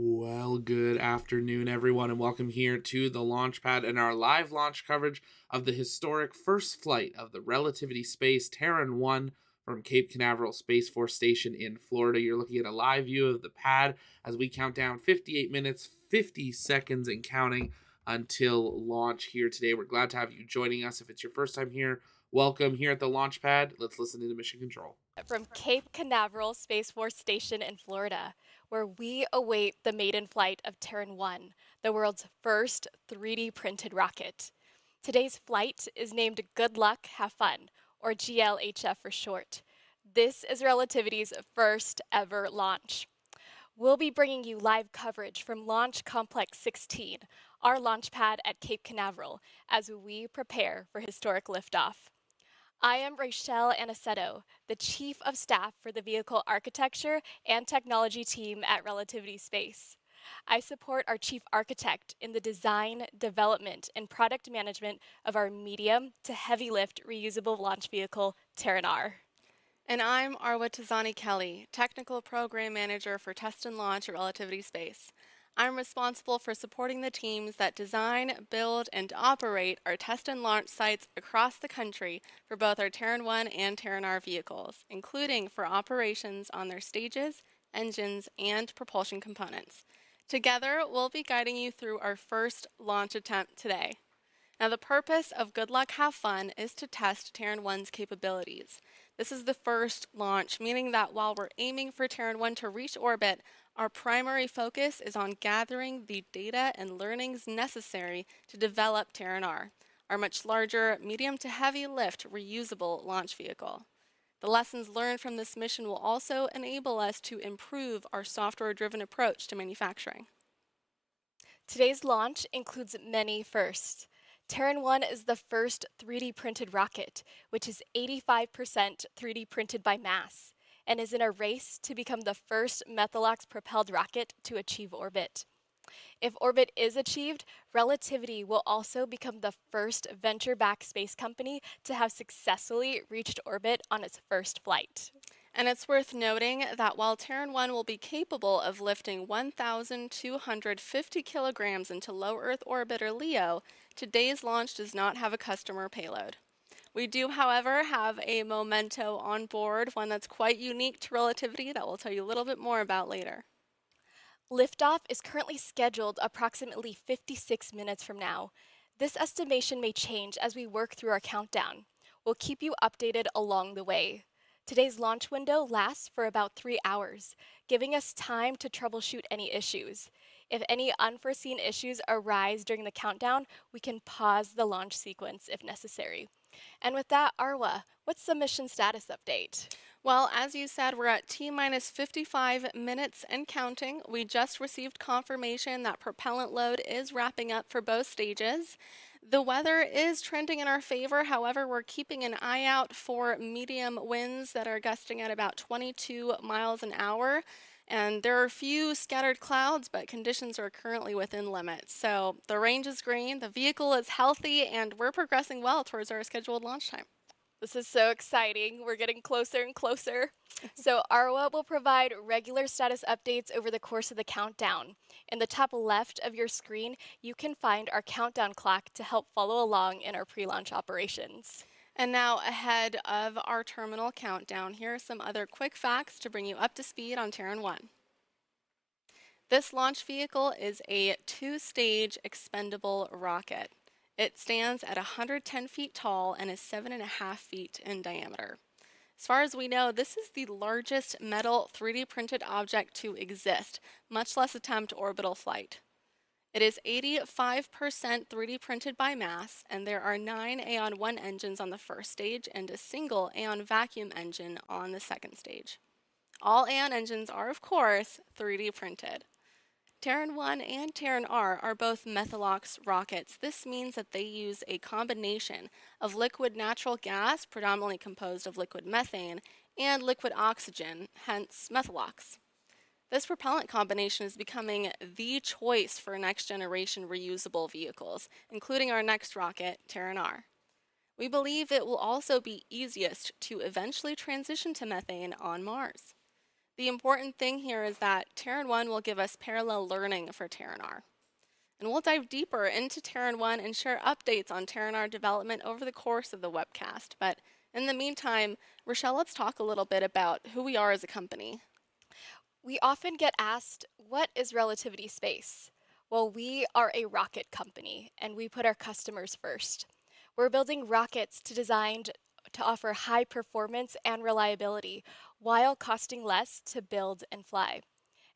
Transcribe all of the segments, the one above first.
Well, good afternoon, everyone, and welcome here to the launch pad and our live launch coverage of the historic first flight of the Relativity Space Terran 1 from Cape Canaveral Space Force Station in Florida. You're looking at a live view of the pad as we count down 58 minutes, 50 seconds, and counting until launch here today. We're glad to have you joining us. If it's your first time here, welcome here at the launch pad. Let's listen to the mission control. From Cape Canaveral Space Force Station in Florida, where we await the maiden flight of Terran 1, the world's first 3D printed rocket. Today's flight is named Good Luck, Have Fun, or GLHF for short. This is Relativity's first ever launch. We'll be bringing you live coverage from Launch Complex 16, our launch pad at Cape Canaveral, as we prepare for historic liftoff. I am Rachelle Aniceto, the Chief of Staff for the Vehicle Architecture and Technology team at Relativity Space. I support our Chief Architect in the design, development, and product management of our medium to heavy lift reusable launch vehicle, Terran. And I'm Arwa Tazani Kelly, Technical Program Manager for Test and Launch at Relativity Space. I'm responsible for supporting the teams that design, build, and operate our test and launch sites across the country for both our Terran 1 and Terran R vehicles, including for operations on their stages, engines, and propulsion components. Together, we'll be guiding you through our first launch attempt today. Now, the purpose of Good Luck Have Fun is to test Terran 1's capabilities. This is the first launch, meaning that while we're aiming for Terran 1 to reach orbit, our primary focus is on gathering the data and learnings necessary to develop Terran R, our much larger, medium to heavy lift reusable launch vehicle. The lessons learned from this mission will also enable us to improve our software-driven approach to manufacturing. Today's launch includes many firsts. Terran 1 is the first 3D printed rocket, which is 85% 3D printed by mass, and is in a race to become the first Methalox propelled rocket to achieve orbit. If orbit is achieved, Relativity will also become the first venture backed space company to have successfully reached orbit on its first flight. And it's worth noting that while Terran 1 will be capable of lifting 1,250 kilograms into low Earth orbit or LEO, today's launch does not have a customer payload. We do, however, have a memento on board, one that's quite unique to Relativity that we'll tell you a little bit more about later. Liftoff is currently scheduled approximately 56 minutes from now. This estimation may change as we work through our countdown. We'll keep you updated along the way. Today's launch window lasts for about 3 hours, giving us time to troubleshoot any issues. If any unforeseen issues arise during the countdown, we can pause the launch sequence if necessary. And with that, Arwa, what's the mission status update? Well, as you said, we're at T minus 55 minutes and counting. We just received confirmation that propellant load is wrapping up for both stages. The weather is trending in our favor. However, we're keeping an eye out for medium winds that are gusting at about 22 miles an hour. And there are a few scattered clouds, but conditions are currently within limits. So the range is green, the vehicle is healthy, and we're progressing well towards our scheduled launch time. This is so exciting. We're getting closer and closer. So, Arwa will provide regular status updates over the course of the countdown. In the top left of your screen, you can find our countdown clock to help follow along in our pre launch operations. And now, ahead of our terminal countdown, here are some other quick facts to bring you up to speed on Terran 1. This launch vehicle is a two-stage expendable rocket. It stands at 110 feet tall and is 7.5 feet in diameter. As far as we know, this is the largest metal 3D printed object to exist, much less attempt orbital flight. It is 85% 3D printed by mass, and there are 9 Aeon 1 engines on the first stage and a single Aeon vacuum engine on the second stage. All Aeon engines are, of course, 3D printed. Terran 1 and Terran R are both Methalox rockets. This means that they use a combination of liquid natural gas, predominantly composed of liquid methane, and liquid oxygen, hence Methalox. This propellant combination is becoming the choice for next generation reusable vehicles, including our next rocket, Terran R. We believe it will also be easiest to eventually transition to methane on Mars. The important thing here is that Terran 1 will give us parallel learning for Terran R. And we'll dive deeper into Terran 1 and share updates on Terran R development over the course of the webcast. But in the meantime, Rochelle, let's talk a little bit about who we are as a company. We often get asked, what is Relativity Space? Well, we are a rocket company and we put our customers first. We're building rockets designed to offer high performance and reliability while costing less to build and fly.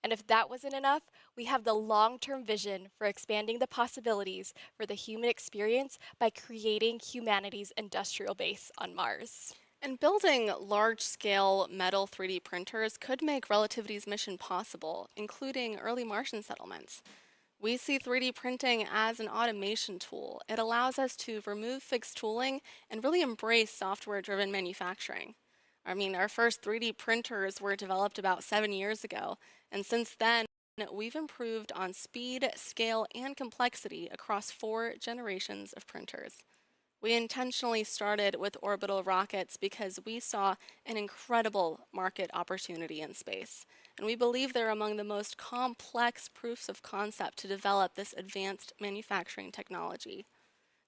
And if that wasn't enough, we have the long term vision for expanding the possibilities for the human experience by creating humanity's industrial base on Mars. And building large-scale metal 3D printers could make Relativity's mission possible, including early Martian settlements. We see 3D printing as an automation tool. It allows us to remove fixed tooling and really embrace software-driven manufacturing. I mean, our first 3D printers were developed about 7 years ago, and since then, we've improved on speed, scale, and complexity across 4 generations of printers. We intentionally started with orbital rockets because we saw an incredible market opportunity in space. And we believe they're among the most complex proofs of concept to develop this advanced manufacturing technology.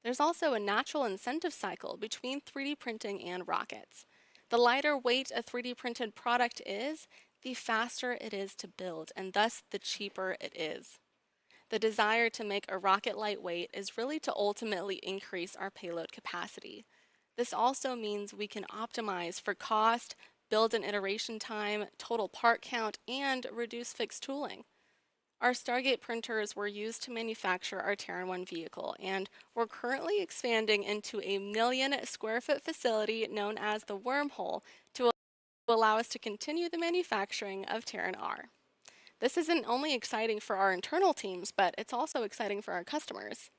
There's also a natural incentive cycle between 3D printing and rockets. The lighter weight a 3D printed product is, the faster it is to build, and thus the cheaper it is. The desire to make a rocket lightweight is really to ultimately increase our payload capacity. This also means we can optimize for cost, build and iteration time, total part count, and reduce fixed tooling. Our Stargate printers were used to manufacture our Terran 1 vehicle, and we're currently expanding into a 1,000,000 square foot facility known as the Wormhole to allow us to continue the manufacturing of Terran R. This isn't only exciting for our internal teams, but it's also exciting for our customers.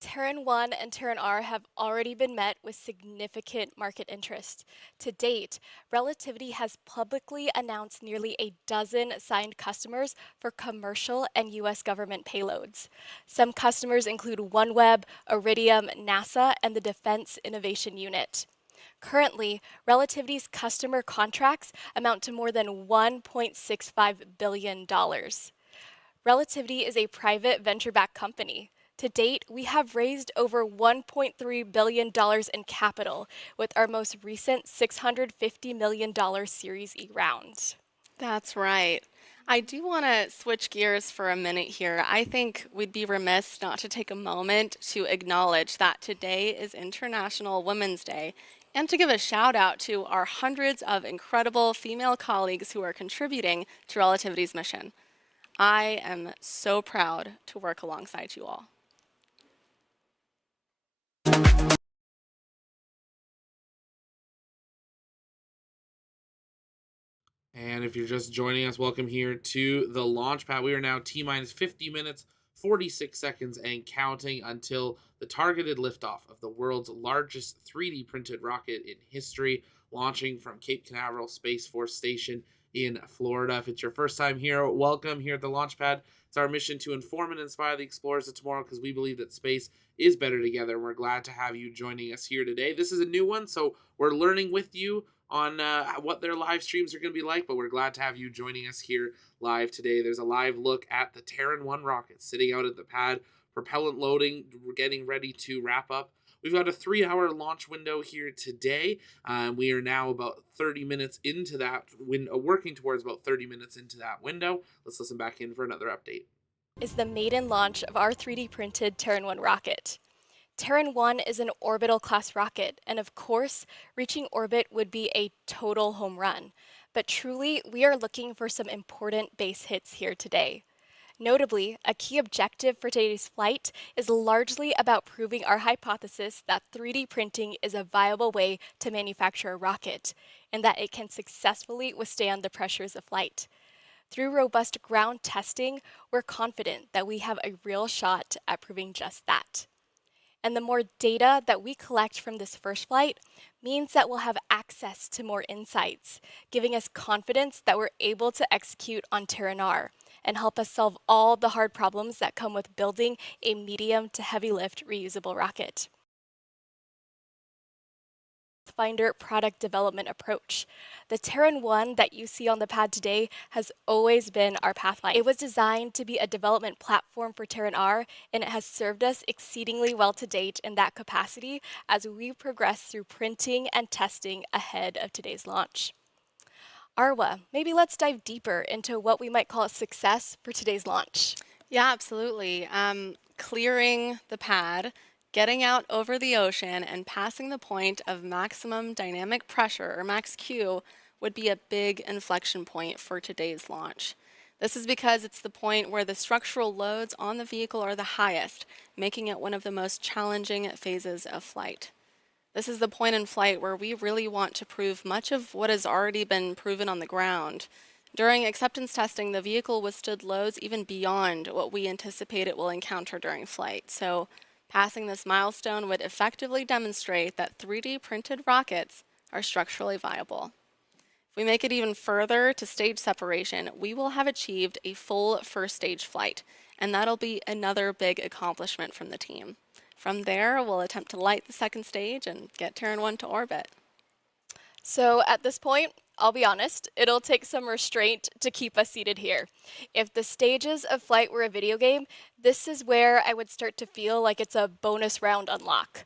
Terran 1 and Terran R have already been met with significant market interest. To date, Relativity has publicly announced nearly a dozen signed customers for commercial and U.S. government payloads. Some customers include OneWeb, Iridium, NASA, and the Defense Innovation Unit. Currently, Relativity's customer contracts amount to more than $1.65 billion. Relativity is a private venture backed company. To date, we have raised over $1.3 billion in capital with our most recent $650 million Series E round. That's right. I do want to switch gears for a minute here. I think we'd be remiss not to take a moment to acknowledge that today is International Women's Day and to give a shout out to our hundreds of incredible female colleagues who are contributing to Relativity's mission. I am so proud to work alongside you all. And if you're just joining us, welcome here to the launch pad. We are now T minus 50 minutes, 46 seconds, and counting until the targeted liftoff of the world's largest 3D printed rocket in history, launching from Cape Canaveral Space Force Station in Florida. If it's your first time here, welcome here at the launch pad. It's our mission to inform and inspire the explorers of tomorrow because we believe that space is better together. We're glad to have you joining us here today. This is a new one, so we're learning with you on what their live streams are going to be like, but we're glad to have you joining us here live today. There's a live look at the Terran 1 rocket sitting out at the pad, propellant loading, we're getting ready to wrap up. We've got a 3-hour launch window here today. We are now about 30 minutes into that window, working towards about 30 minutes into that window. Let's listen back in for another update. Is the maiden launch of our 3D printed Terran 1 rocket. Terran 1 is an orbital class rocket, and of course, reaching orbit would be a total home run. But truly, we are looking for some important base hits here today. Notably, a key objective for today's flight is largely about proving our hypothesis that 3D printing is a viable way to manufacture a rocket, and that it can successfully withstand the pressures of flight. Through robust ground testing, we're confident that we have a real shot at proving just that. And the more data that we collect from this first flight means that we'll have access to more insights, giving us confidence that we're able to execute on Terran R and help us solve all the hard problems that come with building a medium to heavy lift reusable rocket. Pathfinder product development approach. The Terran 1 that you see on the pad today has always been our Pathfinder. It was designed to be a development platform for Terran R, and it has served us exceedingly well to date in that capacity as we progress through printing and testing ahead of today's launch. Arwa, maybe let's dive deeper into what we might call a success for today's launch. Yeah, absolutely. Clearing the pad, getting out over the ocean, and passing the point of maximum dynamic pressure, or max Q, would be a big inflection point for today's launch. This is because it's the point where the structural loads on the vehicle are the highest, making it one of the most challenging phases of flight. This is the point in flight where we really want to prove much of what has already been proven on the ground. During acceptance testing, the vehicle withstood loads even beyond what we anticipate it will encounter during flight. So, passing this milestone would effectively demonstrate that 3D printed rockets are structurally viable. If we make it even further to stage separation, we will have achieved a full first stage flight, and that'll be another big accomplishment from the team. From there, we'll attempt to light the second stage and get Terran 1 to orbit. So at this point, I'll be honest, it'll take some restraint to keep us seated here. If the stages of flight were a video game, this is where I would start to feel like it's a bonus round unlock.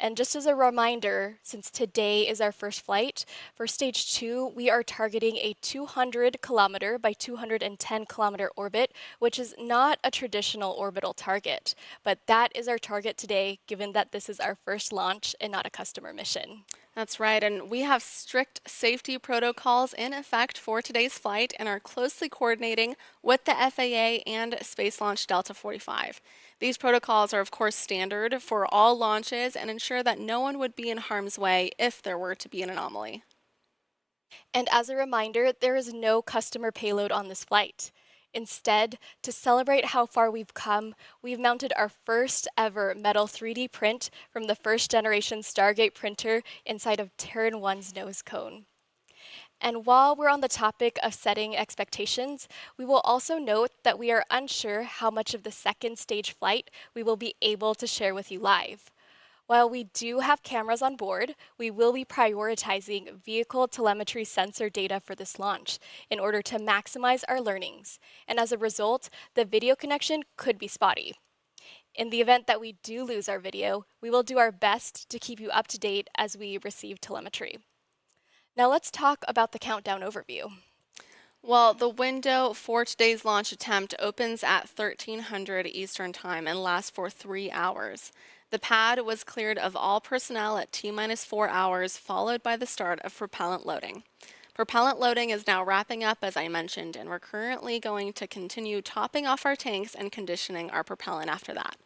And just as a reminder, since today is our first flight, for stage 2, we are targeting a 200 kilometer by 210 kilometer orbit, which is not a traditional orbital target. But that is our target today, given that this is our first launch and not a customer mission. That's right, and we have strict safety protocols in effect for today's flight and are closely coordinating with the FAA and Space Launch Delta 45. These protocols are, of course, standard for all launches and ensure that no one would be in harm's way if there were to be an anomaly. And as a reminder, there is no customer payload on this flight. Instead, to celebrate how far we've come, we've mounted our first ever metal 3D print from the first generation Stargate printer inside of Terran 1's nose cone. And while we're on the topic of setting expectations, we will also note that we are unsure how much of the second stage flight we will be able to share with you live. While we do have cameras on board, we will be prioritizing vehicle telemetry sensor data for this launch in order to maximize our learnings. And as a result, the video connection could be spotty. In the event that we do lose our video, we will do our best to keep you up to date as we receive telemetry. Now let's talk about the countdown overview. Well, the window for today's launch attempt opens at 1300 Eastern Time and lasts for 3 hours. The pad was cleared of all personnel at T-4 hours, followed by the start of propellant loading. Propellant loading is now wrapping up, as I mentioned, and we're currently going to continue topping off our tanks and conditioning our propellant after that.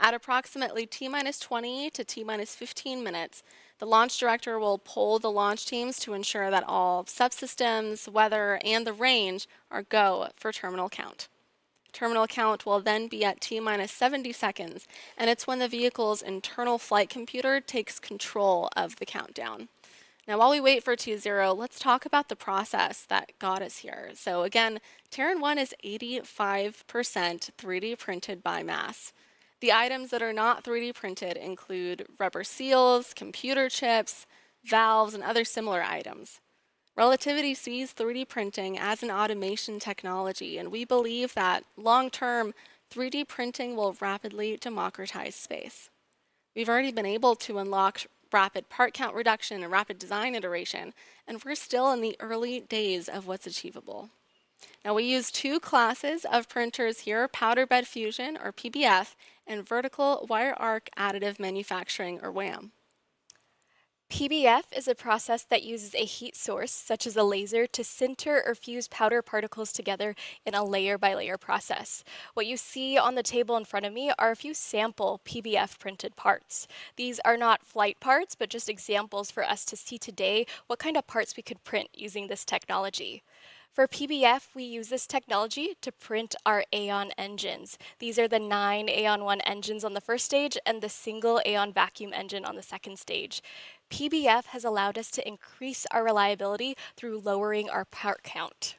At approximately T-20 to T-15 minutes, the launch director will poll the launch teams to ensure that all subsystems, weather, and the range are go for terminal count. Terminal count will then be at T-70 seconds, and it's when the vehicle's internal flight computer takes control of the countdown. Now, while we wait for T0, let's talk about the process that got us here. So again, Terran 1 is 85% 3D printed by mass. The items that are not 3D printed include rubber seals, computer chips, valves, and other similar items. Relativity sees 3D printing as an automation technology, and we believe that long-term 3D printing will rapidly democratize space. We've already been able to unlock rapid part count reduction and rapid design iteration, and we're still in the early days of what's achievable. Now, we use 2 classes of printers here, powder bed fusion, or PBF, and vertical wire arc additive manufacturing, or WAM. PBF is a process that uses a heat source, such as a laser, to sinter or fuse powder particles together in a layer-by-layer process. What you see on the table in front of me are a few sample PBF printed parts. These are not flight parts, but just examples for us to see today what kind of parts we could print using this technology. For PBF, we use this technology to print our Aeon engines. These are the 9 Aeon 1 engines on the first stage and the single Aeon vacuum engine on the second stage. PBF has allowed us to increase our reliability through lowering our part count.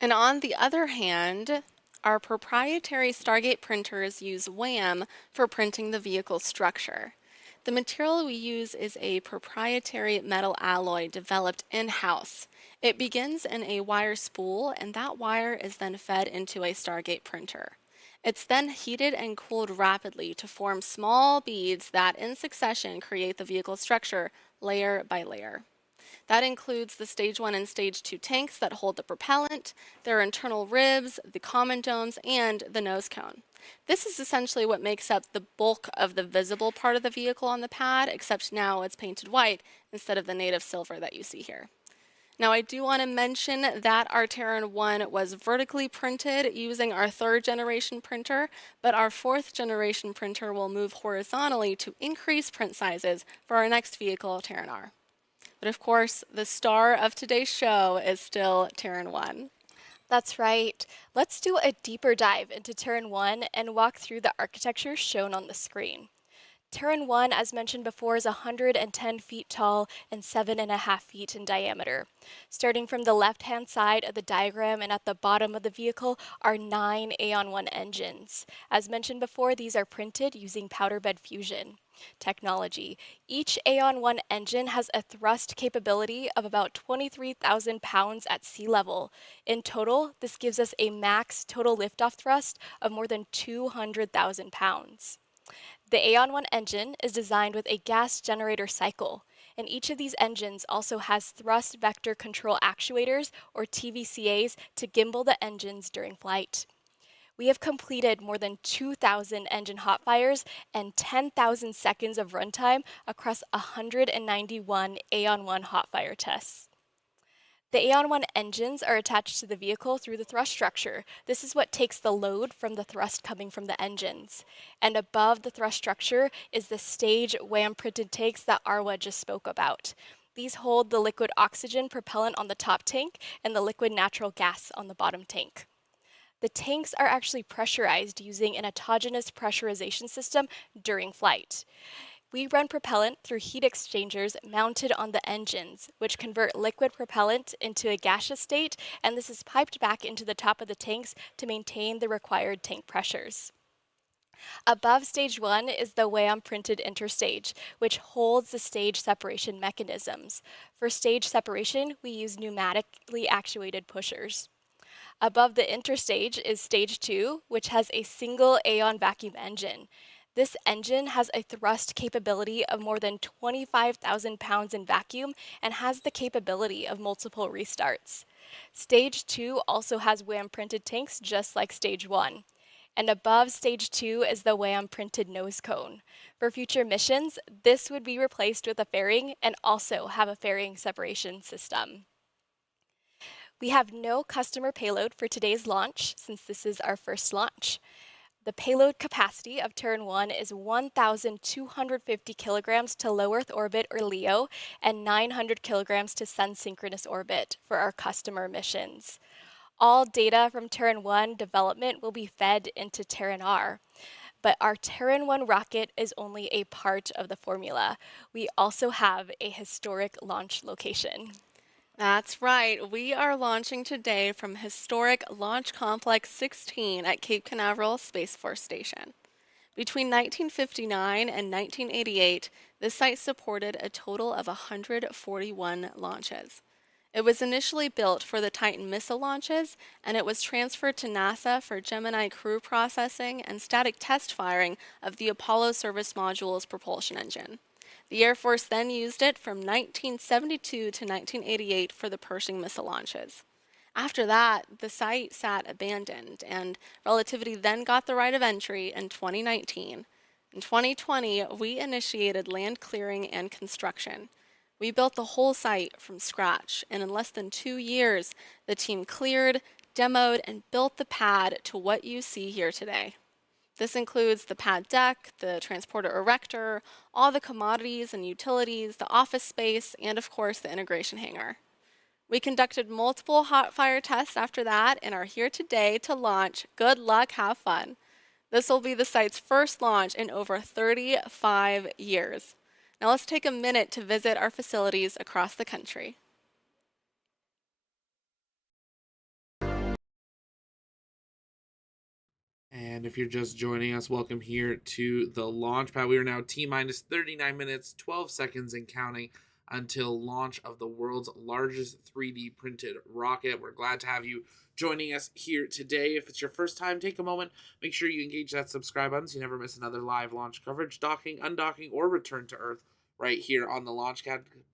And on the other hand, our proprietary Stargate printers use WAM for printing the vehicle structure. The material we use is a proprietary metal alloy developed in-house. It begins in a wire spool, and that wire is then fed into a Stargate printer. It's then heated and cooled rapidly to form small beads that, in succession, create the vehicle structure layer by layer. That includes the Stage 1 and Stage 2 tanks that hold the propellant, their internal ribs, the common domes, and the nose cone. This is essentially what makes up the bulk of the visible part of the vehicle on the pad, except now it's painted white instead of the native silver that you see here. Now, I do want to mention that our Terran 1 was vertically printed using our 3rd generation printer, but our 4th generation printer will move horizontally to increase print sizes for our next vehicle, Terran R. But of course, the star of today's show is still Terran 1. That's right. Let's do a deeper dive into Terran 1 and walk through the architecture shown on the screen. Terran 1, as mentioned before, is 110 feet tall and 7.5 feet in diameter. Starting from the left-hand side of the diagram and at the bottom of the vehicle are 9 Aeon 1 engines. As mentioned before, these are printed using powder bed fusion technology. Each Aeon 1 engine has a thrust capability of about 23,000 pounds at sea level. In total, this gives us a max total liftoff thrust of more than 200,000 pounds. The Aeon 1 engine is designed with a gas generator cycle, and each of these engines also has thrust vector control actuators, or TVCAs, to gimbal the engines during flight. We have completed more than 2,000 engine hot fires and 10,000 seconds of runtime across 191 Aeon 1 hot fire tests. The Aeon 1 engines are attached to the vehicle through the thrust structure. This is what takes the load from the thrust coming from the engines. And above the thrust structure is the stage WAM printed tanks that Arwa just spoke about. These hold the liquid oxygen propellant on the top tank and the liquid natural gas on the bottom tank. The tanks are actually pressurized using an autogenous pressurization system during flight. We run propellant through heat exchangers mounted on the engines, which convert liquid propellant into a gaseous state, and this is piped back into the top of the tanks to maintain the required tank pressures. Above stage 1 is the WAM printed interstage, which holds the stage separation mechanisms. For stage separation, we use pneumatically actuated pushers. Above the interstage is stage 2, which has a single Aeon vacuum engine. This engine has a thrust capability of more than 25,000 pounds in vacuum and has the capability of multiple restarts. Stage 2 also has WAM printed tanks just like stage 1. And above stage 2 is the WAM printed nose cone. For future missions, this would be replaced with a fairing and also have a fairing separation system. We have no customer payload for today's launch since this is our first launch. The payload capacity of Terran 1 is 1,250 kilograms to low Earth orbit, or LEO, and 900 kilograms to sun synchronous orbit for our customer missions. All data from Terran 1 development will be fed into Terran R. But our Terran 1 rocket is only a part of the formula. We also have a historic launch location. That's right. We are launching today from historic Launch Complex 16 at Cape Canaveral Space Force Station. Between 1959 and 1988, this site supported a total of 141 launches. It was initially built for the Titan missile launches, and it was transferred to NASA for Gemini crew processing and static test firing of the Apollo service module's propulsion engine. The Air Force then used it from 1972 to 1988 for the Pershing missile launches. After that, the site sat abandoned, and Relativity then got the right of entry in 2019. In 2020, we initiated land clearing and construction. We built the whole site from scratch, and in less than 2 years, the team cleared, demoed, and built the pad to what you see here today. This includes the pad deck, the transporter erector, all the commodities and utilities, the office space, and of course the integration hangar. We conducted multiple hot fire tests after that and are here today to launch. Good luck, have fun. This will be the site's first launch in over 35 years. Now let's take a minute to visit our facilities across the country. And if you're just joining us, welcome here to the launch pad. We are now T minus 39 minutes, 12 seconds, and counting until launch of the world's largest 3D printed rocket. We're glad to have you joining us here today. If it's your first time, take a moment, make sure you engage that subscribe button so you never miss another live launch coverage, docking, undocking, or return to Earth right here on the launch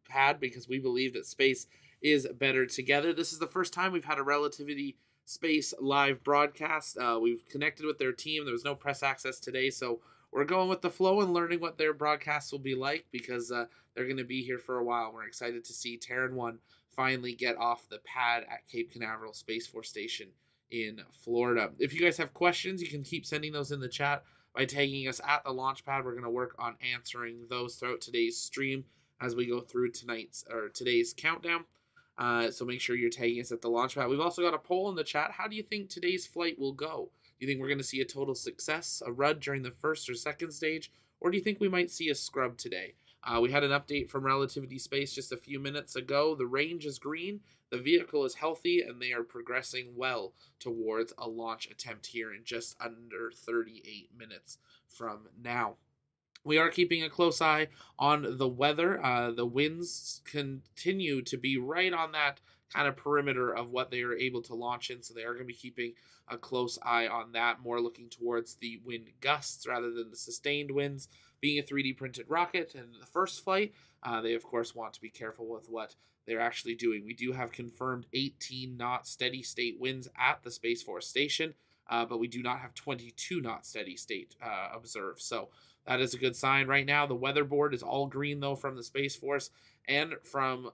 pad, because we believe that space is better together. This is the first time we've had a Relativity Space live broadcast. We've connected with their team. There was no press access today, so we're going with the flow and learning what their broadcasts will be like, because they're going to be here for a while. We're excited to see Terran 1 finally get off the pad at Cape Canaveral Space Force Station in Florida. If you guys have questions, you can keep sending those in the chat by tagging us at the launch pad. We're going to work on answering those throughout today's stream as we go through today's countdown. So make sure you're tagging us at the launch pad. We've also got a poll in the chat. How do you think today's flight will go? Do you think we're going to see a total success, a RUD during the first or second stage, or do you think we might see a scrub today? We had an update from Relativity Space just a few minutes ago. The range is green, the vehicle is healthy, and they are progressing well towards a launch attempt here in just under 38 minutes from now. We are keeping a close eye on the weather. The winds continue to be right on that kind of perimeter of what they are able to launch in, so they are going to be keeping a close eye on that, more looking towards the wind gusts rather than the sustained winds. Being a 3D printed rocket and the first flight, they of course want to be careful with what they're actually doing. We do have confirmed 18 knot steady state winds at the Space Force Station, but we do not have 22 knot steady state observed. So that is a good sign. Right now, the weather board is all green, though, from the Space Force and from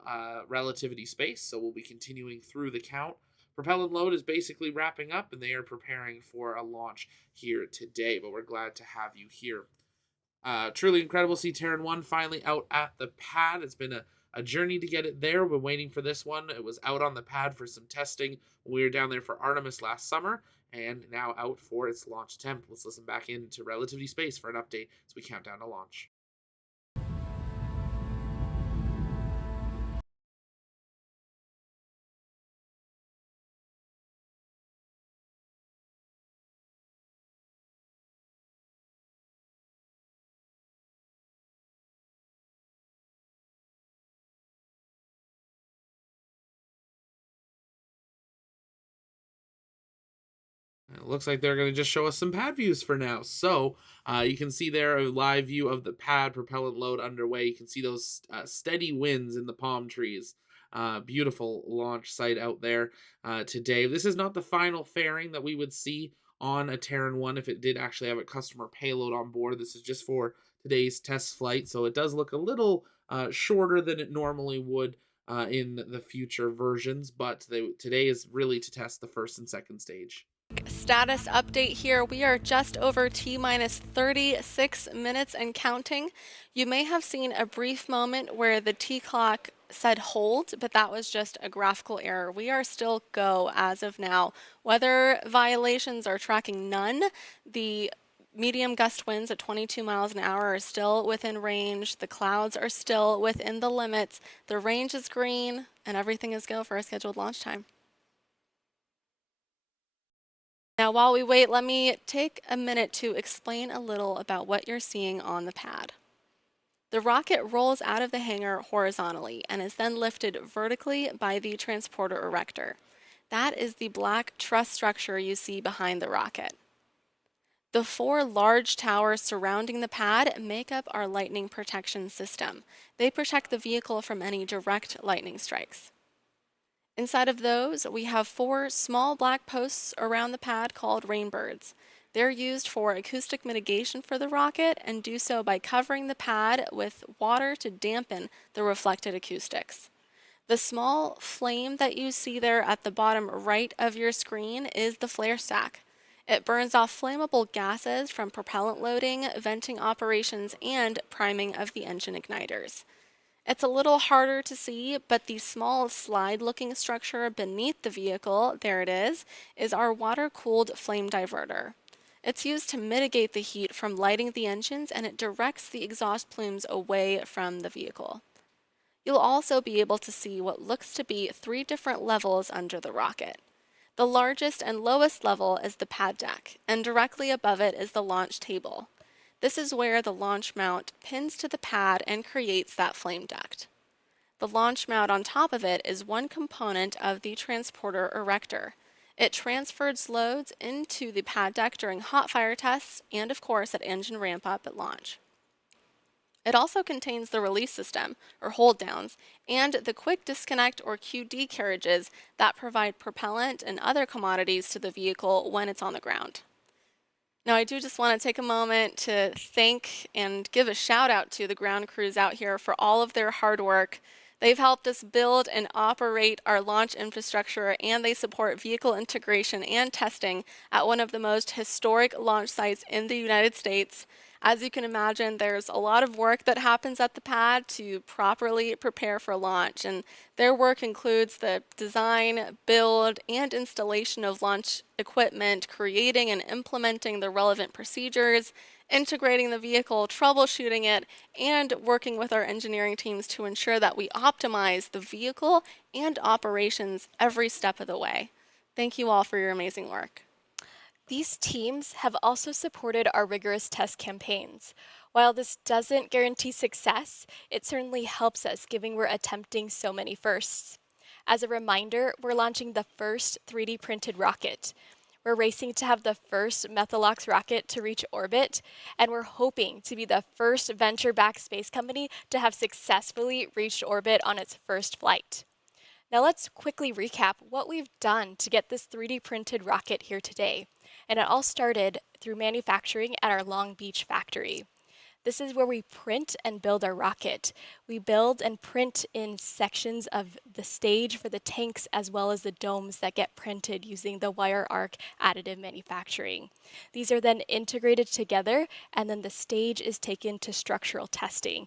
Relativity Space, so we'll be continuing through the count. Propellant load is basically wrapping up, and they are preparing for a launch here today, but we're glad to have you here. Truly incredible to see Terran 1 finally out at the pad. It's been a journey to get it there. We've been waiting for this one. It was out on the pad for some testing when we were down there for Artemis last summer, and now out for its launch attempt. Let's listen back into Relativity Space for an update as we count down to launch. It looks like they're going to just show us some pad views for now. So you can see there a live view of the pad, propellant load underway. You can see those steady winds in the palm trees. Beautiful launch site out there today. This is not the final fairing that we would see on a Terran 1 if it did actually have a customer payload on board. This is just for today's test flight, so it does look a little shorter than it normally would in the future versions, but today is really to test the first and second stage. Status update here. We are just over T minus 36 minutes and counting. You may have seen a brief moment where the T clock said hold, but that was just a graphical error. We are still go as of now. Weather violations are tracking none. The medium gust winds at 22 miles an hour are still within range. The clouds are still within the limits. The range is green, and everything is go for a scheduled launch time. Now, while we wait, let me take a minute to explain a little about what you're seeing on the pad. The rocket rolls out of the hangar horizontally and is then lifted vertically by the transporter erector. That is the black truss structure you see behind the rocket. The 4 large towers surrounding the pad make up our lightning protection system. They protect the vehicle from any direct lightning strikes. Inside of those, we have 4 small black posts around the pad called rainbirds. They're used for acoustic mitigation for the rocket and do so by covering the pad with water to dampen the reflected acoustics. The small flame that you see there at the bottom right of your screen is the flare stack. It burns off flammable gases from propellant loading, venting operations, and priming of the engine igniters. It's a little harder to see, but the small slide-looking structure beneath the vehicle, there it is our water-cooled flame diverter. It's used to mitigate the heat from lighting the engines, and it directs the exhaust plumes away from the vehicle. You'll also be able to see what looks to be 3 different levels under the rocket. The largest and lowest level is the pad deck, and directly above it is the launch table. This is where the launch mount pins to the pad and creates that flame duct. The launch mount on top of it is one component of the transporter erector. It transfers loads into the pad deck during hot fire tests and, of course, at engine ramp up at launch. It also contains the release system, or hold downs, and the quick disconnect or QD carriages that provide propellant and other commodities to the vehicle when it's on the ground. Now, I do just want to take a moment to thank and give a shout out to the ground crews out here for all of their hard work. They've helped us build and operate our launch infrastructure, and they support vehicle integration and testing at one of the most historic launch sites in the United States. As you can imagine, there's a lot of work that happens at the pad to properly prepare for launch, and their work includes the design, build, and installation of launch equipment, creating and implementing the relevant procedures, integrating the vehicle, troubleshooting it, and working with our engineering teams to ensure that we optimize the vehicle and operations every step of the way. Thank you all for your amazing work. These teams have also supported our rigorous test campaigns. While this doesn't guarantee success, it certainly helps us given we're attempting so many firsts. As a reminder, we're launching the first 3D printed rocket. We're racing to have the first Methalox rocket to reach orbit, and we're hoping to be the first venture-backed space company to have successfully reached orbit on its first flight. Now let's quickly recap what we've done to get this 3D printed rocket here today. And it all started through manufacturing at our Long Beach factory. This is where we print and build our rocket. We build and print in sections of the stage for the tanks as well as the domes that get printed using the wire arc additive manufacturing. These are then integrated together, and then the stage is taken to structural testing.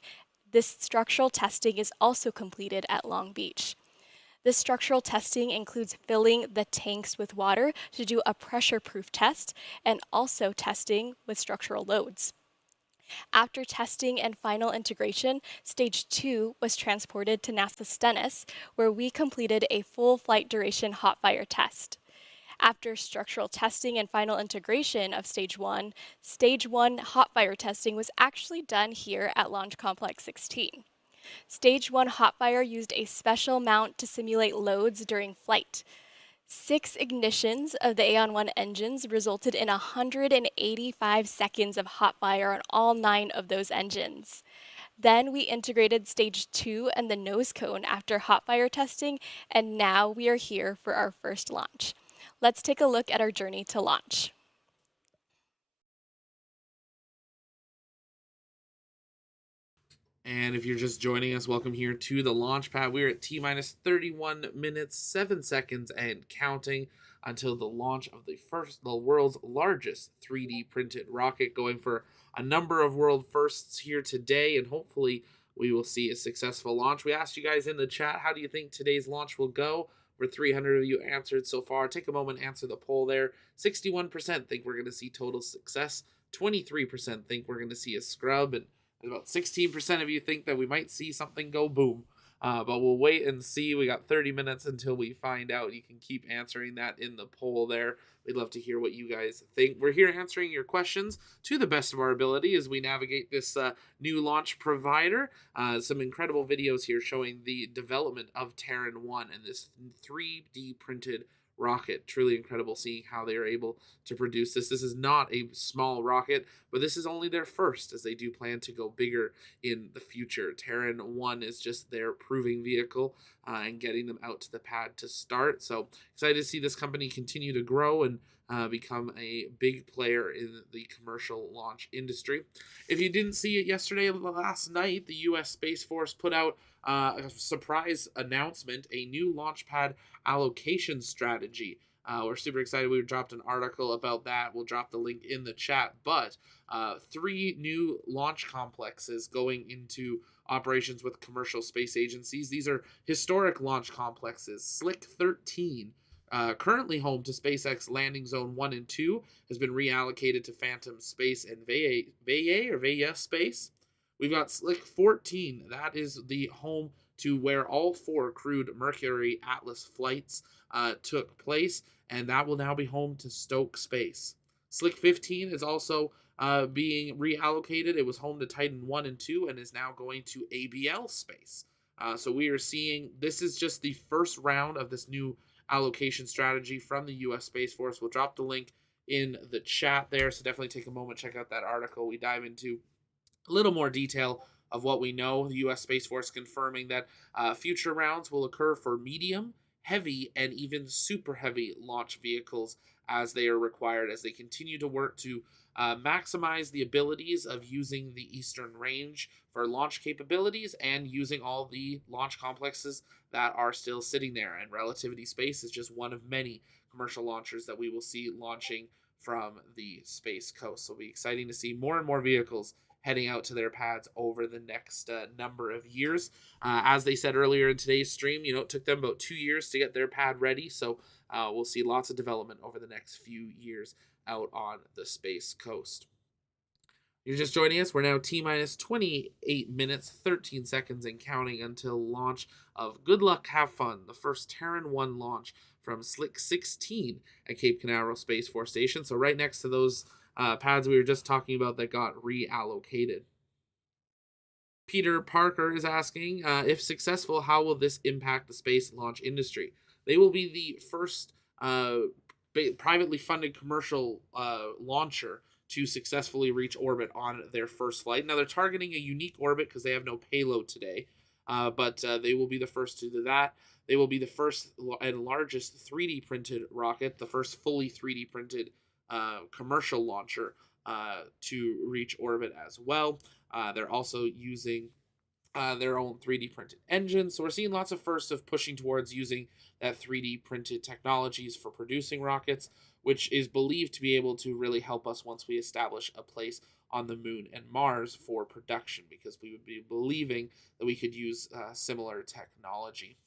This structural testing is also completed at Long Beach. This structural testing includes filling the tanks with water to do a pressure-proof test and also testing with structural loads. After testing and final integration, Stage 2 was transported to NASA Stennis, where we completed a full flight duration hot fire test. After structural testing and final integration of Stage 1 hot fire testing was actually done here at Launch Complex 16. Stage 1 hotfire used a special mount to simulate loads during flight. 6 ignitions of the Aeon-1 engines resulted in 185 seconds of hotfire on all 9 of those engines. Then we integrated Stage 2 and the nose cone after hotfire testing, and now we are here for our first launch. Let's take a look at our journey to launch. And if you're just joining us, welcome here to the launch pad. We're at T minus 31 minutes, 7 seconds, and counting until the launch of the world's largest 3D printed rocket, going for a number of world firsts here today. And hopefully, we will see a successful launch. We asked you guys in the chat, how do you think today's launch will go? Over 300 of you answered so far. Take a moment, answer the poll there. 61% think we're going to see total success. 23% think we're going to see a scrub, and about 16% of you think that we might see something go boom. But we'll wait and see. We got 30 minutes until we find out. You can keep answering that in the poll there. We'd love to hear what you guys think. We're here answering your questions to the best of our ability as we navigate this new launch provider. Some incredible videos here showing the development of Terran 1 and this 3D printed rocket. Truly incredible seeing how they are able to produce this. This is not a small rocket, but this is only their first, as they do plan to go bigger in the future. Terran 1 is just their proving vehicle and getting them out to the pad to start. So excited to see this company continue to grow and become a big player in the commercial launch industry. If you didn't see it yesterday, last night, the U.S. Space Force put out a surprise announcement, a new launch pad allocation strategy. We're super excited. We dropped an article about that. We'll drop the link in the chat. But 3 new launch complexes going into operations with commercial space agencies. These are historic launch complexes. Slick 13, currently home to SpaceX Landing Zone 1 and 2, has been reallocated to Phantom Space and Veille Space. We've got Slick 14. That is the home to where all 4 crewed Mercury Atlas flights took place, and that will now be home to Stoke Space. Slick 15 is also being reallocated. It was home to Titan 1 and 2 and is now going to ABL space. So we are seeing this is just the first round of this new allocation strategy from the U.S. Space Force. We'll drop the link in the chat there, so definitely take a moment, check out that article. We dive into a little more detail of what we know. The U.S. Space Force confirming that future rounds will occur for medium, heavy, and even super heavy launch vehicles as they are required as they continue to work to maximize the abilities of using the Eastern Range for launch capabilities and using all the launch complexes that are still sitting there. And Relativity Space is just one of many commercial launchers that we will see launching from the Space Coast. So it'll be exciting to see more and more vehicles heading out to their pads over the next number of years. As they said earlier in today's stream, it took them about 2 years to get their pad ready. So we'll see lots of development over the next few years out on the Space Coast. You're just joining us. We're now T minus 28 minutes, 13 seconds, and counting until launch of Good Luck, Have Fun, the first Terran 1 launch from Slick 16 at Cape Canaveral Space Force Station. So, right next to those pads we were just talking about that got reallocated. Peter Parker is asking, if successful, how will this impact the space launch industry? They will be the first privately funded commercial launcher to successfully reach orbit on their first flight. Now, they're targeting a unique orbit because they have no payload today, but they will be the first to do that. They will be the first and largest 3D printed rocket, the first fully 3D printed commercial launcher to reach orbit as well. They're also using their own 3D printed engines. So we're seeing lots of firsts of pushing towards using that 3D printed technologies for producing rockets, which is believed to be able to really help us once we establish a place on the moon and Mars for production, because we would be believing that we could use similar technology.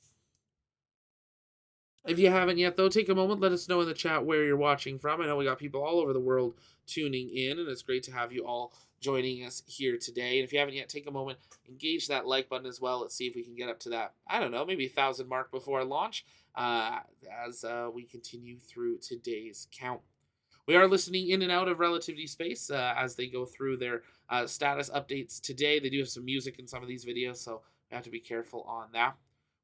If you haven't yet, though, take a moment, let us know in the chat where you're watching from. I know we got people all over the world tuning in, and it's great to have you all joining us here today. And if you haven't yet, take a moment, engage that like button as well. Let's see if we can get up to that, I don't know, maybe 1,000 mark before launch as we continue through today's count. We are listening in and out of Relativity Space as they go through their status updates today. They do have some music in some of these videos, so we have to be careful on that.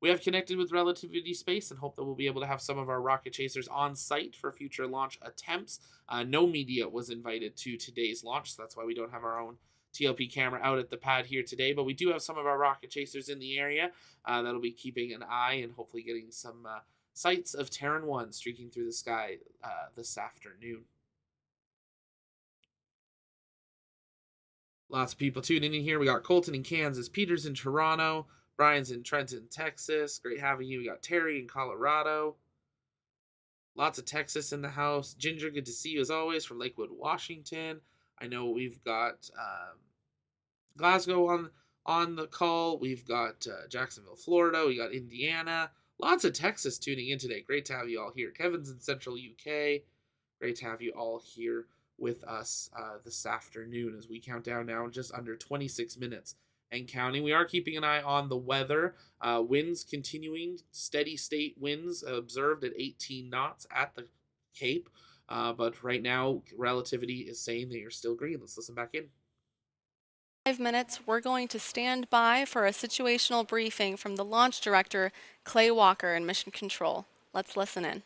We have connected with Relativity Space and hope that we'll be able to have some of our rocket chasers on site for future launch attempts. No media was invited to today's launch, so that's why we don't have our own TLP camera out at the pad here today, but we do have some of our rocket chasers in the area that'll be keeping an eye and hopefully getting some sights of Terran 1 streaking through the sky this afternoon. Lots of people tuning in here. We got Colton in Kansas, Peter's in Toronto, Brian's in Trenton, Texas. Great having you. We got Terry in Colorado. Lots of Texas in the house. Ginger, good to see you as always from Lakewood, Washington. I know we've got Glasgow on the call. We've got Jacksonville, Florida. We got Indiana. Lots of Texas tuning in today. Great to have you all here. Kevin's in Central UK. Great to have you all here with us this afternoon as we count down now in just under 26 minutes and counting. We are keeping an eye on the weather. Winds continuing, steady state winds observed at 18 knots at the Cape. But right now, Relativity is saying they are still green. Let's listen back in. 5 minutes, we're going to stand by for a situational briefing from the launch director, Clay Walker, in Mission Control. Let's listen in.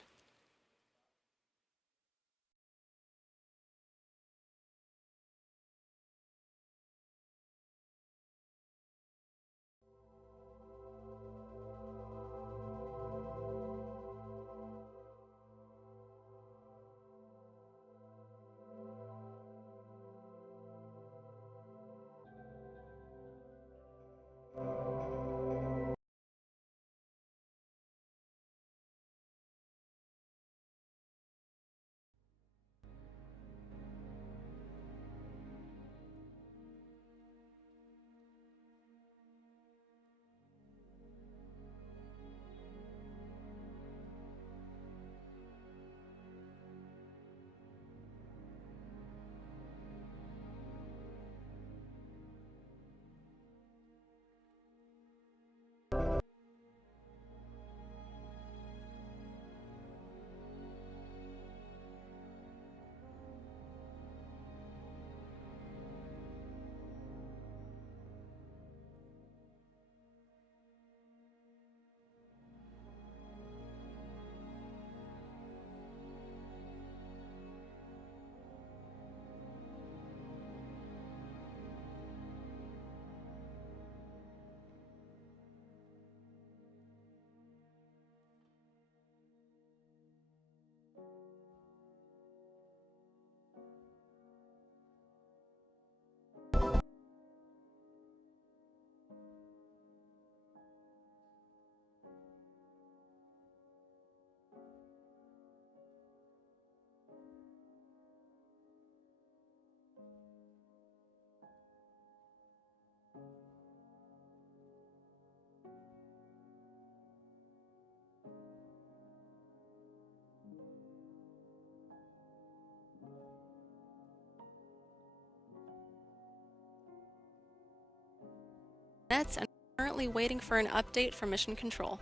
minutes and currently waiting for an update from Mission Control.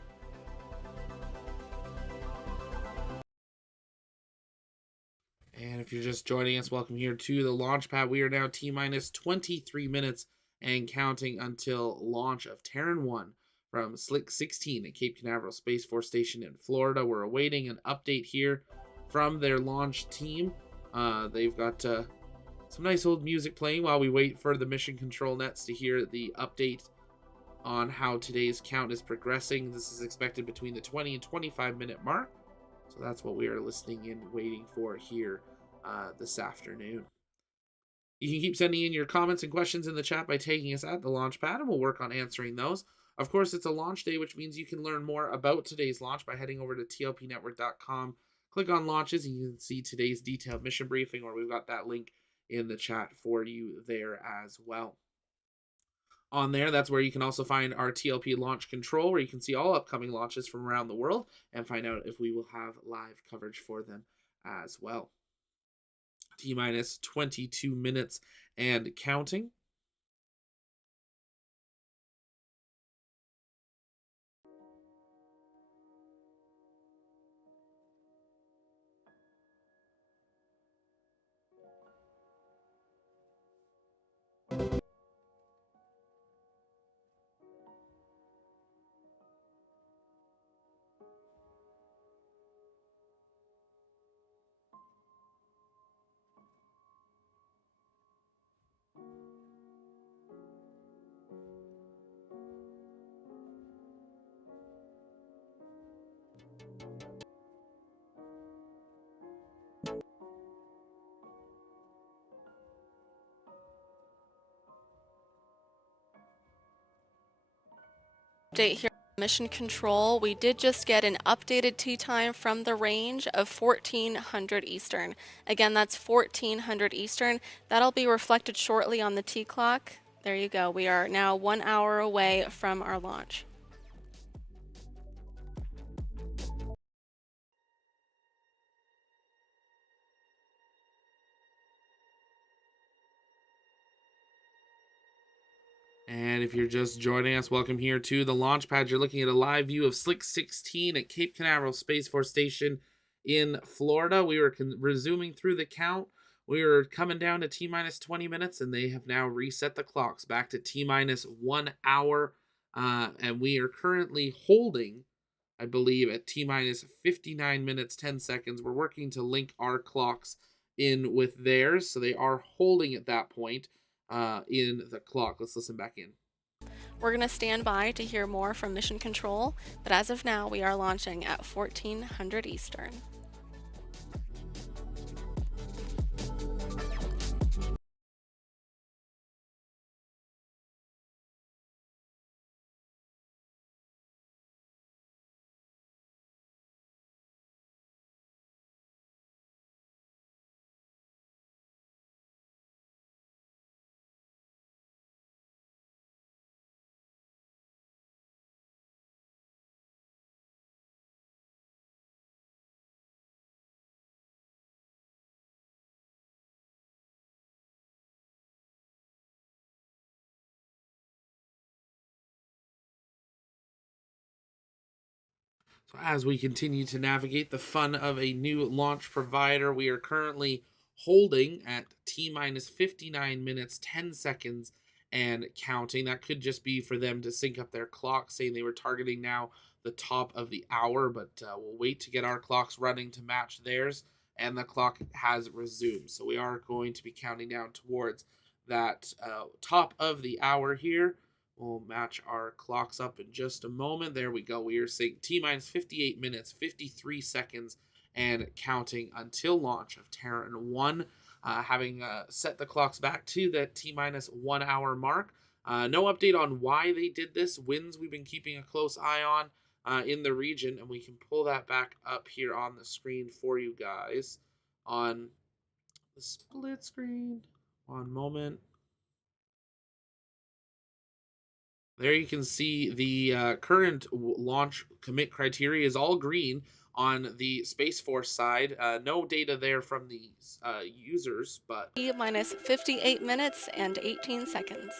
And if you're just joining us, welcome here to the launch pad. We are now T minus 23 minutes and counting until launch of Terran 1 from Slick 16 at Cape Canaveral Space Force Station in Florida. We're awaiting an update here from their launch team. They've got some nice old music playing while we wait for the mission control nets to hear the update on how today's count is progressing. This is expected between the 20 and 25-minute mark. So that's what we are listening in, waiting for here this afternoon. You can keep sending in your comments and questions in the chat by tagging us at the launch pad, and we'll work on answering those. Of course, it's a launch day, which means you can learn more about today's launch by heading over to tlpnetwork.com. Click on launches, and you can see today's detailed mission briefing, or we've got that link in the chat for you there as well. On there, that's where you can also find our TLP launch control, where you can see all upcoming launches from around the world and find out if we will have live coverage for them as well. T minus 22 minutes and counting. Update here on Mission Control. We did just get an updated tea time from the range of 1400 Eastern. Again, that's 1400 Eastern. That'll be reflected shortly on the T clock. There you go. We are now 1 hour away from our launch. And if you're just joining us, welcome here to the launch pad. You're looking at a live view of Slick 16 at Cape Canaveral Space Force Station in Florida. We were resuming through the count. We were coming down to T minus 20 minutes, and they have now reset the clocks back to T minus 1 hour. And we are currently holding, I believe, at T minus 59 minutes, 10 seconds. We're working to link our clocks in with theirs, so they are holding at that point in the clock. Let's listen back in. We're going to stand by to hear more from Mission Control, but as of now, we are launching at 1400 Eastern. So as we continue to navigate the fun of a new launch provider, we are currently holding at T minus 59 minutes, 10 seconds and counting. That could just be for them to sync up their clock, saying they were targeting now the top of the hour, but we'll wait to get our clocks running to match theirs, and the clock has resumed. So we are going to be counting down towards that top of the hour here. We'll match our clocks up in just a moment. There we go. We are saying T minus 58 minutes, 53 seconds, and counting until launch of Terran 1. Having set the clocks back to that T minus 1 hour mark. No update on why they did this. Winds we've been keeping a close eye on in the region, and we can pull that back up here on the screen for you guys on the split screen. One moment. There you can see the current launch commit criteria is all green on the Space Force side. No data there from the users, but T minus 58 minutes and 18 seconds.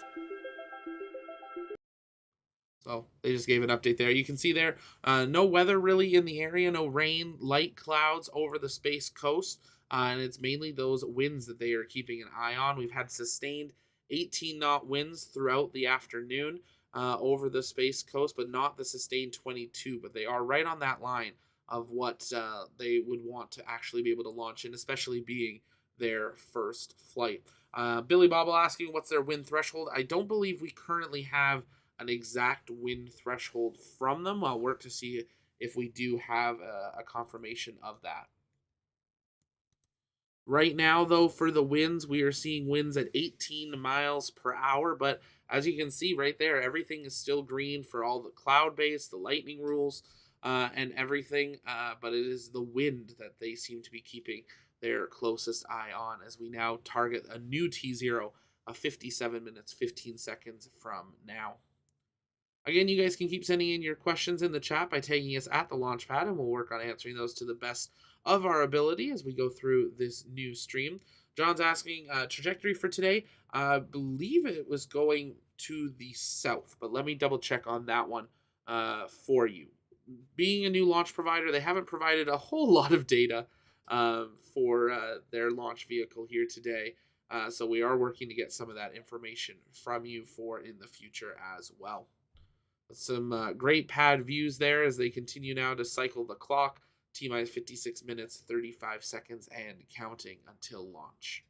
So they just gave an update there. You can see there, no weather really in the area, no rain, light clouds over the space coast. And it's mainly those winds that they are keeping an eye on. We've had sustained 18-knot winds throughout the afternoon over the space coast, but not the sustained 22. But they are right on that line of what they would want to actually be able to launch in, especially being their first flight. Billy Bobble asking what's their wind threshold. I don't believe we currently have an exact win threshold from them. I'll work to see if we do have a confirmation of that. Right now, though, for the winds, we are seeing winds at 18 miles per hour. But as you can see right there, everything is still green for all the cloud base, the lightning rules, and everything. But it is the wind that they seem to be keeping their closest eye on as we now target a new T0 of 57 minutes, 15 seconds from now. Again, you guys can keep sending in your questions in the chat by tagging us at the Launchpad, and we'll work on answering those to the best of our ability as we go through this new stream. John's asking trajectory for today. I believe it was going to the south, but let me double check on that one for you. Being a new launch provider, they haven't provided a whole lot of data for their launch vehicle here today. So we are working to get some of that information from you for in the future as well. Some great pad views there as they continue now to cycle the clock. T minus 56 minutes, 35 seconds, and counting until launch.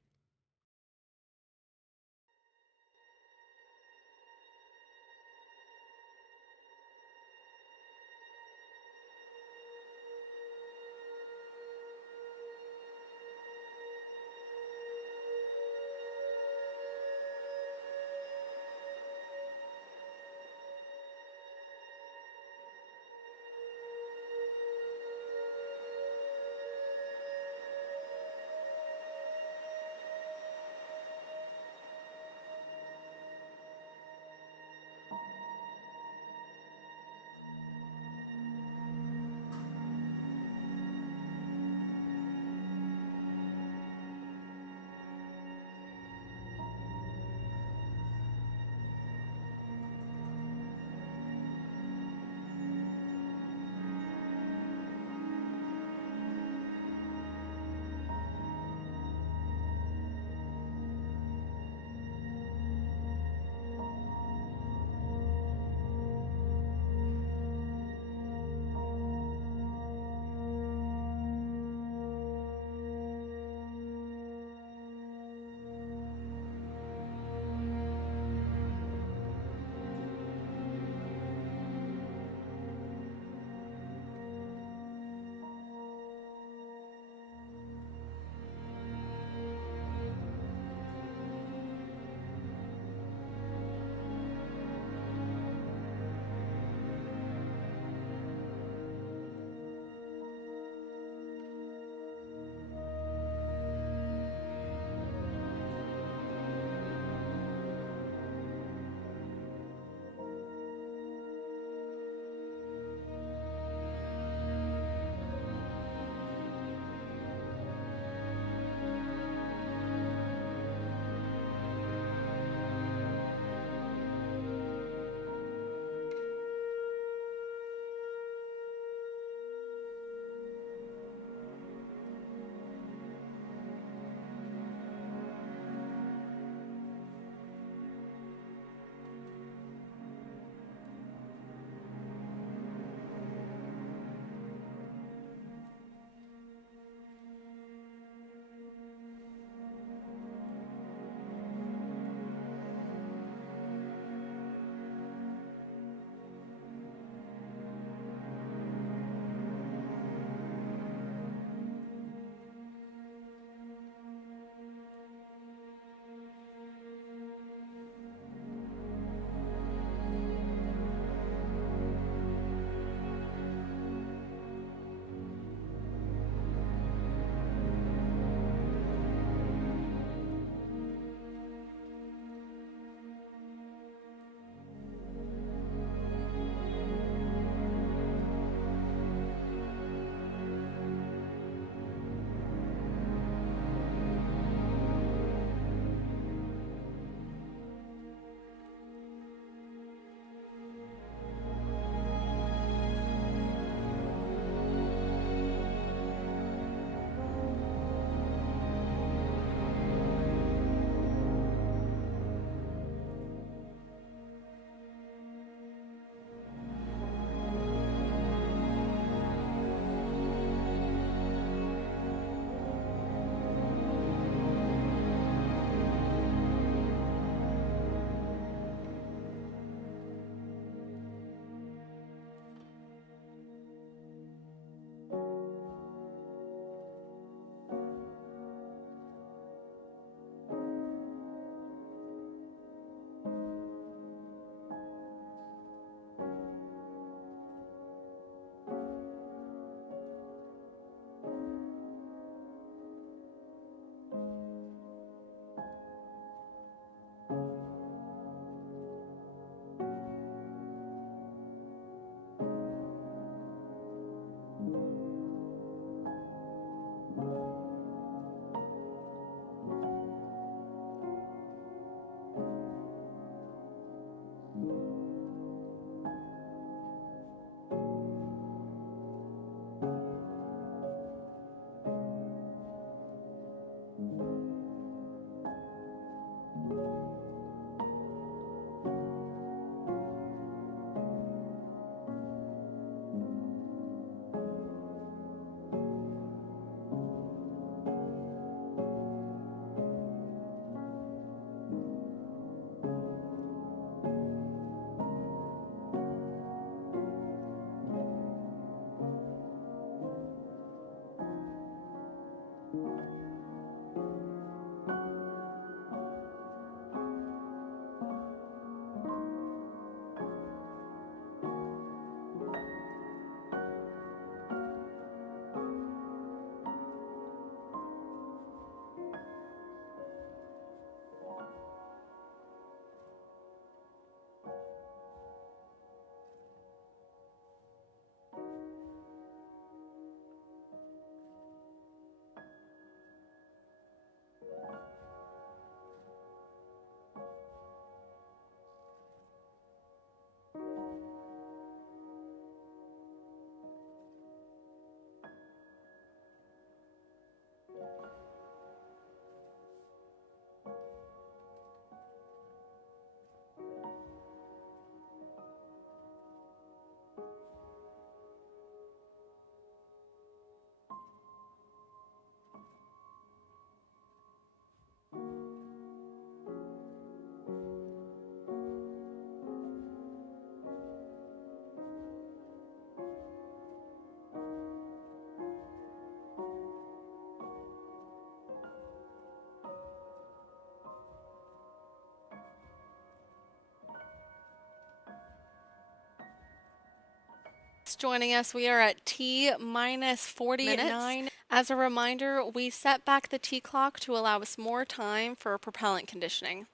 joining us, we are at T minus 49. As a reminder, we set back the T clock to allow us more time for propellant conditioning.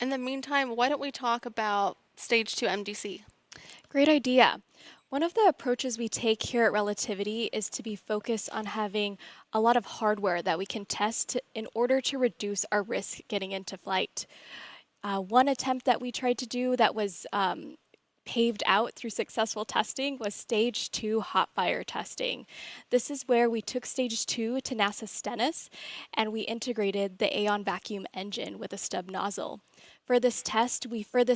In the meantime, why don't we talk about stage 2 MDC? Great idea. One of the approaches we take here at Relativity is to be focused on having a lot of hardware that we can test in order to reduce our risk getting into flight. One attempt that we tried to do that was paved out through successful testing was stage 2 hot fire testing. This is where we took stage 2 to NASA Stennis and we integrated the Aeon vacuum engine with a stub nozzle. For this test, we filled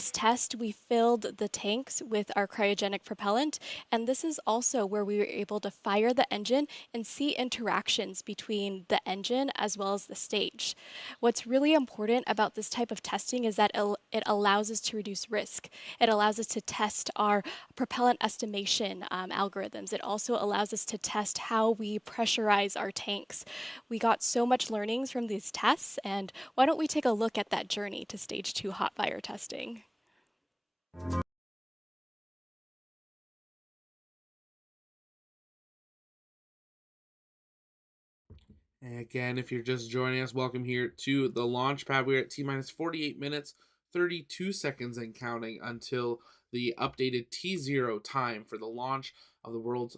the tanks with our cryogenic propellant, and this is also where we were able to fire the engine and see interactions between the engine as well as the stage. What's really important about this type of testing is that it allows us to reduce risk. It allows us to test our propellant estimation algorithms. It also allows us to test how we pressurize our tanks. We got so much learnings from these tests, and why don't we take a look at that journey to stage 2 hot fire testing? And again, if you're just joining us, welcome here to the launch pad. We're at T minus 48 minutes, 32 seconds and counting until the updated T0 time for the launch of the world's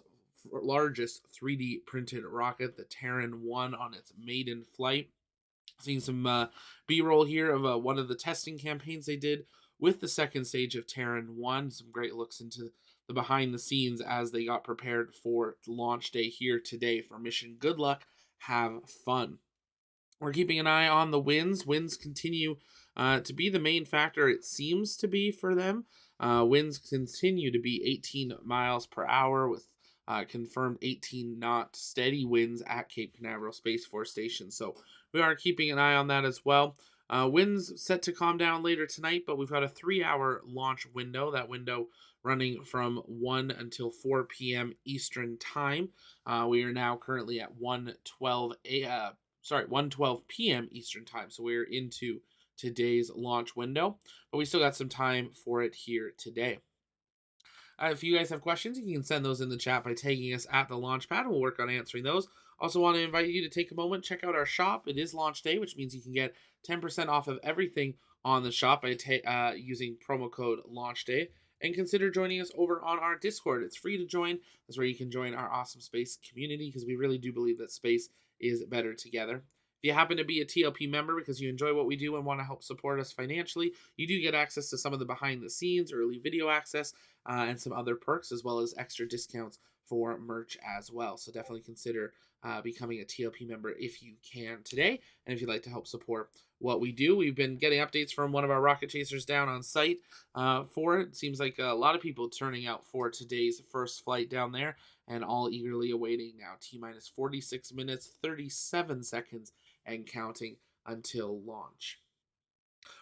largest 3D printed rocket, the Terran 1, on its maiden flight. Seeing some B-roll here of one of the testing campaigns they did with the second stage of Terran 1. Some great looks into the behind the scenes as they got prepared for launch day here today for mission. Good luck, have fun. We're keeping an eye on the winds. Winds continue to be the main factor, it seems to be for them. Winds continue to be 18 miles per hour with confirmed 18 knot steady winds at Cape Canaveral Space Force Station. So we are keeping an eye on that as well. Winds set to calm down later tonight, but we've got a 3-hour launch window. That window running from 1 until 4 p.m. Eastern Time. We are now currently at 1:12 p.m. Eastern Time. So we're into today's launch window, but we still got some time for it here today. If you guys have questions, you can send those in the chat by tagging us at the Launchpad, and we'll work on answering those. Also, want to invite you to take a moment, check out our shop. It is launch day, which means you can get 10% off of everything on the shop by using promo code LaunchDay. And consider joining us over on our Discord. It's free to join. That's where you can join our awesome space community because we really do believe that space is better together. If you happen to be a TLP member because you enjoy what we do and want to help support us financially, you do get access to some of the behind the scenes, early video access, and some other perks, as well as extra discounts for merch as well. So definitely consider becoming a TLP member if you can today, and if you'd like to help support what we do. We've been getting updates from one of our rocket chasers down on site for it. Seems like a lot of people turning out for today's first flight down there, and all eagerly awaiting now T minus 46 minutes, 37 seconds, and counting until launch.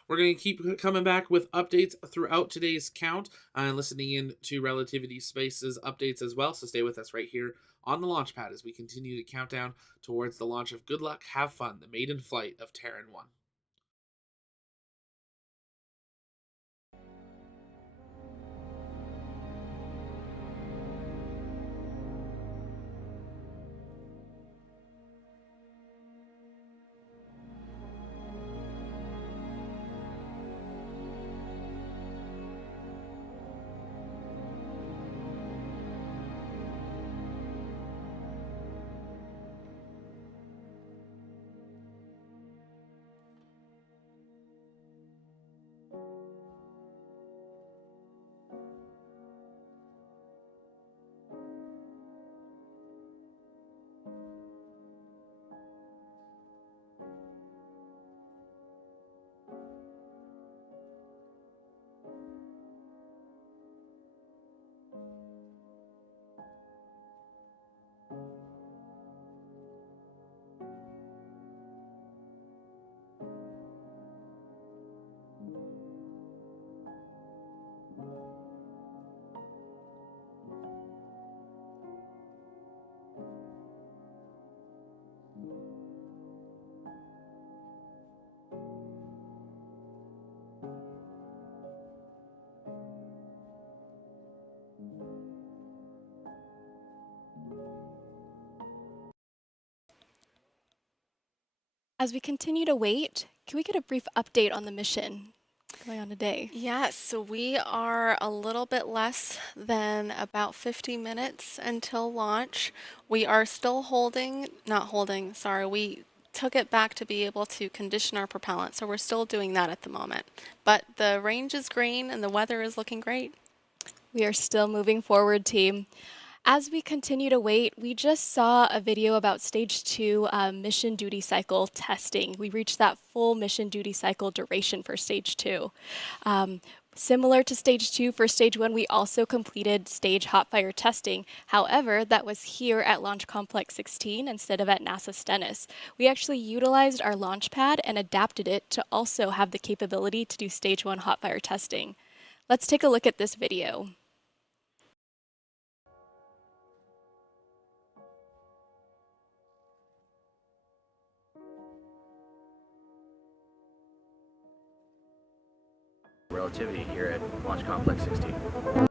We're going to keep coming back with updates throughout today's count and listening in to Relativity Space's updates as well. So stay with us right here on the launch pad as we continue to count down towards the launch of Good Luck, Have Fun, the maiden flight of Terran 1. As we continue to wait, can we get a brief update on the mission going on today? Yes, so we are a little bit less than about 50 minutes until launch. We are still not holding, sorry, we took it back to be able to condition our propellant, so we're still doing that at the moment. But the range is green and the weather is looking great. We are still moving forward, team. As we continue to wait, we just saw a video about stage two mission duty cycle testing. We reached that full mission duty cycle duration for stage two. Um, Similar to stage two, for stage one, we also completed stage hot fire testing. However, that was here at Launch Complex 16 instead of at NASA Stennis. We actually utilized our launch pad and adapted it to also have the capability to do stage one hot fire testing. Let's take a look at this video. Relativity here at Launch Complex 16.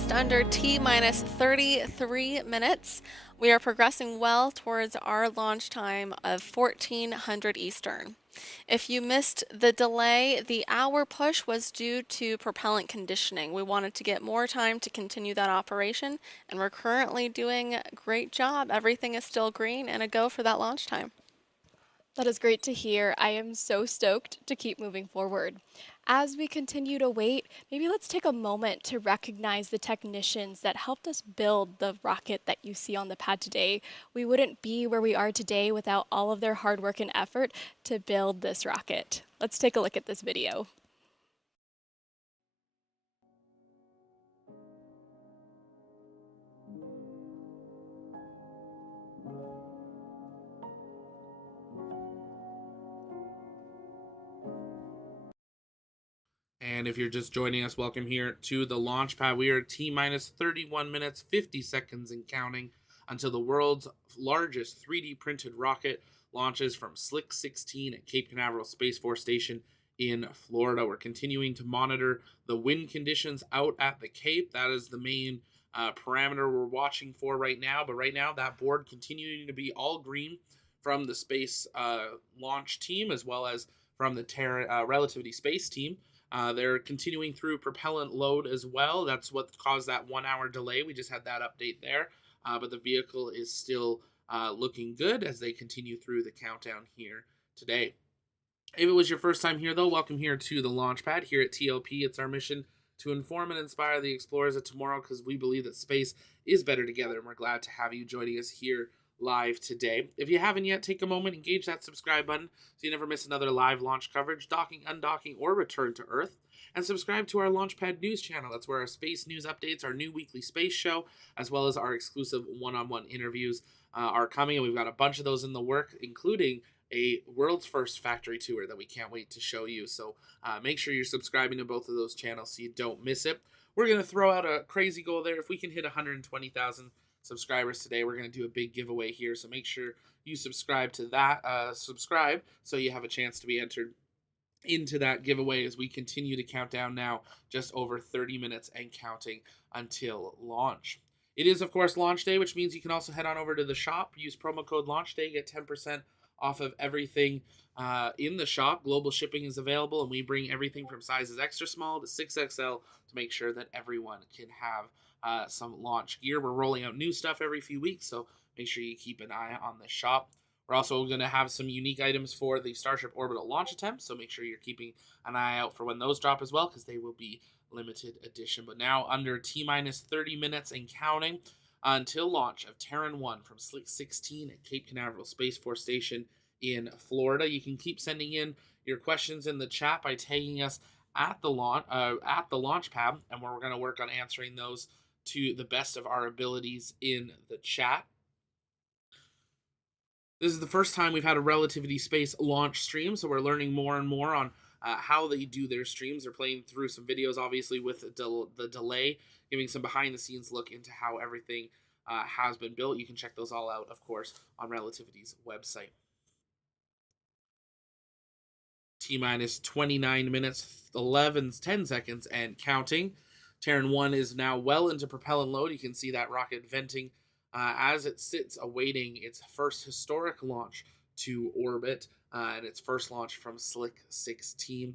Just under T minus 33 minutes. We are progressing well towards our launch time of 1400 Eastern. If you missed the delay, the hour push was due to propellant conditioning. We wanted to get more time to continue that operation, and we're currently doing a great job. Everything is still green and a go for that launch time. That is great to hear. I am so stoked to keep moving forward. As we continue to wait, maybe let's take a moment to recognize the technicians that helped us build the rocket that you see on the pad today. We wouldn't be where we are today without all of their hard work and effort to build this rocket. Let's take a look at this video. And if you're just joining us, welcome here to the launch pad. We are T minus 31 minutes, 50 seconds and counting until the world's largest 3D printed rocket launches from Slick 16 at Cape Canaveral Space Force Station in Florida. We're continuing to monitor the wind conditions out at the Cape. That is the main parameter we're watching for right now. But right now, that board continuing to be all green from the space launch team as well as from the Terran Relativity space team. They're continuing through propellant load as well. That's what caused that 1 hour delay. We just had that update there. But the vehicle is still looking good as they continue through the countdown here today. If it was your first time here, though, welcome here to the launch pad here at TLP. It's our mission to inform and inspire the explorers of tomorrow because we believe that space is better together, and we're glad to have you joining us here live today. If you haven't yet, take a moment, engage that subscribe button so you never miss another live launch coverage, docking, undocking, or return to Earth. And subscribe to our Launchpad News channel. That's where our space news updates, our new weekly space show, as well as our exclusive one-on-one interviews are coming. And we've got a bunch of those in the work, including a world's first factory tour that we can't wait to show you. So make sure you're subscribing to both of those channels so you don't miss it. We're going to throw out a crazy goal there. If we can hit 120,000 subscribers today, we're going to do a big giveaway here. So make sure you subscribe to that. Subscribe so you have a chance to be entered into that giveaway as we continue to count down now just over 30 minutes and counting until launch. It is, of course, launch day, which means you can also head on over to the shop, use promo code launch day, get 10% off of everything in the shop. Global shipping is available, and we bring everything from sizes extra small to 6XL to make sure that everyone can have some launch gear. We're rolling out new stuff every few weeks, so make sure you keep an eye on the shop. We're also going to have some unique items for the Starship orbital launch attempt, so make sure you're keeping an eye out for when those drop as well, because they will be limited edition. But now under T-minus 30 minutes and counting until launch of Terran 1 from Slick 16 at Cape Canaveral Space Force Station in Florida. You can keep sending in your questions in the chat by tagging us at the launch pad, and we're going to work on answering those to the best of our abilities in the chat. This is the first time we've had a Relativity Space launch stream, so we're learning more and more on how they do their streams. They're playing through some videos, obviously, with the delay, giving some behind-the-scenes look into how everything has been built. You can check those all out, of course, on Relativity's website. T-minus 29 minutes, 10 seconds, and counting. Terran 1 is now well into propellant load. You can see that rocket venting as it sits awaiting its first historic launch to orbit and its first launch from Slick 16.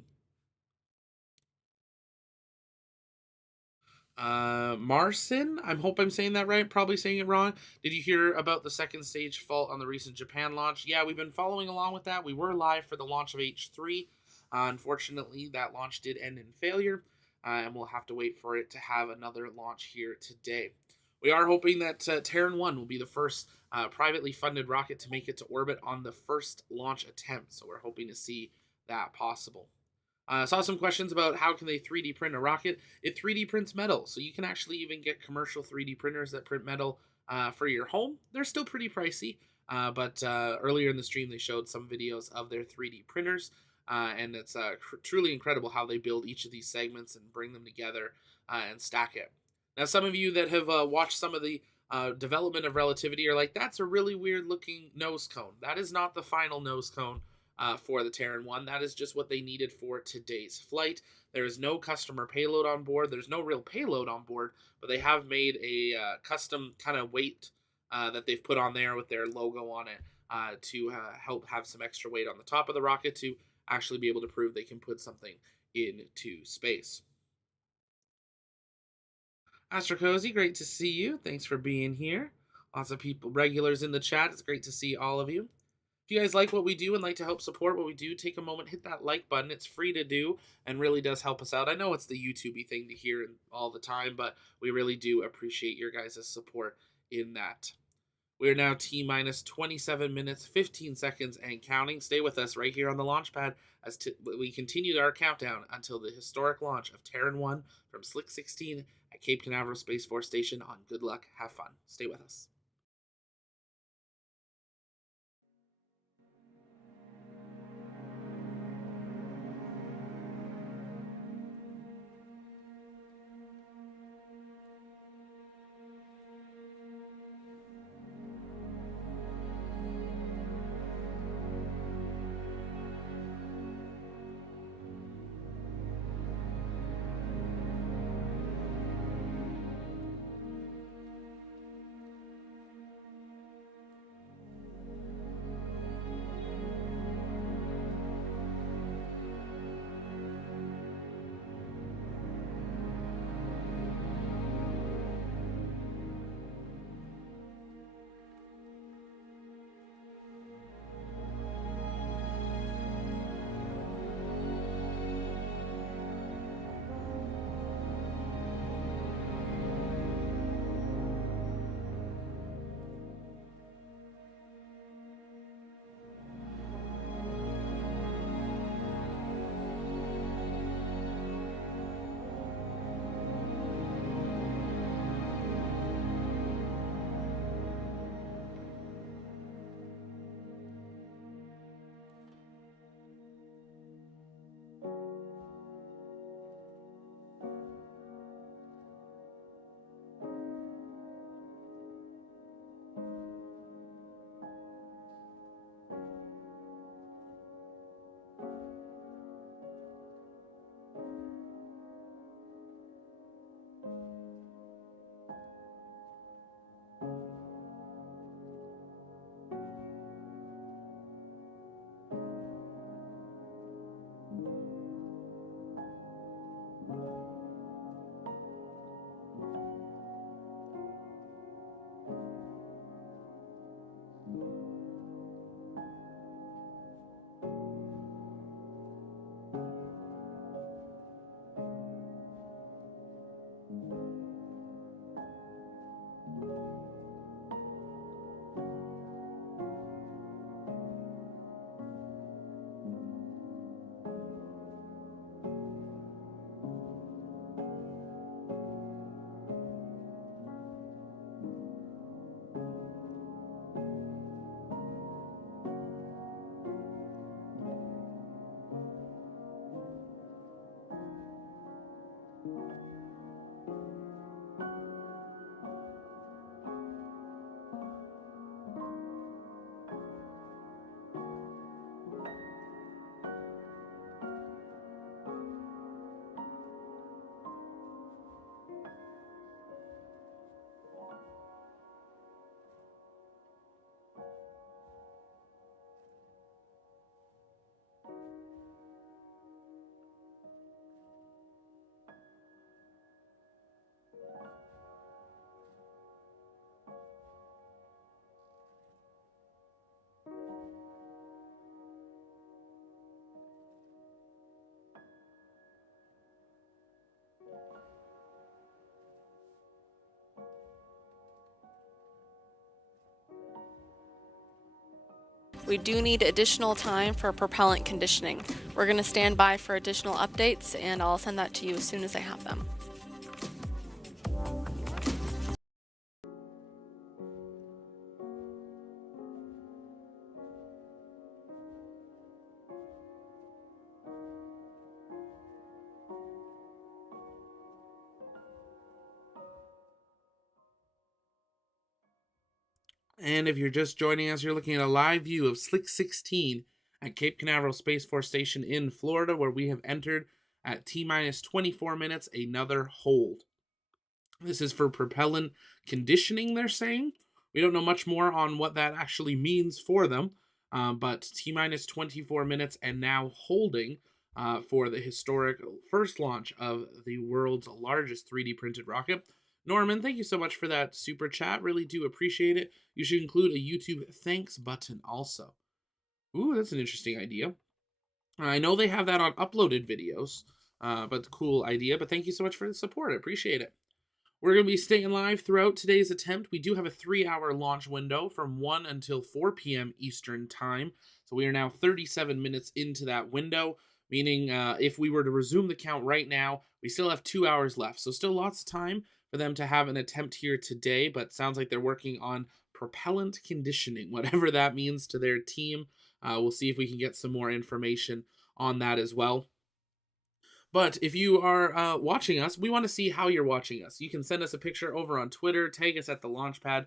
Marcin, I hope I'm saying that right, probably saying it wrong. Did you hear about the second stage fault on the recent Japan launch? Yeah, we've been following along with that. We were live for the launch of H3. Unfortunately, that launch did end in failure, and we'll have to wait for it to have another launch here today. We are hoping that Terran 1 will be the first privately funded rocket to make it to orbit on the first launch attempt, so we're hoping to see that possible. Saw some questions about how can they 3D print a rocket. It 3D prints metal, so you can actually even get commercial 3D printers that print metal for your home. They're still pretty pricey, but earlier in the stream they showed some videos of their 3D printers, and it's truly incredible how they build each of these segments and bring them together and stack it. Now, some of you that have watched some of the development of Relativity are like, that's a really weird looking nose cone. That is not the final nose cone for the Terran 1. That is just what they needed for today's flight. There is no customer payload on board. There's no real payload on board, but they have made a custom kind of weight that they've put on there with their logo on it to help have some extra weight on the top of the rocket to actually be able to prove they can put something into space. Astro Cozy, great to see you. Thanks for being here. Lots of people, regulars in the chat. It's great to see all of you. If you guys like what we do and like to help support what we do, take a moment, hit that like button. It's free to do and really does help us out. I know it's the YouTubey thing to hear all the time, but we really do appreciate your guys' support in that. We are now T minus 27 minutes, 15 seconds, and counting. Stay with us right here on the launch pad as we continue our countdown until the historic launch of Terran 1 from Slick 16 at Cape Canaveral Space Force Station on Good Luck, Have Fun. Stay with us. We do need additional time for propellant conditioning. We're going to stand by for additional updates, and I'll send that to you as soon as I have them. And if you're just joining us, you're looking at a live view of Slick 16 at Cape Canaveral Space Force Station in Florida, where we have entered at T minus 24 minutes another hold. This is for propellant conditioning, they're saying. We don't know much more on what that actually means for them, but T minus 24 minutes and now holding for the historic first launch of the world's largest 3D printed rocket. Norman, thank you so much for that super chat. Really do appreciate it. You should include a YouTube thanks button also. Ooh, that's an interesting idea. I know they have that on uploaded videos, but cool idea. But thank you so much for the support. I appreciate it. We're going to be staying live throughout today's attempt. We do have a 3-hour launch window from 1 until 4 p.m. Eastern Time. So we are now 37 minutes into that window, meaning if we were to resume the count right now, we still have 2 hours left. So still lots of time for them to have an attempt here today, but sounds like they're working on propellant conditioning, whatever that means to their team. We'll see if we can get some more information on that as well. But if you are watching us, we want to see how you're watching us. You can send us a picture over on Twitter, tag us at the Launchpad.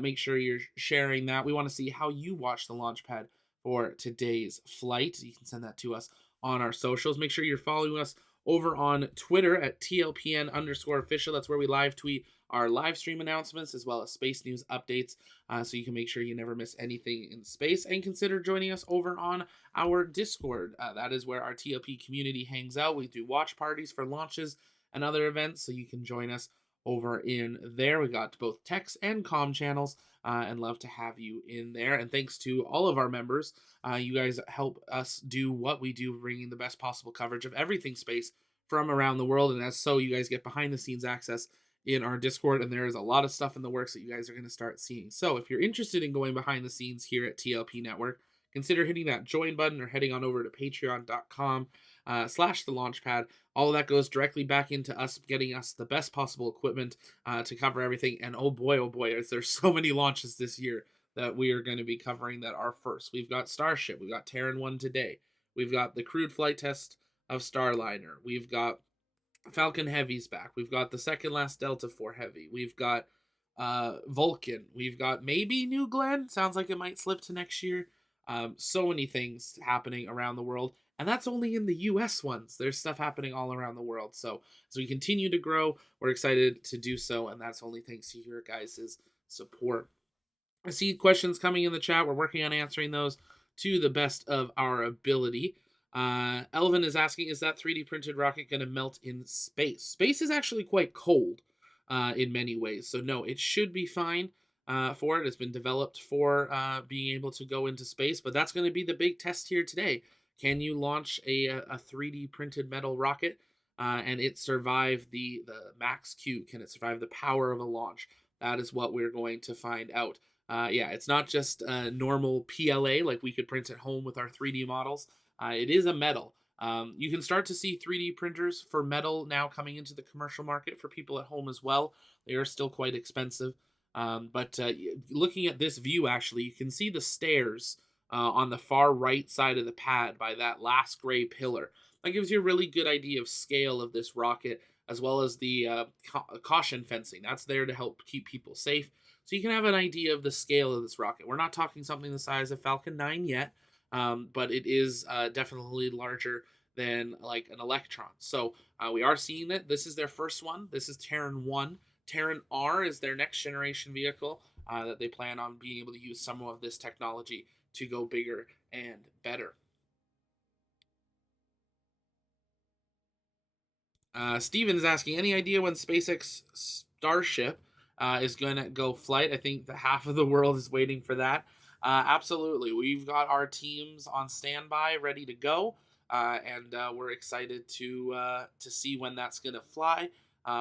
Make sure you're sharing that. We want to see how you watch the Launchpad for today's flight. You can send that to us on our socials. Make sure you're following us over on Twitter at TLPN_official. That's where we live tweet our live stream announcements as well as space news updates, so you can make sure you never miss anything in space. And consider joining us over on our Discord. That is where our TLP community hangs out. We do watch parties for launches and other events, so you can join us over in there. We got both text and comm channels, and love to have you in there. And thanks to all of our members. You guys help us do what we do, bringing the best possible coverage of everything space from around the world. And as so, you guys get behind the scenes access in our Discord, and there is a lot of stuff in the works that you guys are going to start seeing. So if you're interested in going behind the scenes here at TLP Network, consider hitting that join button or heading on over to patreon.com/the launchpad. All of that goes directly back into us getting us the best possible equipment to cover everything. And oh boy, is there so many launches this year that we are going to be covering that are first. We've got Starship, we've got Terran 1 today, we've got the crewed flight test of Starliner, we've got Falcon Heavy's back, we've got the second last Delta IV Heavy, we've got Vulcan, we've got maybe New Glenn, sounds like it might slip to next year. So many things happening around the world, and that's only in the US ones. There's stuff happening all around the world. So as we continue to grow, we're excited to do so, and that's only thanks to your guys' support. I see questions coming in the chat. We're working on answering those to the best of our ability. Elvin is asking, is that 3D printed rocket going to melt in space? Space is actually quite cold in many ways. So no, it should be fine for it. It's been developed for being able to go into space, but that's going to be the big test here today. Can you launch a 3D printed metal rocket and it survive the max Q? Can it survive the power of a launch? That is what we're going to find out. Yeah, it's not just a normal PLA like we could print at home with our 3D models. It is a metal. You can start to see 3D printers for metal now coming into the commercial market for people at home as well. They are still quite expensive. But looking at this view, actually, you can see the stairs on the far right side of the pad by that last gray pillar. That gives you a really good idea of scale of this rocket, as well as the caution fencing. That's there to help keep people safe. So you can have an idea of the scale of this rocket. We're not talking something the size of Falcon 9 yet, but it is definitely larger than like an Electron. So we are seeing that this is their first one. This is Terran 1. Terran R is their next generation vehicle that they plan on being able to use some of this technology to go bigger and better. Steven is asking, any idea when SpaceX Starship is going to go flight? I think the half of the world is waiting for that. Absolutely. We've got our teams on standby, ready to go, and we're excited to see when that's going to fly.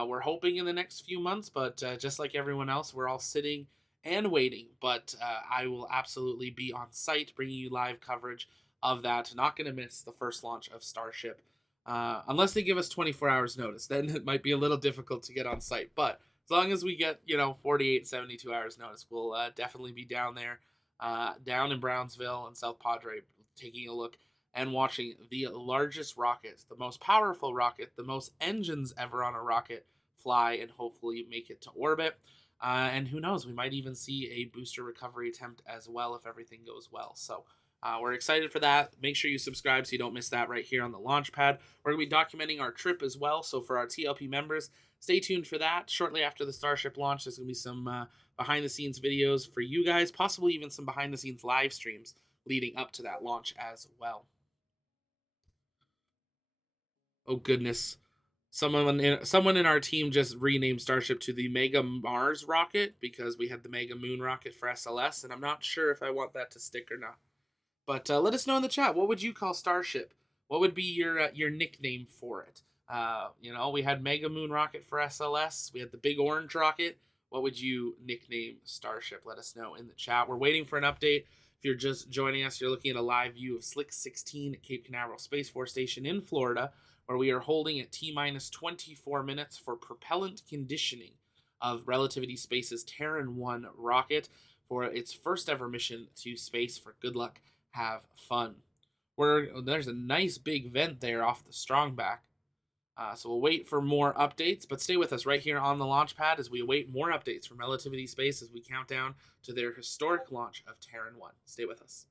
We're hoping in the next few months, but just like everyone else, we're all sitting and waiting. But I will absolutely be on site, bringing you live coverage of that. Not going to miss the first launch of Starship. Unless they give us 24 hours notice, then it might be a little difficult to get on site. But as long as we get, 48, 72 hours notice, we'll definitely be down there, down in Brownsville and South Padre, taking a look and watching the largest rocket, the most powerful rocket, the most engines ever on a rocket fly and hopefully make it to orbit. And who knows, we might even see a booster recovery attempt as well if everything goes well. So We're excited for that. Make sure you subscribe so you don't miss that right here on the launch pad. We're going to be documenting our trip as well. So for our TLP members, stay tuned for that. Shortly after the Starship launch, there's going to be some behind the scenes videos for you guys, possibly even some behind the scenes live streams leading up to that launch as well. Oh goodness. Someone in our team just renamed Starship to the Mega Mars rocket because we had the Mega Moon rocket for SLS, and I'm not sure if I want that to stick or not. But let us know in the chat. What would you call Starship? What would be your nickname for it? We had Mega Moon rocket for SLS. We had the Big Orange rocket. What would you nickname Starship? Let us know in the chat. We're waiting for an update. If you're just joining us, you're looking at a live view of Slick 16 at Cape Canaveral Space Force Station in Florida, where we are holding at T-minus 24 minutes for propellant conditioning of Relativity Space's Terran 1 rocket for its first ever mission to space. For good luck, have fun. There's a nice big vent there off the Strongback. So we'll wait for more updates, but stay with us right here on the launch pad as we await more updates from Relativity Space as we count down to their historic launch of Terran 1. Stay with us.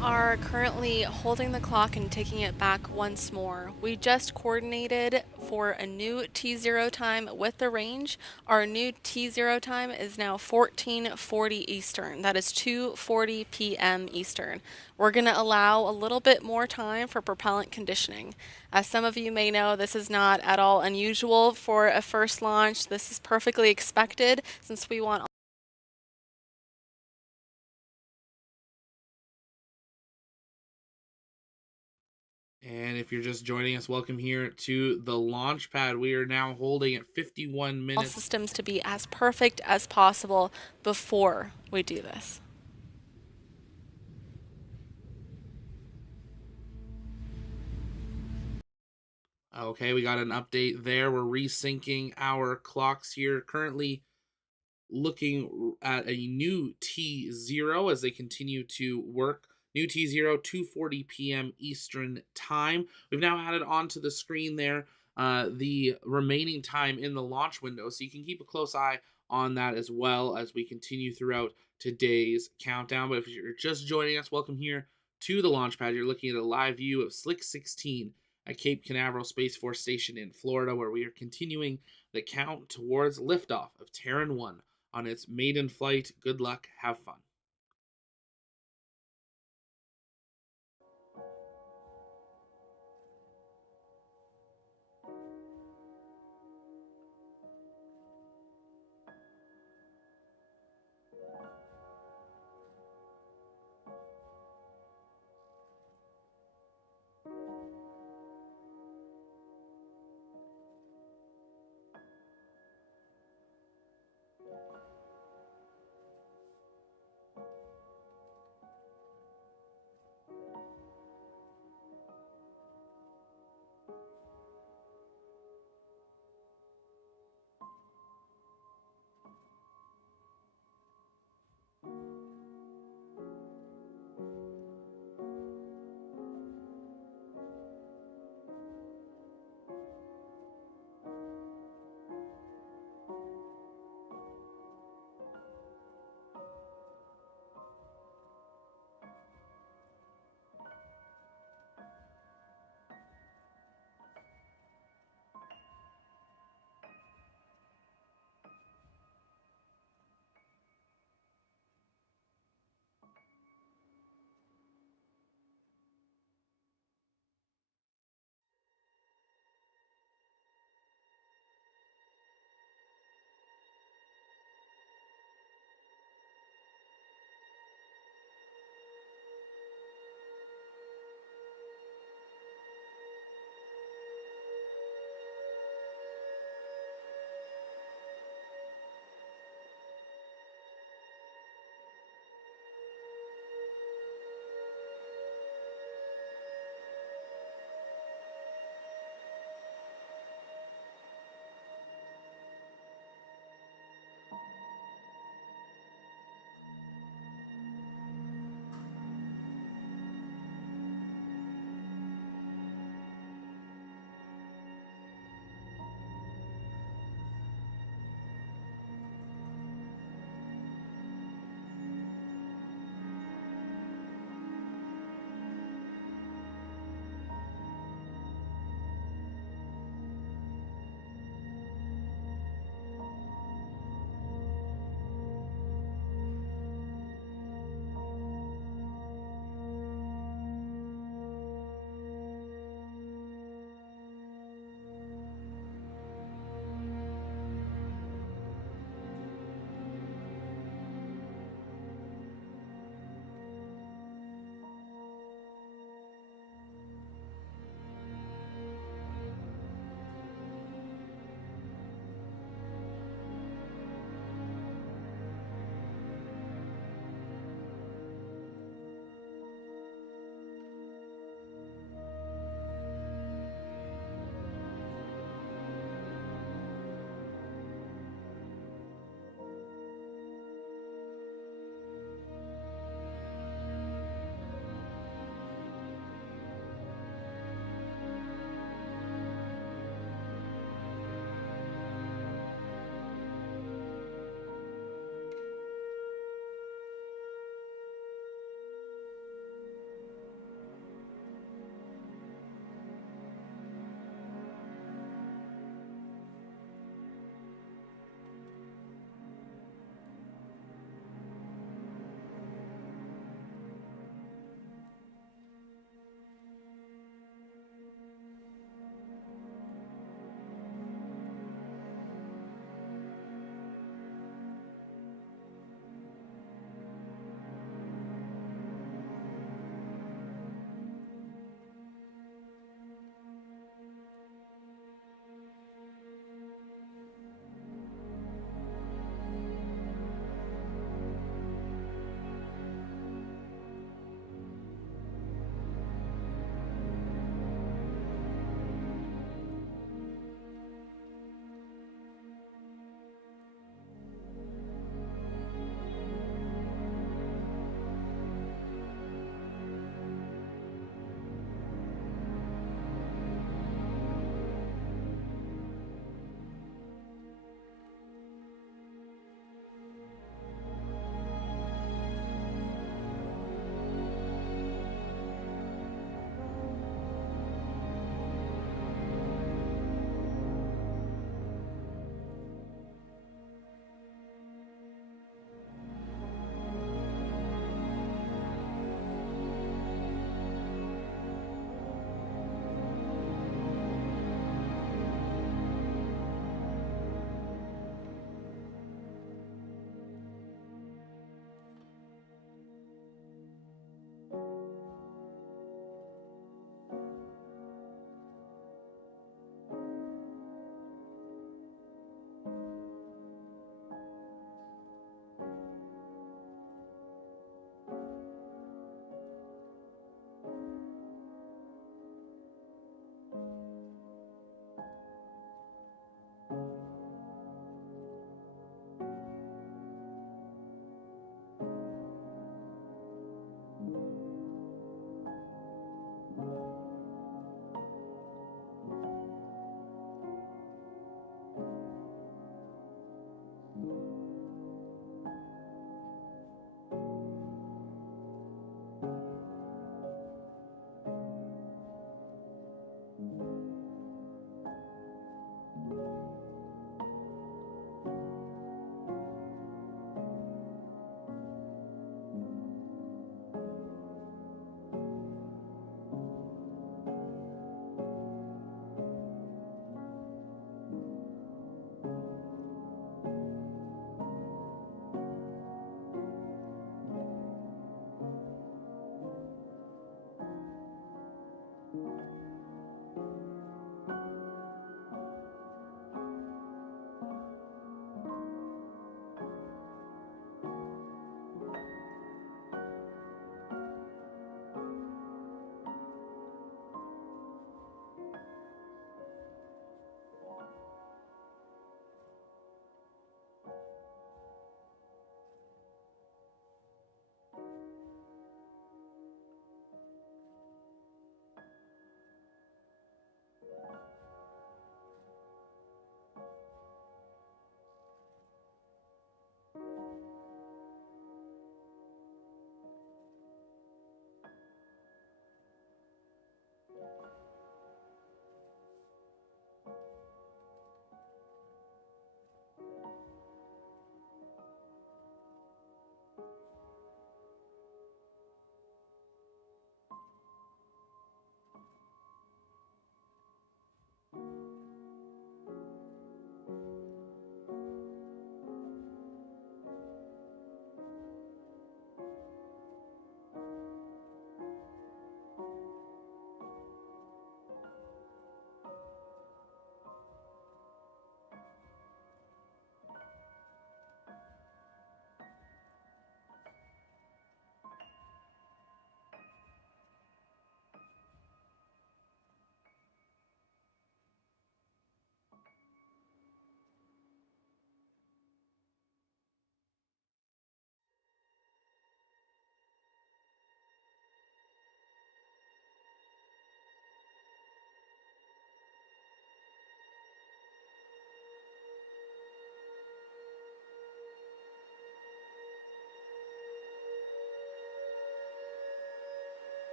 are currently holding the clock and taking it back once more. We just coordinated for a new T0 time with the range. Our new T0 time is now 14:40 Eastern. That is 2:40 p.m. Eastern. We're going to allow a little bit more time for propellant conditioning. As some of you may know, this is not at all unusual for a first launch. This is perfectly expected since we want And if you're just joining us, welcome here to the launch pad. We are now holding at 51 all minutes. systems to be as perfect as possible before we do this. Okay, we got an update there. We're resyncing our clocks here. Currently looking at a new T0 as they continue to work. New T0, 2:40 p.m. Eastern Time. We've now added onto the screen there the remaining time in the launch window, so you can keep a close eye on that as well as we continue throughout today's countdown. But if you're just joining us, welcome here to the launch pad. You're looking at a live view of Slick 16 at Cape Canaveral Space Force Station in Florida, where we are continuing the count towards liftoff of Terran 1 on its maiden flight. Good luck, have fun.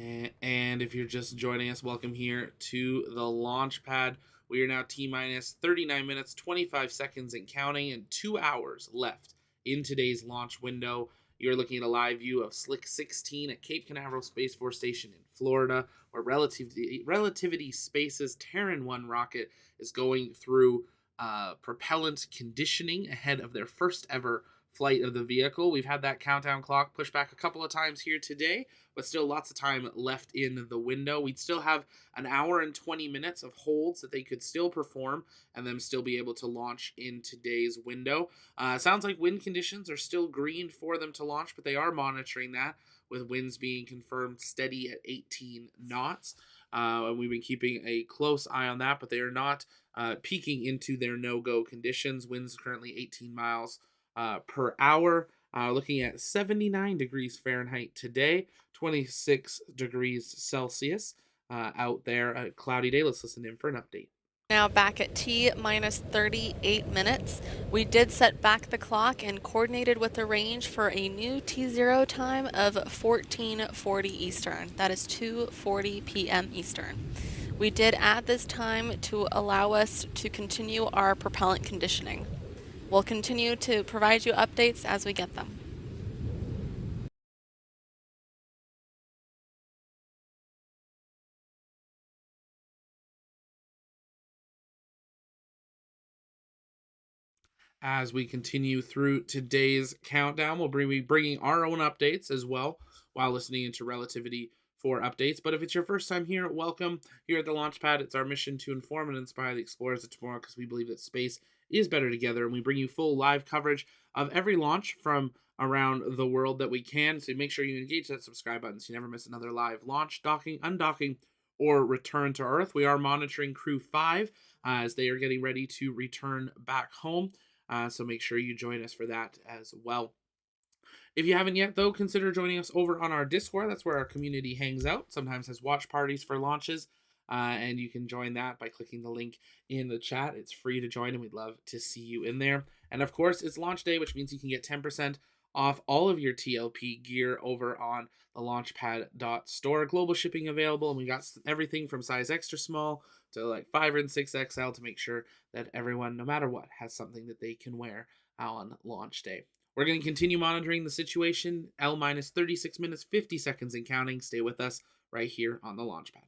And if you're just joining us, welcome here to the launch pad. We are now T minus 39 minutes, 25 seconds and counting, and 2 hours left in today's launch window. You're looking at a live view of Slick 16 at Cape Canaveral Space Force Station in Florida, where Relativity Space's Terran 1 rocket is going through propellant conditioning ahead of their first ever flight of the vehicle. We've had that countdown clock pushed back a couple of times here today, but still lots of time left in the window. We'd still have an hour and 20 minutes of holds that they could still perform and then still be able to launch in today's window. Sounds like wind conditions are still green for them to launch, but they are monitoring that with winds being confirmed steady at 18 knots. And we've been keeping a close eye on that, but they are not peaking into their no-go conditions. Winds currently 18 miles per hour. Looking at 79 degrees Fahrenheit today, 26 degrees Celsius out there. A cloudy day. Let's listen in for an update. Now back at T minus 38 minutes. We did set back the clock and coordinated with the range for a new T0 time of 1440 Eastern. That is 2:40 p.m. Eastern. We did add this time to allow us to continue our propellant conditioning. We'll continue to provide you updates as we get them. As we continue through today's countdown, we'll be bringing our own updates as well while listening into Relativity for updates. But if it's your first time here, welcome here at the Launchpad. It's our mission to inform and inspire the explorers of tomorrow because we believe that space is better together, and we bring you full live coverage of every launch from around the world that we can. So make sure you engage that subscribe button so you never miss another live launch, docking, undocking, or return to Earth. We are monitoring Crew 5 as they are getting ready to return back home. So make sure you join us for that as well. If you haven't yet, though, consider joining us over on our Discord. That's where our community hangs out, sometimes has watch parties for launches. And you can join that by clicking the link in the chat. It's free to join, and we'd love to see you in there. And of course, it's launch day, which means you can get 10% off all of your TLP gear over on the launchpad.store. Global shipping available, and we got everything from size extra small to like 5 and 6XL to make sure that everyone, no matter what, has something that they can wear on launch day. We're going to continue monitoring the situation. L minus 36 minutes, 50 seconds and counting. Stay with us right here on the Launchpad.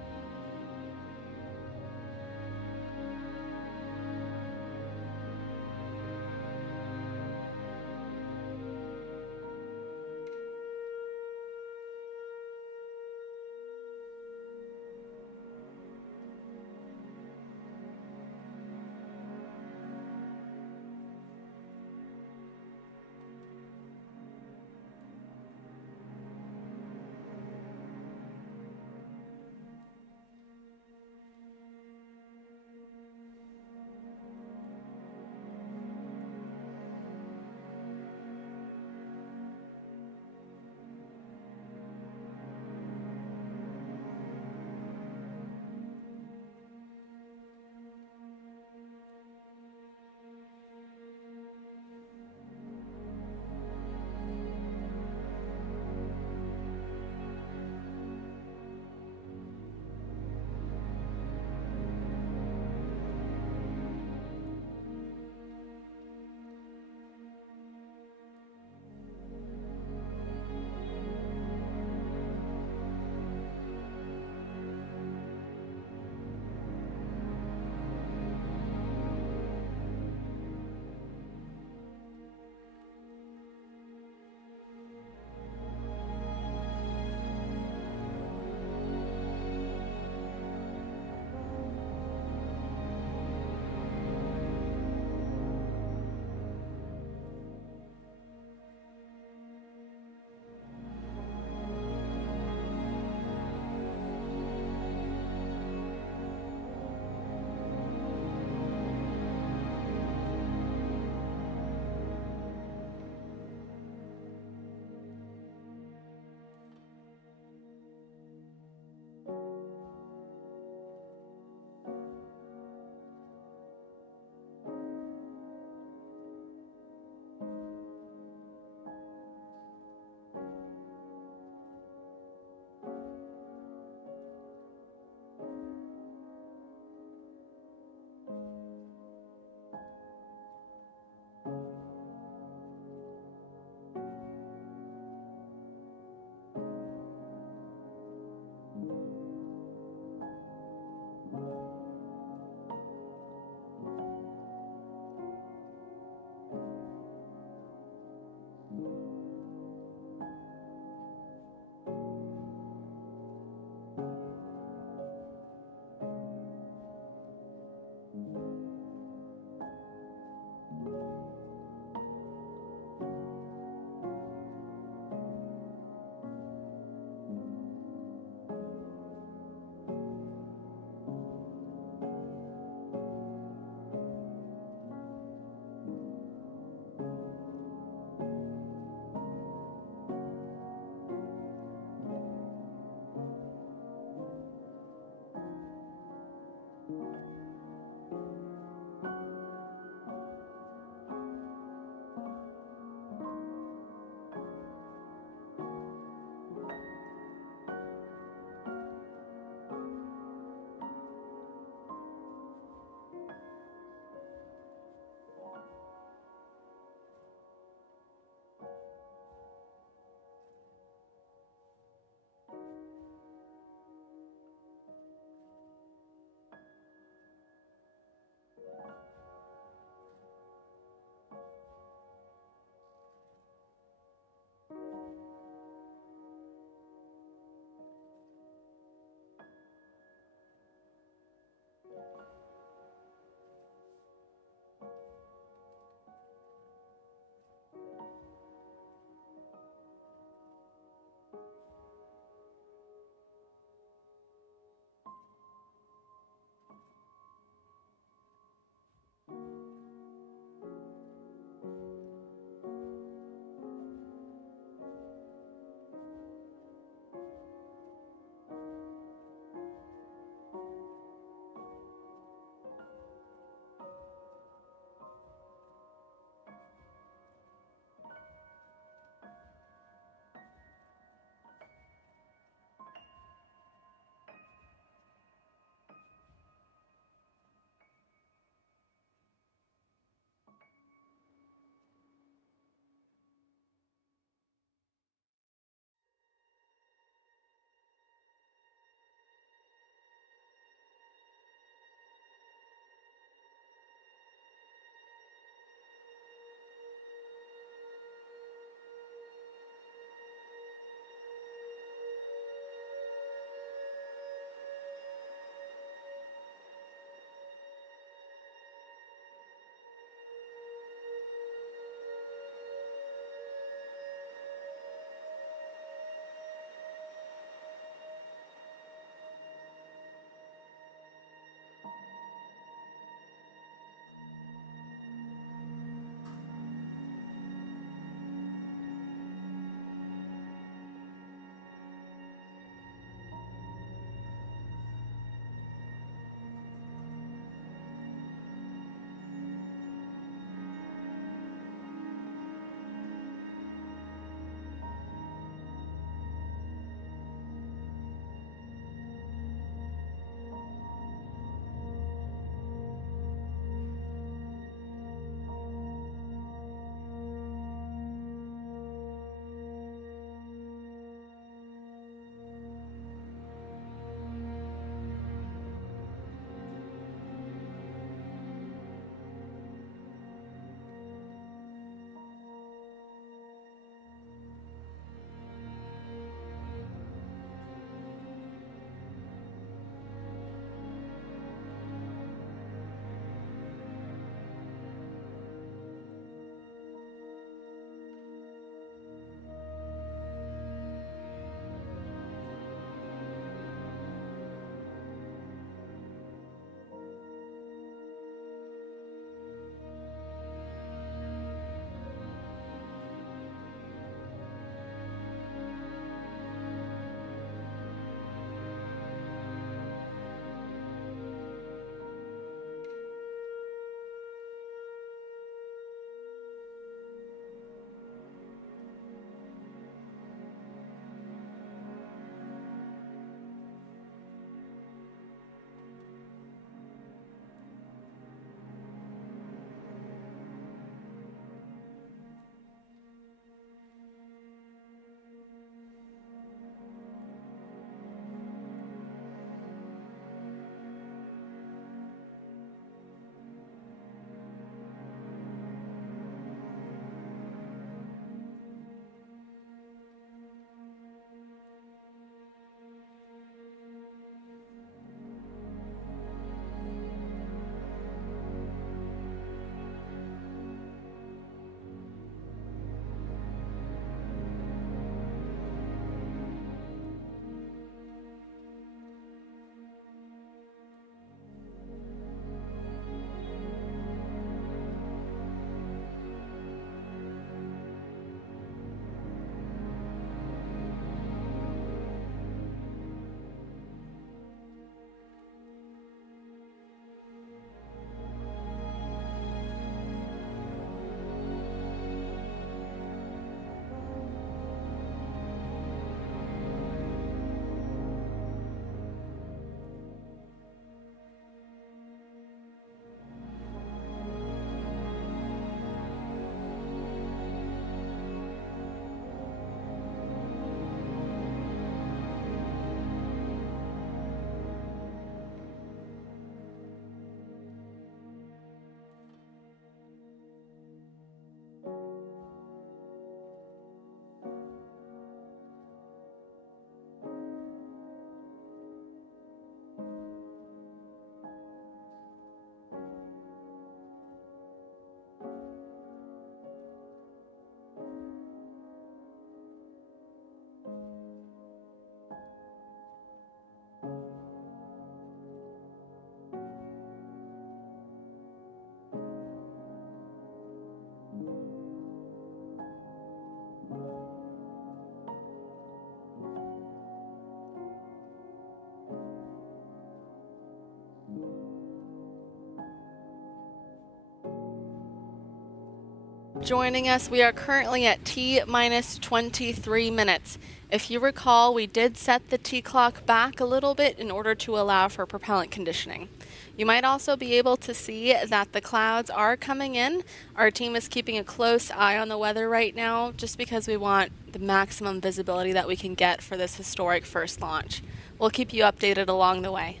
joining us. We are currently at T minus 23 minutes. If you recall, we did set the T clock back a little bit in order to allow for propellant conditioning. You might also be able to see that the clouds are coming in. Our team is keeping a close eye on the weather right now just because we want the maximum visibility that we can get for this historic first launch. We'll keep you updated along the way.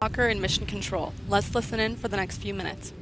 Walker in mission control. Let's listen in for the next few minutes.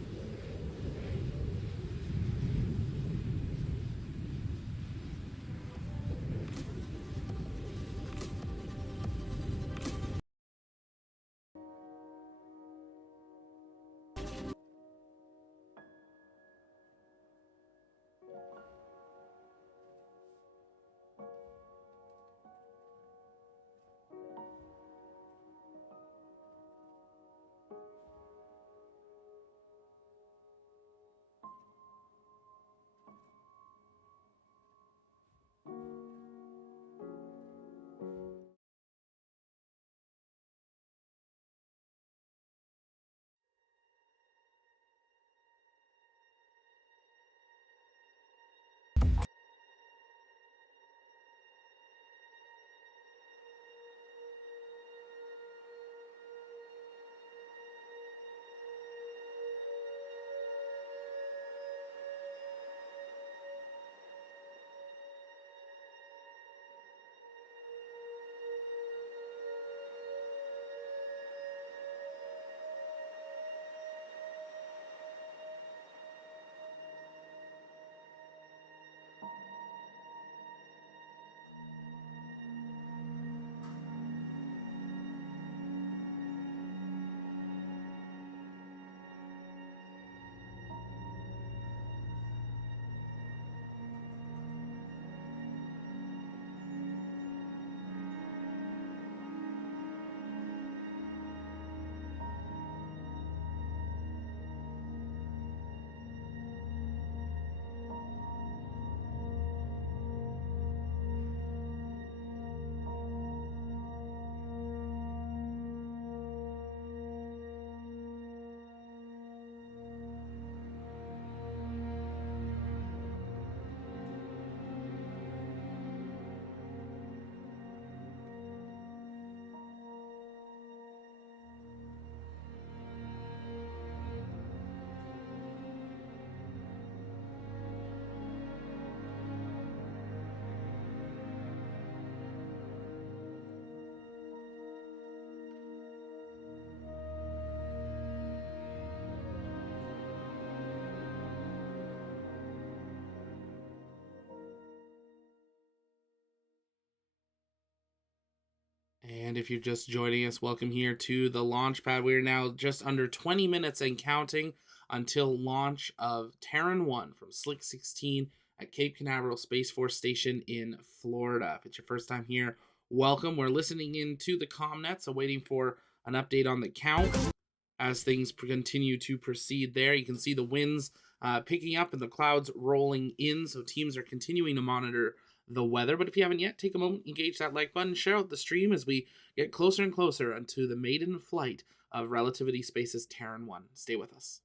And if you're just joining us, welcome here to the launch pad. We are now just under 20 minutes and counting until launch of Terran 1 from Slick 16 at Cape Canaveral Space Force Station in Florida. If it's your first time here, welcome. We're listening in to the ComNet, so waiting for an update on the count as things continue to proceed there. You can see the winds picking up and the clouds rolling in, so teams are continuing to monitor the weather. But if you haven't yet, take a moment, engage that like button, share out the stream as we get closer and closer unto the maiden flight of Relativity Space's Terran 1. Stay with us.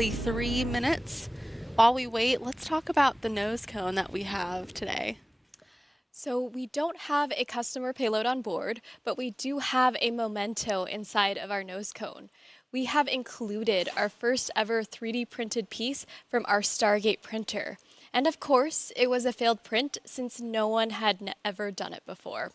Exactly 3 minutes. While we wait, let's talk about the nose cone that we have today. So we don't have a customer payload on board, but we do have a memento inside of our nose cone. we have included our first ever 3D printed piece from our Stargate printer. And of course, it was a failed print since no one had ever done it before.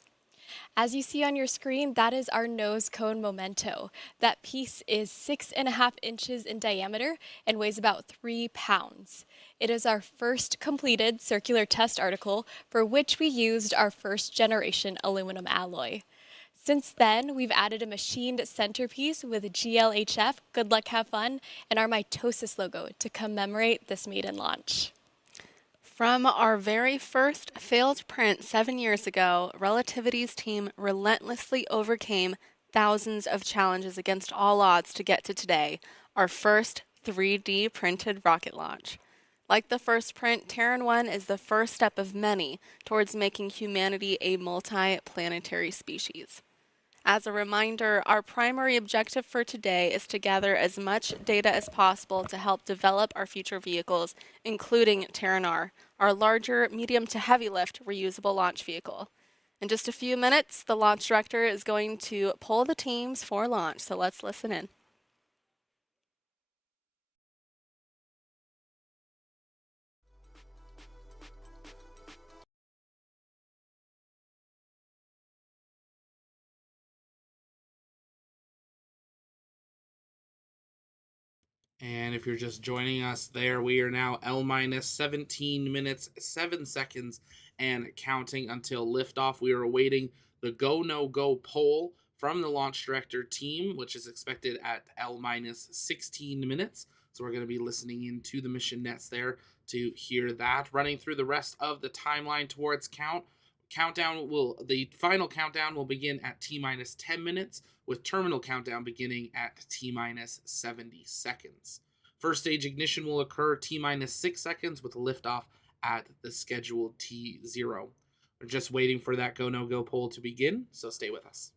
As you see on your screen, that is our nose cone memento. That piece is 6.5 inches in diameter and weighs about 3 pounds. It is our first completed circular test article for which we used our first generation aluminum alloy. Since then, we've added a machined centerpiece with GLHF, good luck, have fun, and our mitosis logo to commemorate this maiden launch. From our very first failed print 7 years ago, Relativity's team relentlessly overcame thousands of challenges against all odds to get to today, our first 3D printed rocket launch. Like the first print, Terran 1 is the first step of many towards making humanity a multi-planetary species. As a reminder, our primary objective for today is to gather as much data as possible to help develop our future vehicles, including Terran R, our larger medium to heavy lift reusable launch vehicle. In just a few minutes, the launch director is going to poll the teams for launch, so let's listen in. And if you're just joining us there, we are now L minus 17 minutes, 7 seconds, and counting until liftoff. We are awaiting the go no go poll from the launch director team, which is expected at L minus 16 minutes. So we're going to be listening into the mission nets there to hear that. Running through the rest of the timeline towards the final countdown will begin at T minus 10 minutes, with terminal countdown beginning at T minus 70 seconds. First stage ignition will occur T minus 6 seconds with liftoff at the scheduled T0. We're just waiting for that go no go poll to begin, so stay with us.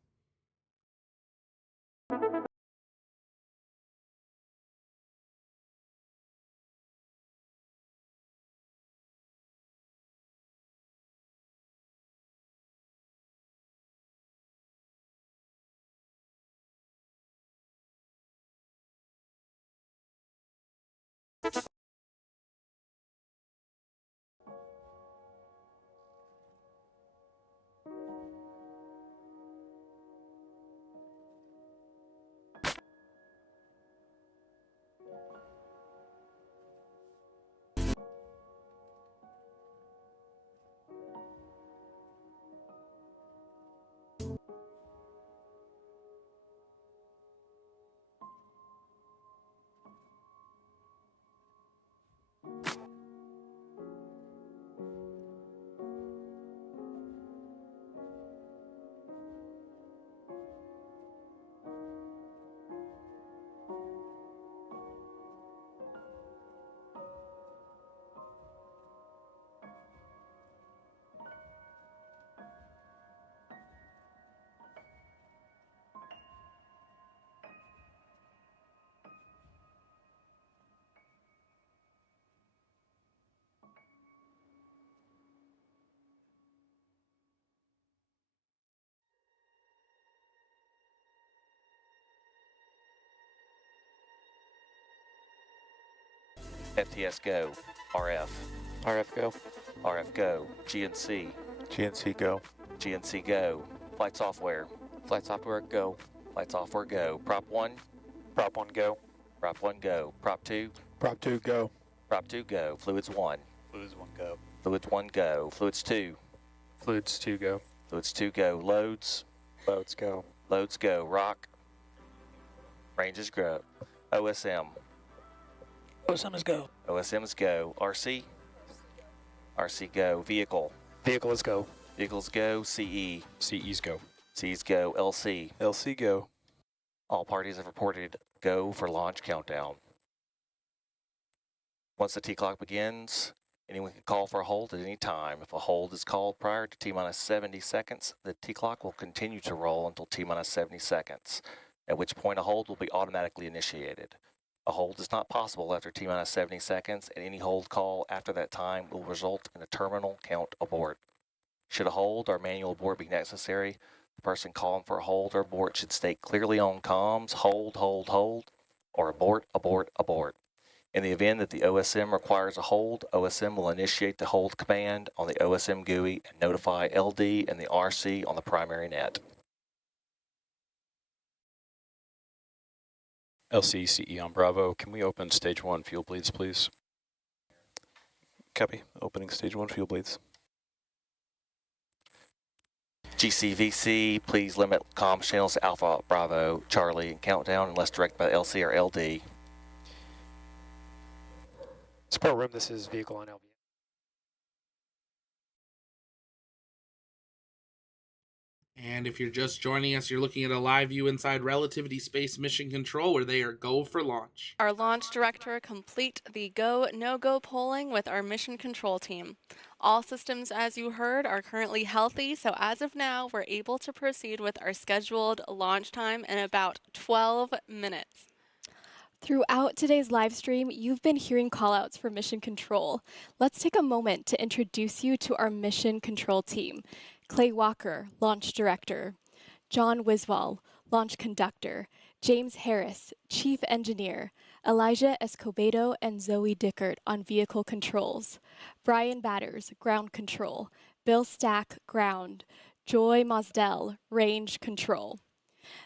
FTS go. RF. RF go. RF go. GNC. GNC go. GNC go. Flight software. Flight software go. Flight software go. Prop 1. Prop 1 go. Prop 1 go. Prop 2. Prop 2 go. Prop 2 go. Fluids 1. Fluids 1 go. Fluids 1 go. Fluids 2. Fluids 2 go. Fluids 2 go. Loads. Loads go. Loads go. Rock. Ranges grow. OSM. OSM is go. OSMs go. RC. RC go. Vehicle. Vehicle is go. Vehicles go. CE. CE's go. C's go. LC. LC go. All parties have reported go for launch countdown. Once the T-clock begins, anyone can call for a hold at any time. If a hold is called prior to T-minus 70 seconds, the T-clock will continue to roll until T-minus 70 seconds, at which point a hold will be automatically initiated. A hold is not possible after T-minus 70 seconds, and any hold call after that time will result in a terminal count abort. Should a hold or manual abort be necessary, the person calling for a hold or abort should state clearly on comms, hold, hold, hold, or abort, abort, abort. In the event that the OSM requires a hold, OSM will initiate the hold command on the OSM GUI and notify LD and the RC on the primary net. LCCE on Bravo. Can we open stage 1 fuel bleeds, please? Copy. Opening stage 1 fuel bleeds. GCVC, please limit comms channels to Alpha, Bravo, Charlie, and countdown unless directed by LC or LD. Support room, this is vehicle on LV. And if you're just joining us, you're looking at a live view inside Relativity Space Mission Control, where they are go for launch. Our launch director complete the go, no-go polling with our mission control team. All systems, as you heard, are currently healthy, so as of now, we're able to proceed with our scheduled launch time in about 12 minutes. Throughout today's live stream, you've been hearing callouts for mission control. Let's take a moment to introduce you to our mission control team. Clay Walker, launch director. John Wiswall, launch conductor. James Harris, chief engineer. Elijah Escobedo and Zoe Dickert on vehicle controls. Brian Batters, ground control. Bill Stack, ground. Joy Mosdell, range control.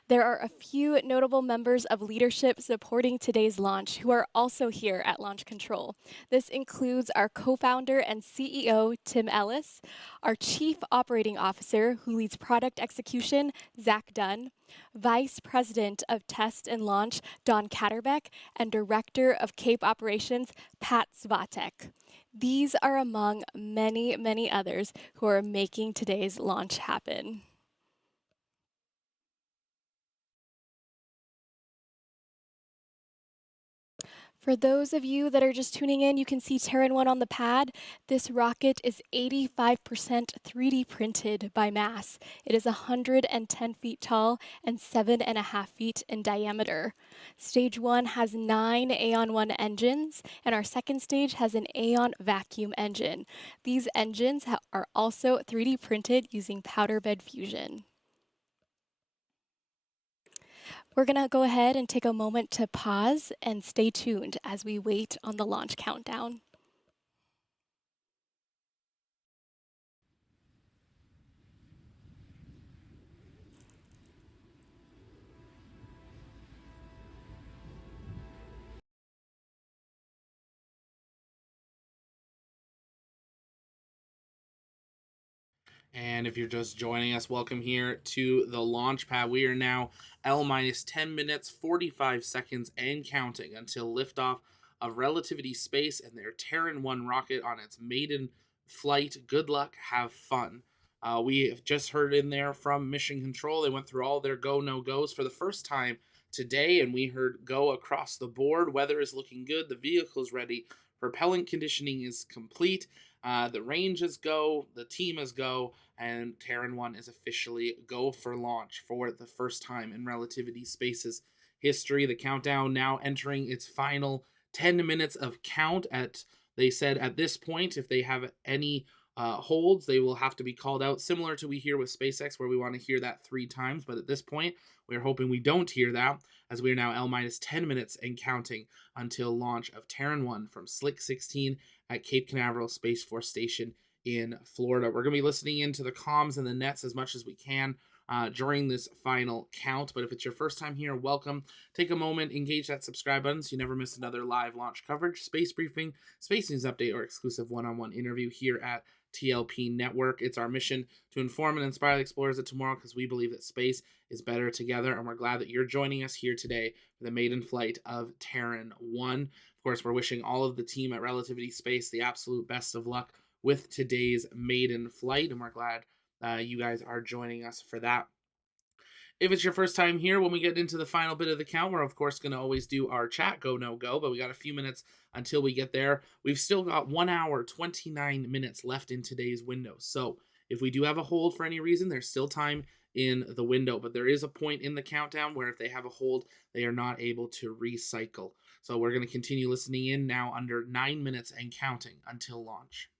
There are a few notable members of leadership supporting today's launch who are also here at Launch Control. This includes our co-founder and CEO, Tim Ellis, our Chief Operating Officer who leads product execution, Zach Dunn, Vice President of Test and Launch, Don Katterbeck, and Director of Cape Operations, Pat Svatek. These are among many, many others who are making today's launch happen. For those of you that are just tuning in, you can see Terran 1 on the pad. This rocket is 85% 3D printed by mass. It is 110 feet tall and 7.5 feet in diameter. Stage 1 has 9 Aeon 1 engines, and our second stage has an Aeon vacuum engine. These engines are also 3D printed using powder bed fusion. We're going to go ahead and take a moment to pause and stay tuned as we wait on the launch countdown. And if you're just joining us, welcome here to the launch pad. We are now L minus 10 minutes, 45 seconds, and counting until liftoff of Relativity Space and their Terran 1 rocket on its maiden flight. Good luck, have fun. We have just heard in there from Mission Control. They went through all their go, no goes for the first time today, and we heard go across the board. Weather is looking good. The vehicle is ready. Propellant conditioning is complete. The range is go. The team is go. And Terran 1 is officially go for launch for the first time in Relativity Space's history. The countdown now entering its final 10 minutes of count. They said at this point, if they have any holds, they will have to be called out, similar to we hear with SpaceX, where we want to hear that 3 times. But at this point, we're hoping we don't hear that, as we are now L minus 10 minutes and counting until launch of Terran 1 from Slick 16 at Cape Canaveral Space Force Station in Florida. We're going to be listening into the comms and the nets as much as we can during this final count. But if it's your first time here, welcome. Take a moment, engage that subscribe button so you never miss another live launch coverage, space briefing, space news update, or exclusive one-on-one interview here at TLP Network. It's our mission to inform and inspire the explorers of tomorrow, because we believe that space is better together, and we're glad that you're joining us here today for the maiden flight of Terran 1. Of course, we're wishing all of the team at Relativity Space the absolute best of luck with today's maiden flight, and we're glad you guys are joining us for that. If it's your first time here, when we get into the final bit of the count, we're of course going to always do our chat go, no go, but we got a few minutes until we get there. We've still got 1 hour, 29 minutes left in today's window. So if we do have a hold for any reason, there's still time in the window, but there is a point in the countdown where if they have a hold, they are not able to recycle. So we're going to continue listening in now under 9 minutes and counting until launch.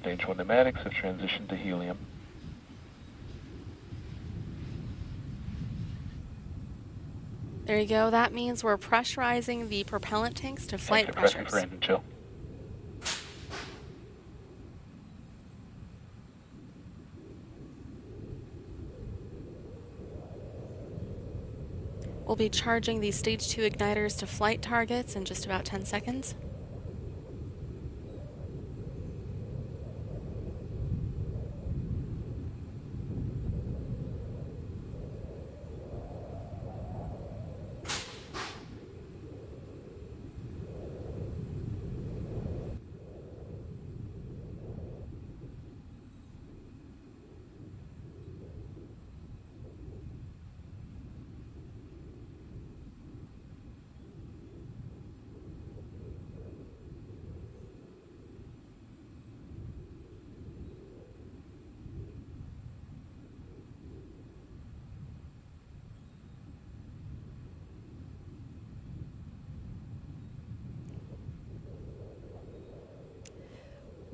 Stage 1 pneumatics have transitioned to helium. There you go. That means we're pressurizing the propellant tanks to flight Exit pressure pressures. for engine chill. We'll be charging the Stage 2 igniters to flight targets in just about 10 seconds.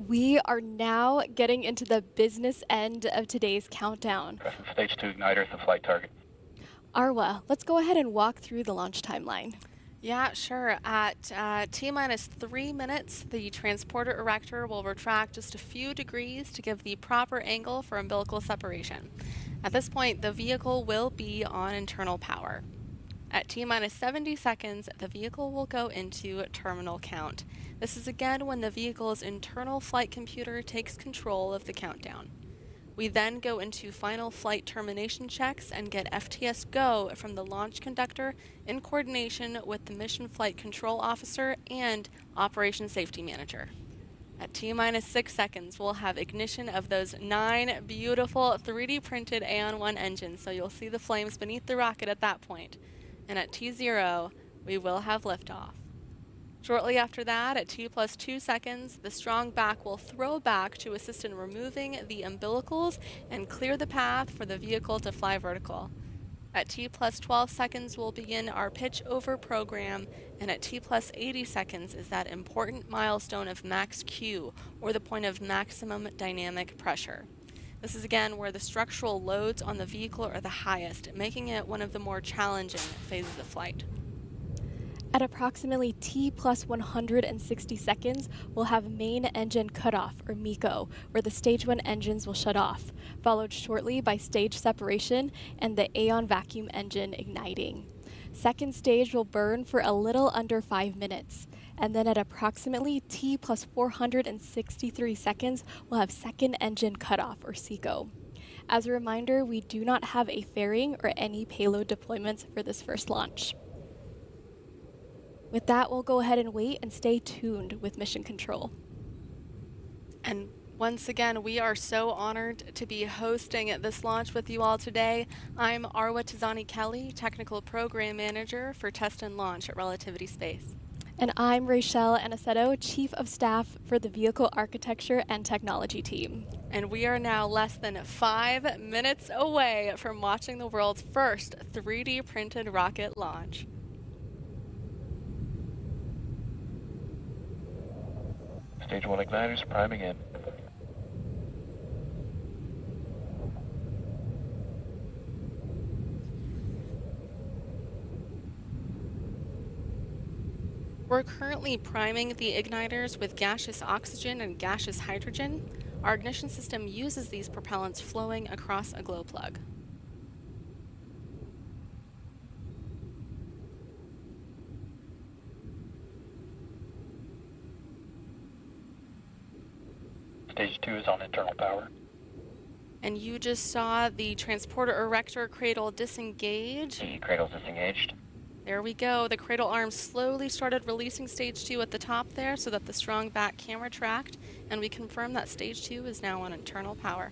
We are now getting into the business end of today's countdown. Pressing Stage 2 igniters to flight target. Arwa, let's go ahead and walk through the launch timeline. Yeah, sure. At T-minus 3 minutes, the transporter erector will retract just a few degrees to give the proper angle for umbilical separation. At this point, the vehicle will be on internal power. At T-minus 70 seconds, the vehicle will go into terminal count. This is again when the vehicle's internal flight computer takes control of the countdown. We then go into final flight termination checks and get FTS go from the launch conductor in coordination with the mission flight control officer and operation safety manager. At T-minus 6 seconds, we'll have ignition of those 9 beautiful 3D printed AON-1 engines, so you'll see the flames beneath the rocket at that point. And at T0, we will have liftoff. Shortly after that, at T plus 2 seconds, the strong back will throw back to assist in removing the umbilicals and clear the path for the vehicle to fly vertical. At T plus 12 seconds, we'll begin our pitch over program, and at T plus 80 seconds is that important milestone of max Q, or the point of maximum dynamic pressure. This is again where the structural loads on the vehicle are the highest, making it one of the more challenging phases of flight. At approximately T plus 160 seconds, we'll have main engine cutoff, or MECO, where the stage 1 engines will shut off, followed shortly by stage separation and the AON vacuum engine igniting. Second stage will burn for a little under 5 minutes, and then at approximately T plus 463 seconds, we'll have second engine cutoff, or SECO. As a reminder, we do not have a fairing or any payload deployments for this first launch. With that, we'll go ahead and wait and stay tuned with Mission Control. And once again, we are so honored to be hosting this launch with you all today. I'm Arwa Tizani-Kelly, Technical Program Manager for Test and Launch at Relativity Space. And I'm Rachelle Aniceto, Chief of Staff for the Vehicle Architecture and Technology team. And we are now less than 5 minutes away from watching the world's first 3D printed rocket launch. Stage 1 igniters priming in. We're currently priming the igniters with gaseous oxygen and gaseous hydrogen. Our ignition system uses these propellants flowing across a glow plug. Stage 2 is on internal power. And you just saw the transporter erector cradle disengage. The cradle's disengaged. There we go. The cradle arm slowly started releasing stage 2 at the top there so that the strong back can retract, and we confirm that stage 2 is now on internal power.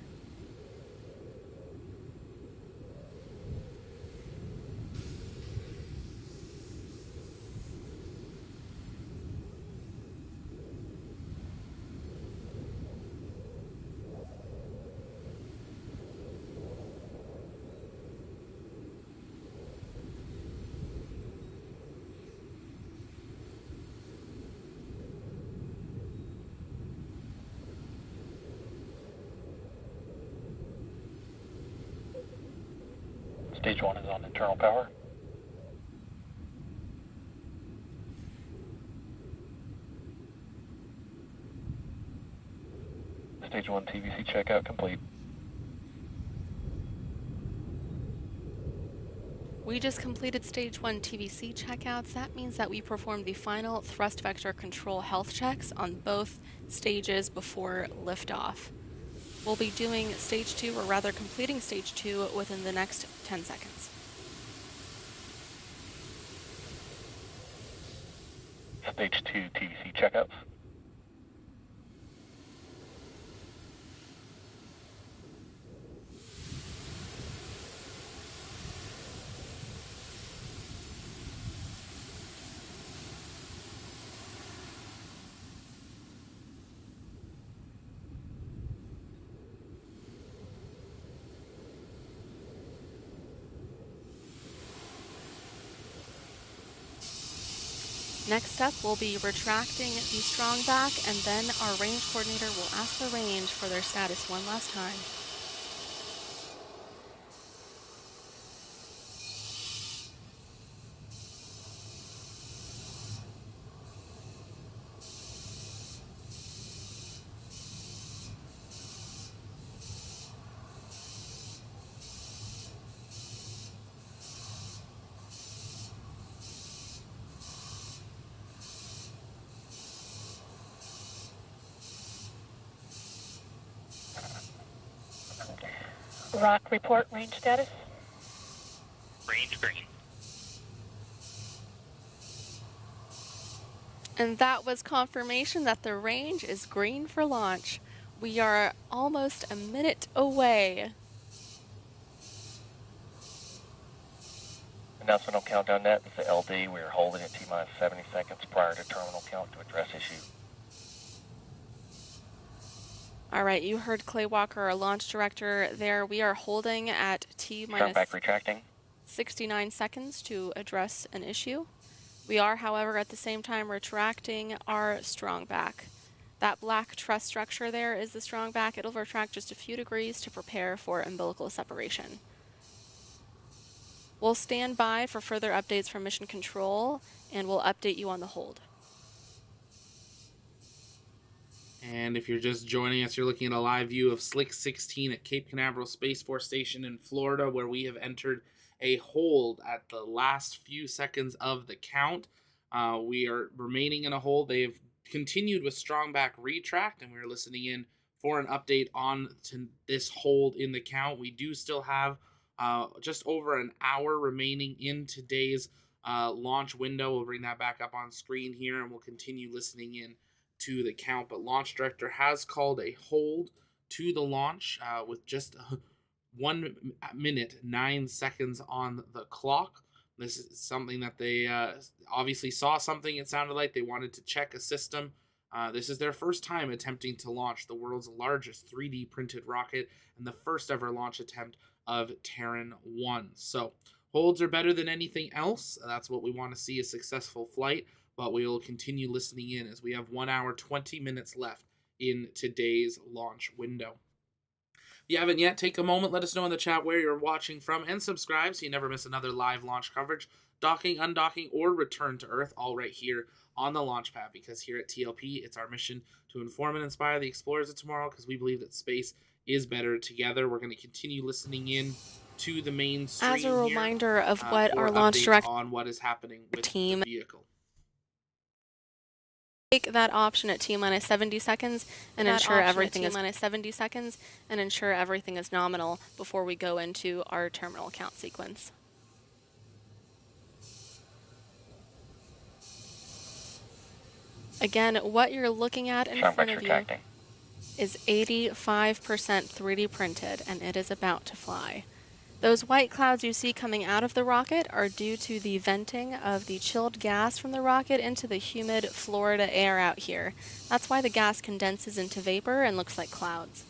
Stage 1 is on internal power. Stage 1 TVC checkout complete. We just completed Stage 1 TVC checkouts. That means that we performed the final thrust vector control health checks on both stages before liftoff. We'll be doing Stage 2, or rather completing Stage 2 within the next 10 seconds. Stage 2 TVC checkouts. Next up, we'll be retracting the strong back, and then our range coordinator will ask the range for their status one last time. Rock report range status. Range green. And that was confirmation that the range is green for launch. We are almost a minute away. Announcement on countdown net. This is the LD. We are holding at T-minus 70 seconds prior to terminal count to address issue. All right, you heard Clay Walker, our launch director there. We are holding at Strong back retracting. 69 seconds to address an issue. We are, however, at the same time retracting our strong back. That black truss structure there is the strong back. It'll retract just a few degrees to prepare for umbilical separation. We'll stand by for further updates from Mission Control, and we'll update you on the hold. And if you're just joining us, you're looking at a live view of Slick 16 at Cape Canaveral Space Force Station in Florida, where we have entered a hold at the last few seconds of the count. We are remaining in a hold. They've continued with strong back retract, and we're listening in for an update on to this hold in the count. We do still have just over an hour remaining in today's launch window. We'll bring that back up on screen here, and we'll continue listening in to the count. But launch director has called a hold to the launch with just 1 minute 9 seconds on the clock. This is something that they obviously saw something. It sounded like they wanted to check a system. This is their first time attempting to launch the world's largest 3D printed rocket and the first ever launch attempt of Terran 1. So holds are better than anything else. That's what we want to see, a successful flight. But we will continue listening in as we have 1 hour, 20 minutes left in today's launch window. If you haven't yet, take a moment, let us know in the chat where you're watching from, and subscribe so you never miss another live launch coverage, docking, undocking, or return to Earth, all right here on the launch pad, because here at TLP, it's our mission to inform and inspire the explorers of tomorrow, because we believe that space is better together. We're going to continue listening in to the main stream As a reminder of what for our launch updates director on what is happening with team the vehicle. take that option at T-minus 70 seconds and ensure everything is T-minus 70 seconds and ensure everything is nominal before we go into our terminal count sequence. Again, what you're looking at in front of you is 85% 3D printed, and it is about to fly. Those white clouds you see coming out of the rocket are due to the venting of the chilled gas from the rocket into the humid Florida air out here. That's why the gas condenses into vapor and looks like clouds.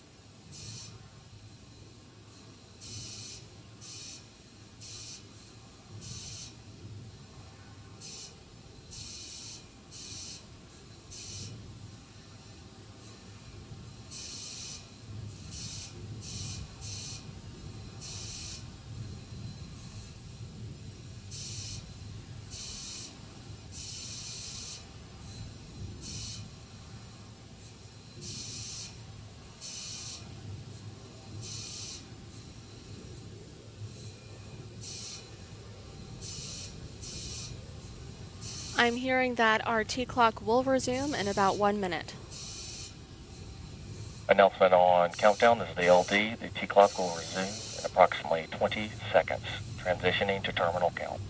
I'm hearing that our T-clock will resume in about 1 minute. Announcement on countdown. This is the LD. The T-clock will resume in approximately 20 seconds. Transitioning to terminal count.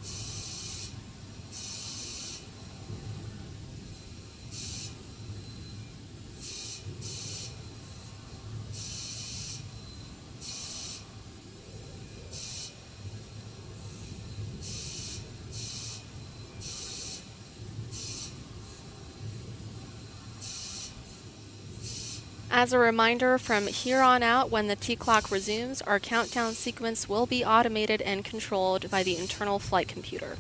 As a reminder, from here on out, when the T-clock resumes, our countdown sequence will be automated and controlled by the internal flight computer.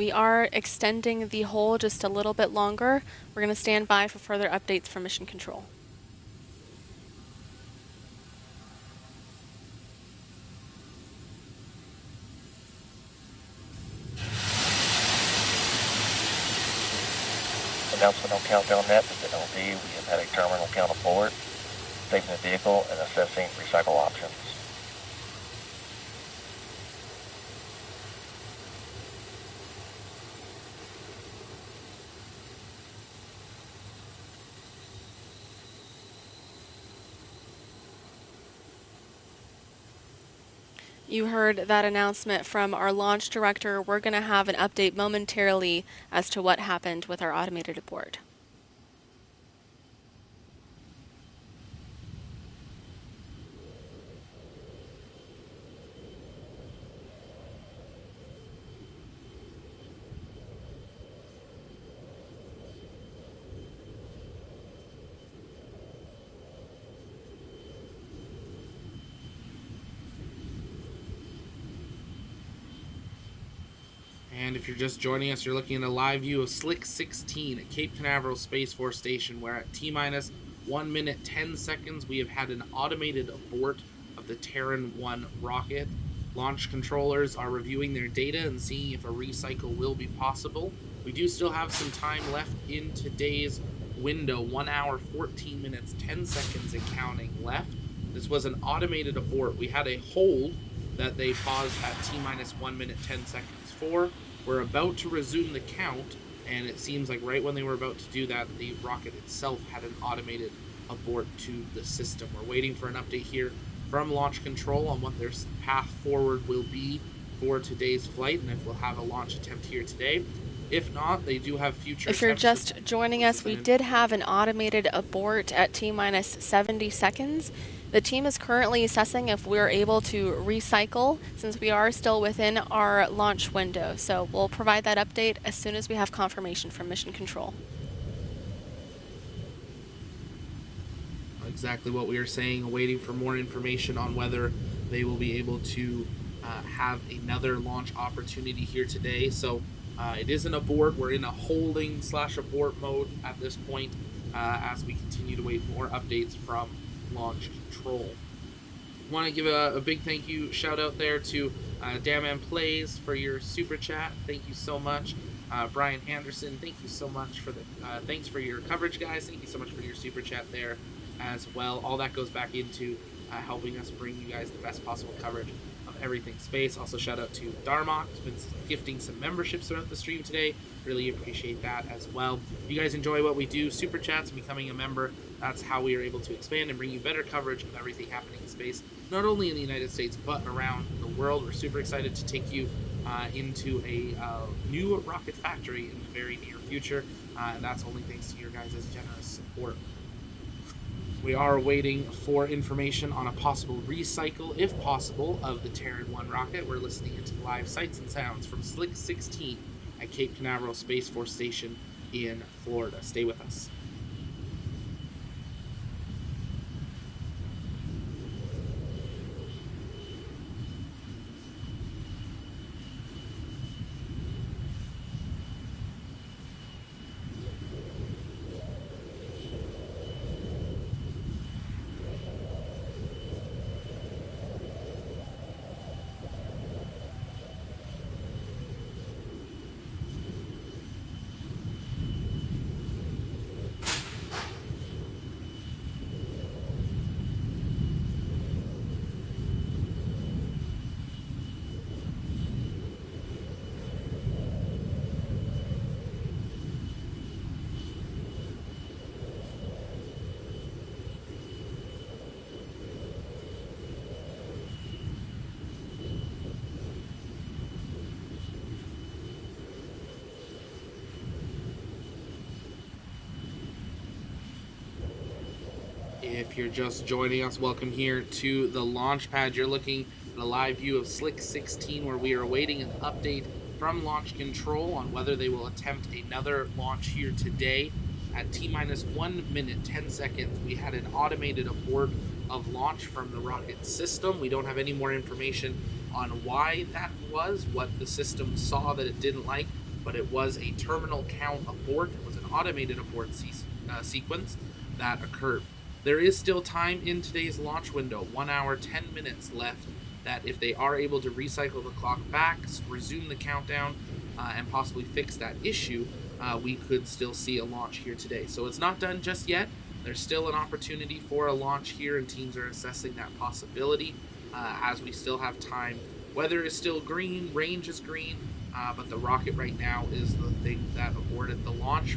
We are extending the hold just a little bit longer. We're going to stand by for further updates from Mission Control. Announcement on countdown net. This is LD. We have had a terminal count aboard, saving the vehicle and assessing recycle options. You heard that announcement from our launch director. We're going to have an update momentarily as to what happened with our automated abort. And if you're just joining us, you're looking at a live view of Slick 16 at Cape Canaveral Space Force Station, where at T-minus 1 minute 10 seconds, we have had an automated abort of the Terran 1 rocket. Launch controllers are reviewing their data and seeing if a recycle will be possible. We do still have some time left in today's window, 1 hour, 14 minutes, 10 seconds and counting left. This was an automated abort. We had a hold that they paused at T-minus 1 minute 10 seconds for. We're about to resume the count, and it seems like right when they were about to do that, the rocket itself had an automated abort to the system. We're waiting for an update here from Launch Control on what their path forward will be for today's flight, and if we'll have a launch attempt here today. If not, they do have future If you're just joining us, we did have an automated abort at T-minus 70 seconds. The team is currently assessing if we're able to recycle, since we are still within our launch window. So we'll provide that update as soon as we have confirmation from Mission Control. Exactly what we are saying, waiting for more information on whether they will be able to have another launch opportunity here today. So it is an abort. We're in a holding / abort mode at this point as we continue to wait more updates from launch control. Want to give a big thank you shout out there to Damn Plays for your super chat. Thank you so much. Brian Anderson, thank you so much for the thanks for your coverage, guys. Thank you so much for your super chat there as well. All that goes back into helping us bring you guys the best possible coverage of everything space. Also, shout out to Darmok, who's been gifting some memberships throughout the stream today. Really appreciate that as well. If you guys enjoy what we do, super chats and becoming a member, that's how we are able to expand and bring you better coverage of everything happening in space, not only in the United States, but around the world. We're super excited to take you into a new rocket factory in the very near future, and that's only thanks to your guys' generous support. We are waiting for information on a possible recycle, if possible, of the Terran 1 rocket. We're listening into live sights and sounds from Slick 16 at Cape Canaveral Space Force Station in Florida. Stay with us. If you're just joining us, welcome here to the launch pad. You're looking at a live view of Slick 16, where we are awaiting an update from launch control on whether they will attempt another launch here today. At T-minus 1 minute 10 seconds, we had an automated abort of launch from the rocket system. We don't have any more information on why that was, what the system saw that it didn't like, but it was a terminal count abort. It was an automated abort sequence that occurred. There is still time in today's launch window, 1 hour, 10 minutes left, that if they are able to recycle the clock back, resume the countdown, and possibly fix that issue, we could still see a launch here today. So it's not done just yet. There's still an opportunity for a launch here, and teams are assessing that possibility as we still have time. Weather is still green, range is green, but the rocket right now is the thing that aborted the launch.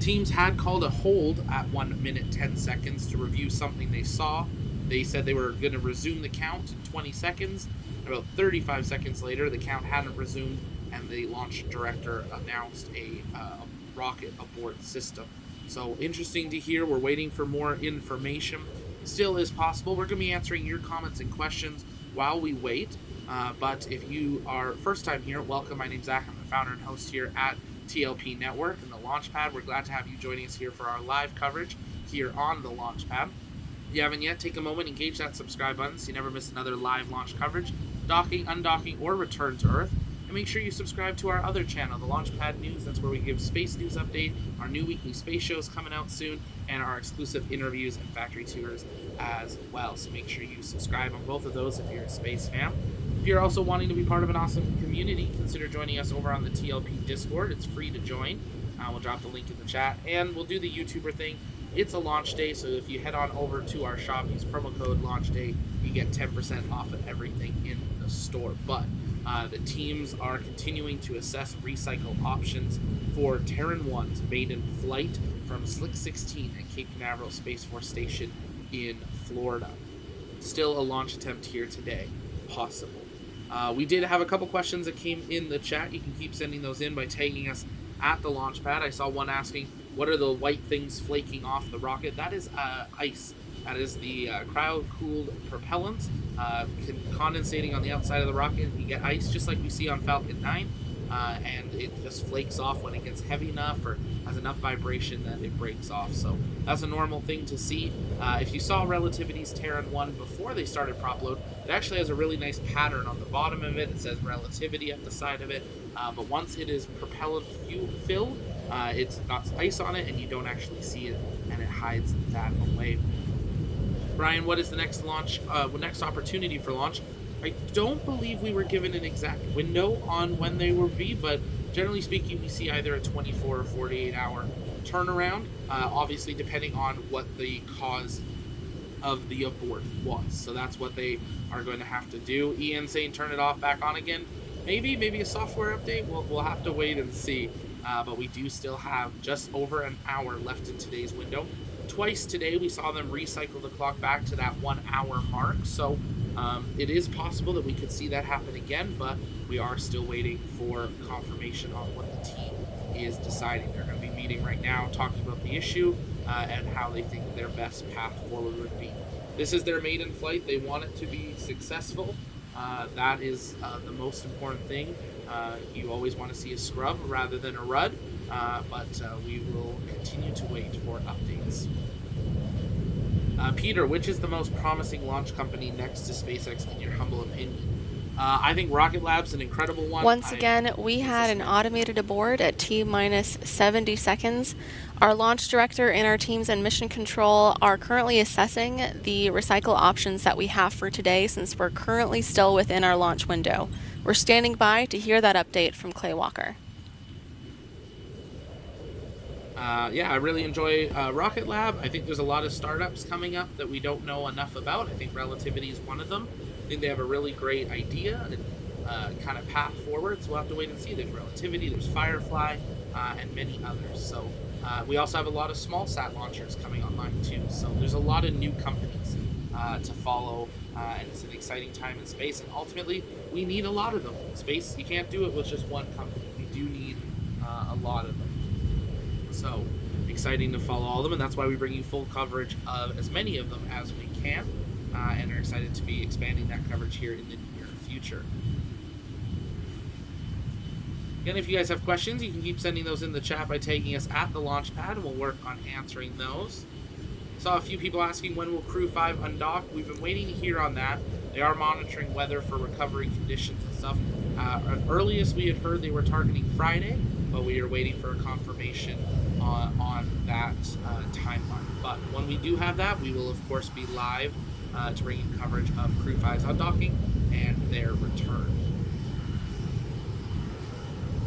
Teams had called a hold at 1 minute 10 seconds to review something they saw. They said they were going to resume the count in 20 seconds. About 35 seconds later, the count hadn't resumed, and the launch director announced a rocket abort system. So interesting to hear. We're waiting for more information. Still is possible. We're going to be answering your comments and questions while we wait. But if you are first time here, welcome. My name's Zach. I'm the founder and host here at TLP Network and the Launchpad. We're glad to have you joining us here for our live coverage here on the Launchpad. If you haven't yet, take a moment, engage that subscribe button so you never miss another live launch coverage, docking, undocking, or return to Earth. And make sure you subscribe to our other channel, the Launchpad News. That's where we give space news update, our new weekly space shows coming out soon, and our exclusive interviews and factory tours as well. So make sure you subscribe on both of those if you're a space fan. If you're also wanting to be part of an awesome community, consider joining us over on the TLP Discord. It's free to join. We'll drop the link in the chat, and we'll do the YouTuber thing. It's a launch day, so if you head on over to our shop, use promo code LAUNCHDAY, you get 10% off of everything in the store. But the teams are continuing to assess recycle options for Terran 1's maiden flight from Slick 16 at Cape Canaveral Space Force Station in Florida. Still a launch attempt here today, possible. We did have a couple questions that came in the chat. You can keep sending those in by tagging us at the launch pad. I saw one asking, what are the white things flaking off the rocket? That is ice. That is the cryo-cooled propellants condensating on the outside of the rocket. You get ice just like we see on Falcon 9. and it just flakes off when it gets heavy enough or has enough vibration that it breaks off. So that's a normal thing to see. If you saw Relativity's Terran 1 before they started prop load, it actually has a really nice pattern on the bottom of it. It says Relativity at the side of it, but once it is propellant filled, it's got ice on it and you don't actually see it, and it hides that away. Brian, what is the next launch? Next opportunity for launch? I don't believe we were given an exact window on when they will be, but generally speaking, we see either a 24 or 48 hour turnaround, obviously depending on what the cause of the abort was. So that's what they are going to have to do. Ian saying turn it off, back on again. Maybe a software update. We'll have to wait and see. But we do still have just over an hour left in today's window. Twice today we saw them recycle the clock back to that 1 hour mark. So it is possible that we could see that happen again, but we are still waiting for confirmation on what the team is deciding. They're going to be meeting right now, talking about the issue and how they think their best path forward would be. This is their maiden flight. They want it to be successful. That is the most important thing. You always want to see a scrub rather than a rud, but we will continue to wait for updates. Peter, which is the most promising launch company next to SpaceX in your humble opinion? I think Rocket Lab's an incredible one. Once again, we had an automated abort at T-minus 70 seconds. Our launch director and our teams in mission control are currently assessing the recycle options that we have for today, since we're currently still within our launch window. We're standing by to hear that update from Clay Walker. Yeah, I really enjoy Rocket Lab. I think there's a lot of startups coming up that we don't know enough about. I think Relativity is one of them. I think they have a really great idea and kind of path forward, so we'll have to wait and see. There's Relativity, there's Firefly, and many others. So we also have a lot of small sat launchers coming online too. So there's a lot of new companies to follow, and it's an exciting time in space. And ultimately, we need a lot of them. Space, you can't do it with just one company. We do need a lot of them. So exciting to follow all of them, and that's why we bring you full coverage of as many of them as we can, and are excited to be expanding that coverage here in the near future. Again, if you guys have questions, you can keep sending those in the chat by tagging us at the launch pad, and we'll work on answering those. Saw a few people asking when will Crew 5 undock. We've been waiting to hear on that. They are monitoring weather for recovery conditions and stuff. Earliest we had heard they were targeting Friday, but we are waiting for a confirmation on that timeline. But when we do have that, we will of course be live to bring you coverage of Crew 5's undocking and their return.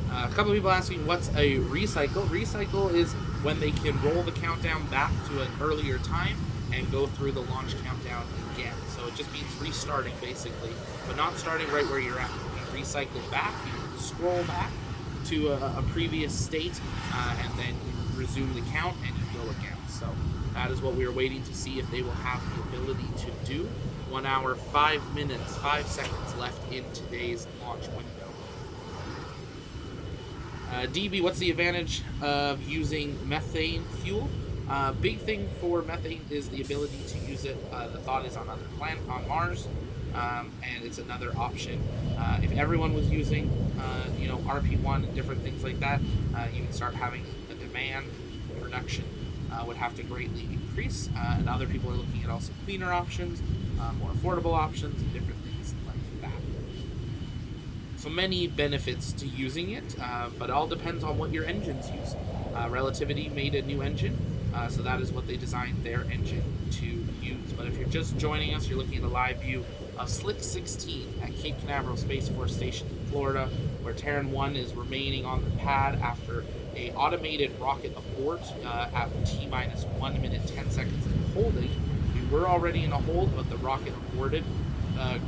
A couple of people asking what's a recycle. Recycle is when they can roll the countdown back to an earlier time and go through the launch countdown again. So it just means restarting basically, but not starting right where you're at. You recycle back, you scroll back to a previous state, and then you resume the count and you go again. So that is what we are waiting to see if they will have the ability to do. 1 hour, 5 minutes, 5 seconds left in today's launch window. DB, what's the advantage of using methane fuel? Big thing for methane is the ability to use it. The thought is on other planets, on Mars, and it's another option. If everyone was using, RP1 and different things like that, you would start having the demand, production would have to greatly increase. And other people are looking at also cleaner options, more affordable options, and different things like that. So many benefits to using it, but it all depends on what your engines use. Relativity made a new engine, so that is what they designed their engine to use. But if you're just joining us, you're looking at a live view of Slick 16 at Cape Canaveral Space Force Station in Florida, where Terran 1 is remaining on the pad after a automated rocket abort at T-minus 1 minute 10 seconds of holding. We were already in a hold, but the rocket aborted.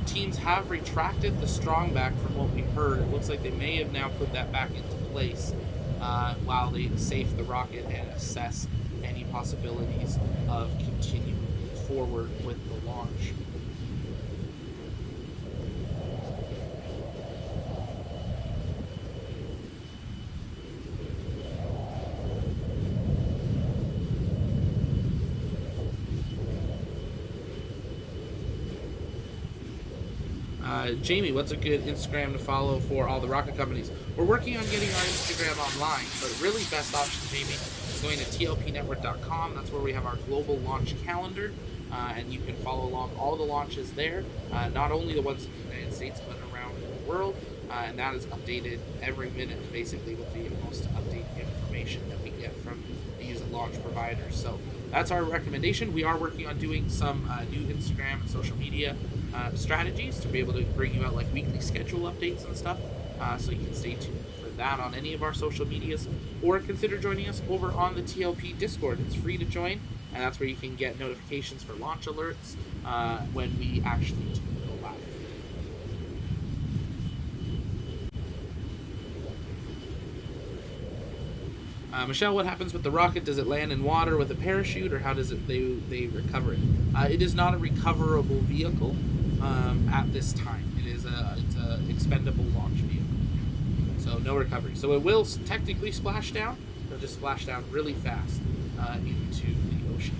Teams have retracted the strong back from what we heard. It looks like they may have now put that back into place while they safe the rocket and assess any possibilities of continuing forward with the launch. Jamie, what's a good Instagram to follow for all the rocket companies? We're working on getting our Instagram online, but really best option, Jamie, is going to tlpnetwork.com. That's where we have our global launch calendar, and you can follow along all the launches there, not only the ones in the United States, but around the world. And that is updated every minute, basically, with the most up-to-date information that we get from these launch providers. So that's our recommendation. We are working on doing some new Instagram and social media strategies to be able to bring you out like weekly schedule updates and stuff. So you can stay tuned for that on any of our social medias, or consider joining us over on the TLP Discord. It's free to join, and that's where you can get notifications for launch alerts when we actually go live. Michelle, what happens with the rocket? Does it land in water with a parachute, or how does it they recover it? It is not a recoverable vehicle at this time. It's a expendable launch vehicle, so no recovery. So it will technically splash down. It'll just splash down really fast into the ocean.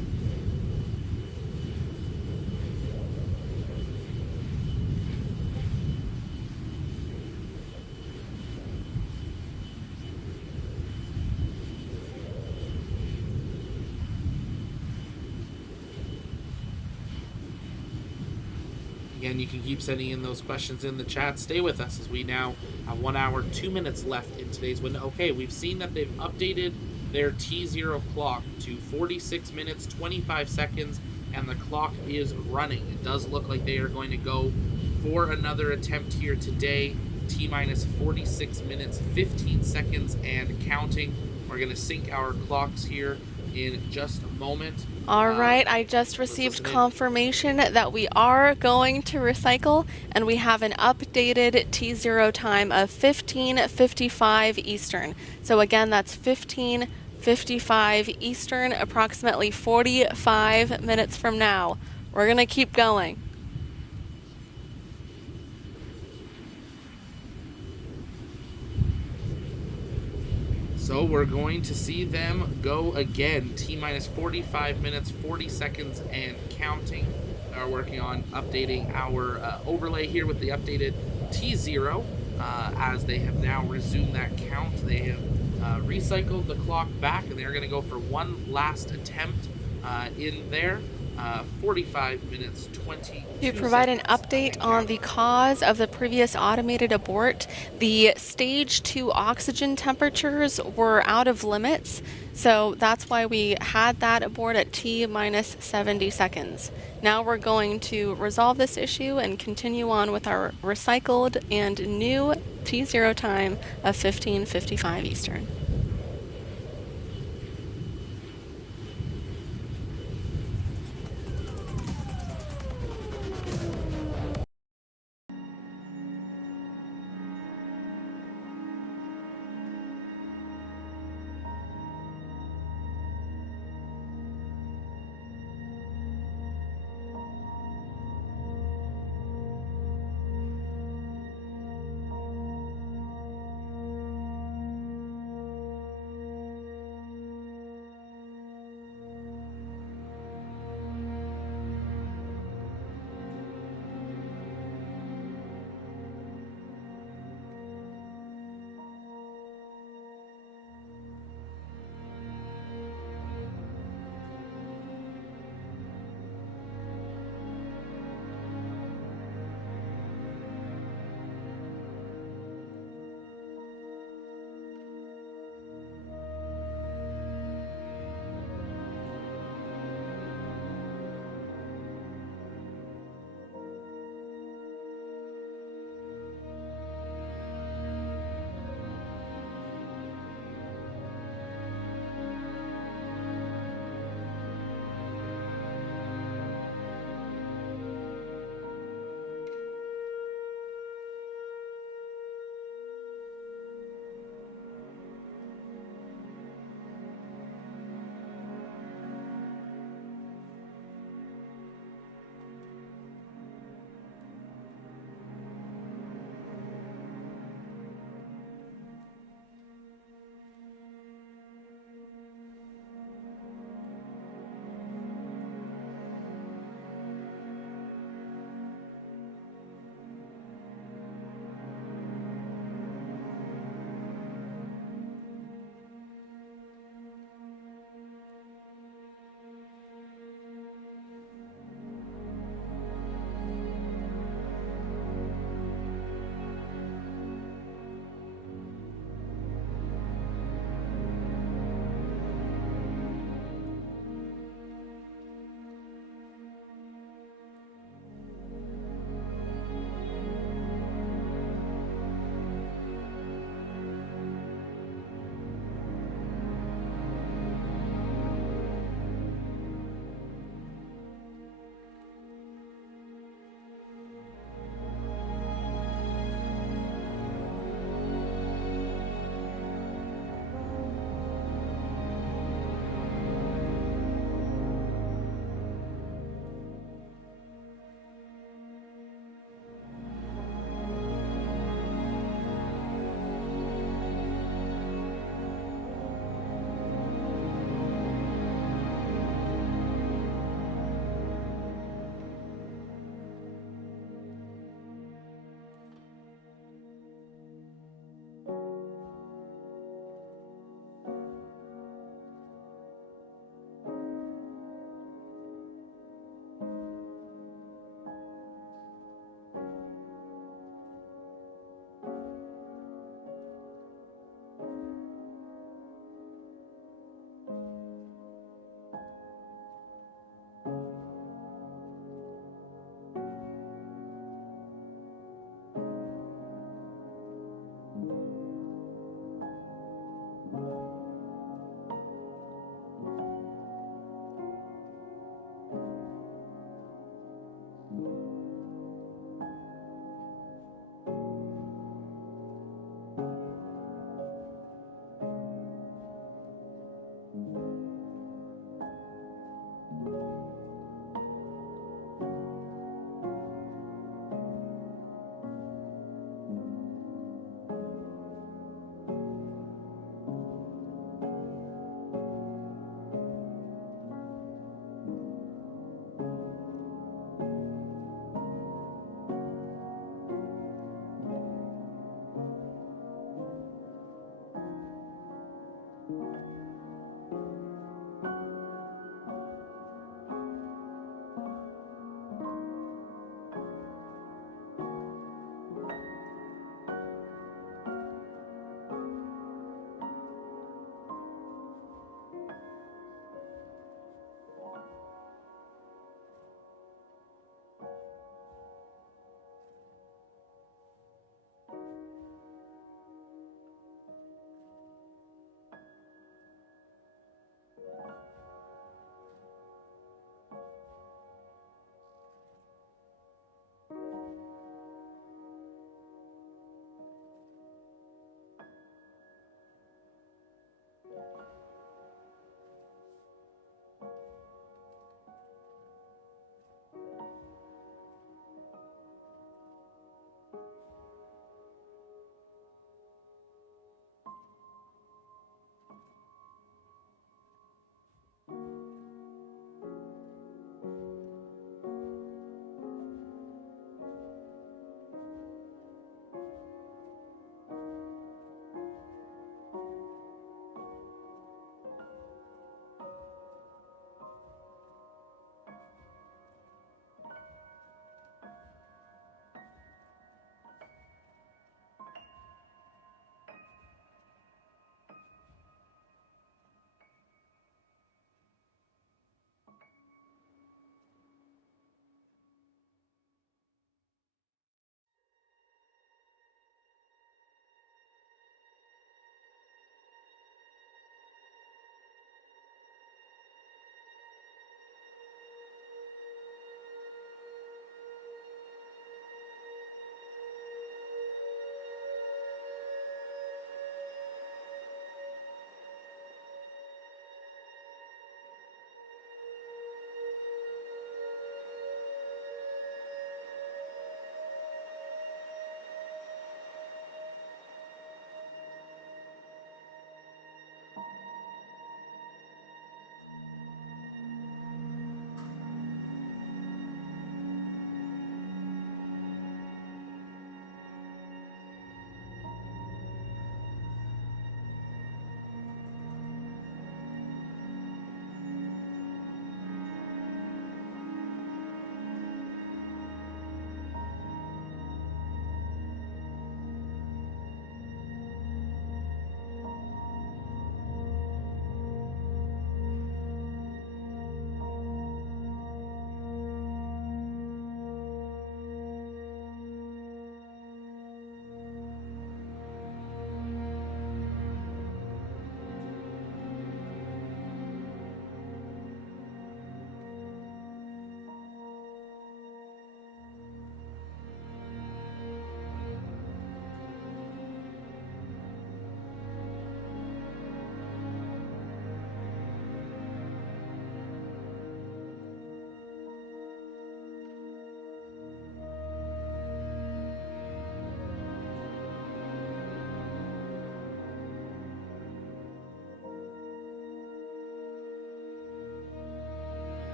Again, you can keep sending in those questions in the chat. Stay with us as we now have 1 hour, 2 minutes left in today's window. Okay, we've seen that they've updated their T0 clock to 46 minutes, 25 seconds, and the clock is running. It does look like they are going to go for another attempt here today. T-minus 46 minutes, 15 seconds, and counting. We're going to sync our clocks here in just a moment. All right, I just received confirmation that we are going to recycle, and we have an updated T0 time of 15:55 Eastern. So again, that's 15:55 Eastern, approximately 45 minutes from now. We're going to keep going. So we're going to see them go again. T-minus 45 minutes, 40 seconds, and counting. Are working on updating our overlay here with the updated T0 as they have now resumed that count. They have recycled the clock back, and they're going to go for one last attempt in there. 45 minutes, 20. To provide an update on the cause of the previous automated abort, the stage 2 oxygen temperatures were out of limits, so that's why we had that abort at T-minus 70 seconds. Now we're going to resolve this issue and continue on with our recycled and new T0 time of 15:55 Eastern.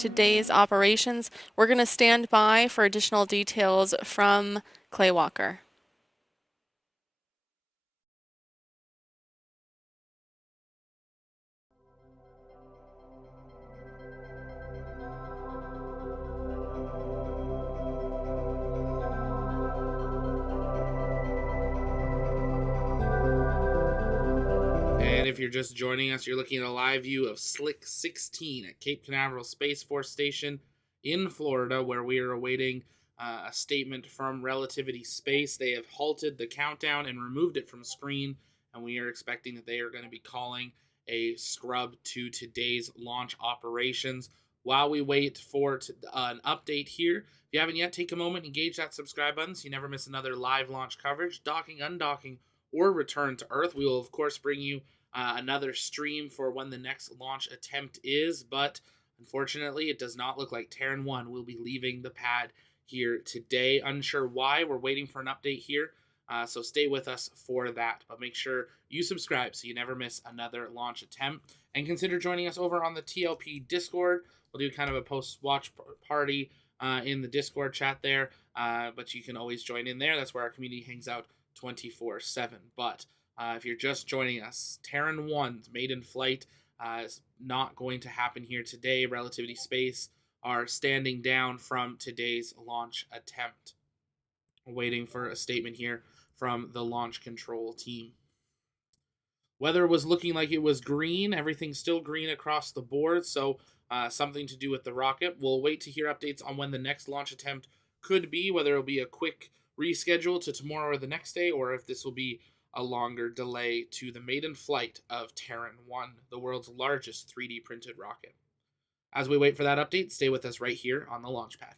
Today's operations. We're going to stand by for additional details from Clay Walker. And if you're just joining us, you're looking at a live view of Slick 16 at Cape Canaveral Space Force Station in Florida, where we are awaiting a statement from Relativity Space. They have halted the countdown and removed it from screen, and we are expecting that they are going to be calling a scrub to today's launch operations. While we wait for an update here, if you haven't yet, take a moment, engage that subscribe button so you never miss another live launch coverage, docking, undocking, or return to Earth. We will, of course, bring you another stream for when the next launch attempt is, but unfortunately, it does not look like Terran 1 will be leaving the pad here today. Unsure why. We're waiting for an update here, so stay with us for that. But make sure you subscribe so you never miss another launch attempt. And consider joining us over on the TLP Discord. We'll do kind of a post-watch party in the Discord chat there, but you can always join in there. That's where our community hangs out 24/7. But if you're just joining us, Terran 1's maiden flight is not going to happen here today. Relativity Space are standing down from today's launch attempt. We're waiting for a statement here from the launch control team. Weather was looking like it was green. Everything's still green across the board, so something to do with the rocket. We'll wait to hear updates on when the next launch attempt could be, whether it'll be a quick reschedule to tomorrow or the next day, or if this will be a longer delay to the maiden flight of Terran 1, the world's largest 3D printed rocket. As we wait for that update, stay with us right here on the launch pad.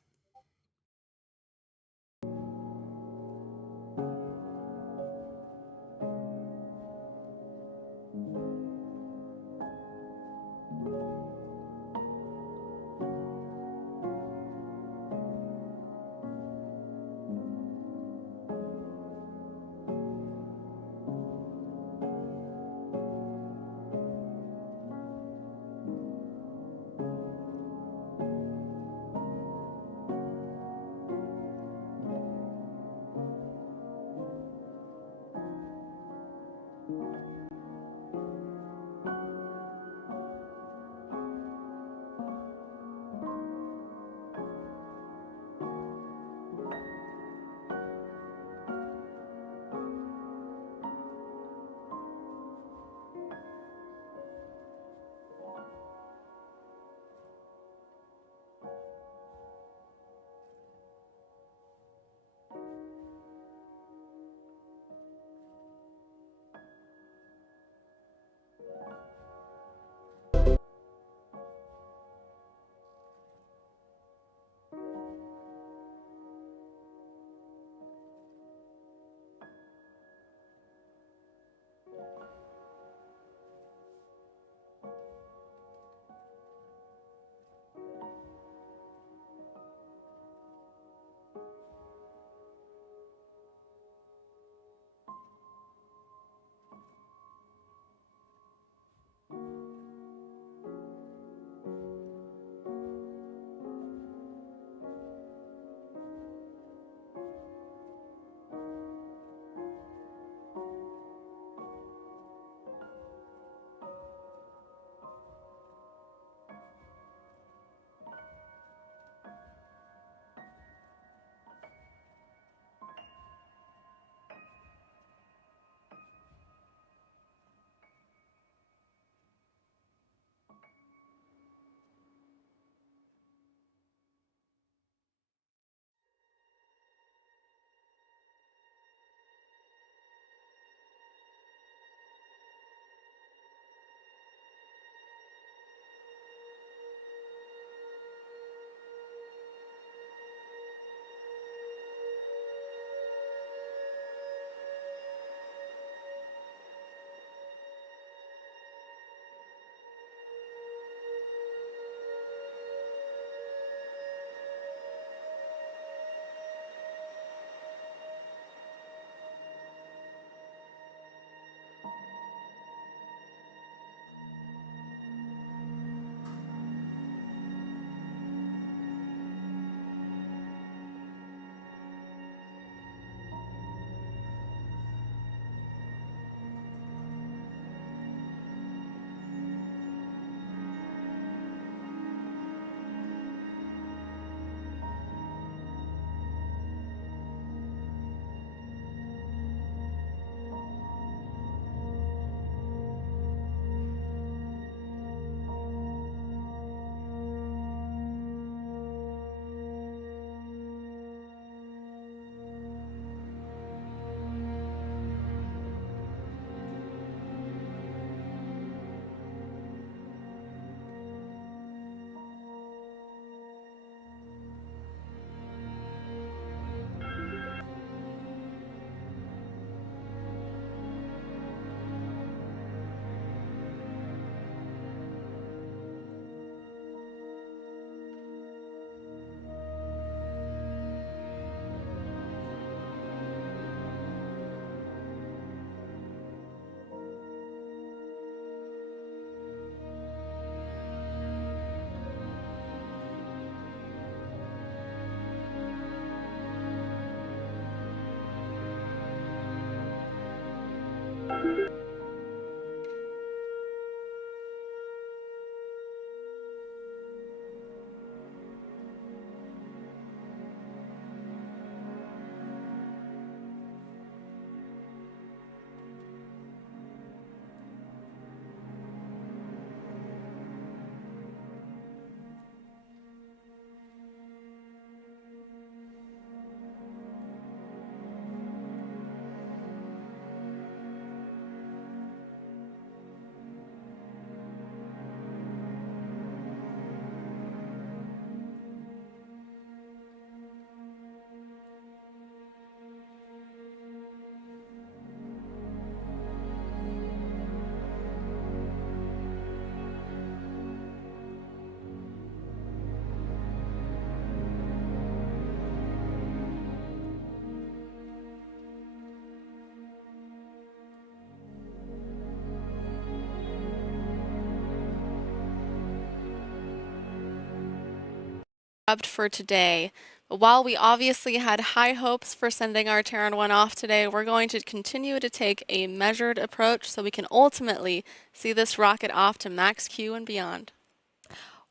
For today. But while we obviously had high hopes for sending our Terran 1 off today, we're going to continue to take a measured approach so we can ultimately see this rocket off to max Q and beyond.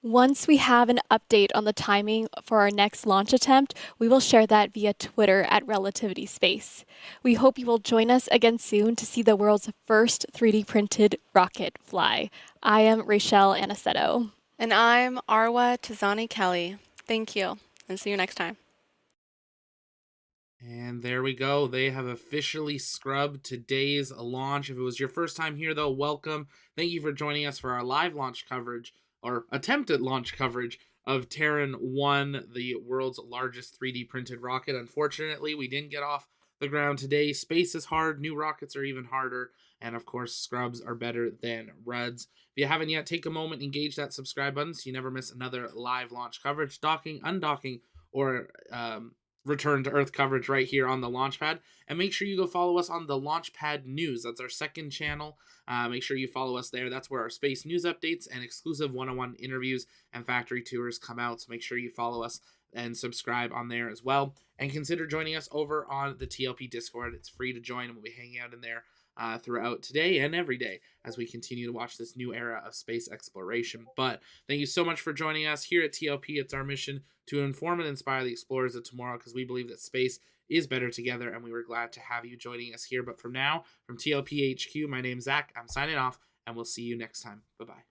Once we have an update on the timing for our next launch attempt, we will share that via Twitter at Relativity Space. We hope you will join us again soon to see the world's first 3D printed rocket fly. I am Rachel Aniceto. And I'm Arwa Tizani Kelly. Thank you, and see you next time. And there we go. They have officially scrubbed today's launch. If it was your first time here, though, welcome. Thank you for joining us for our live launch coverage, or attempted launch coverage, of Terran 1, the world's largest 3D printed rocket. Unfortunately, we didn't get off the ground today. Space is hard. New rockets are even harder. And of course, scrubs are better than RUDs. If you haven't yet, take a moment, engage that subscribe button so you never miss another live launch coverage, docking, undocking, or return to Earth coverage right here on the Launchpad. And make sure you go follow us on the Launchpad News. That's our second channel. Make sure you follow us there. That's where our space news updates and exclusive one-on-one interviews and factory tours come out. So make sure you follow us and subscribe on there as well. And consider joining us over on the TLP Discord. It's free to join, and we'll be hanging out in there throughout today and every day as we continue to watch this new era of space exploration. But thank you so much for joining us here at TLP. It's our mission to inform and inspire the explorers of tomorrow, because we believe that space is better together, and we were glad to have you joining us here. But from now, from TLP HQ, my name's Zach. I'm signing off, and we'll see you next time. Bye-bye.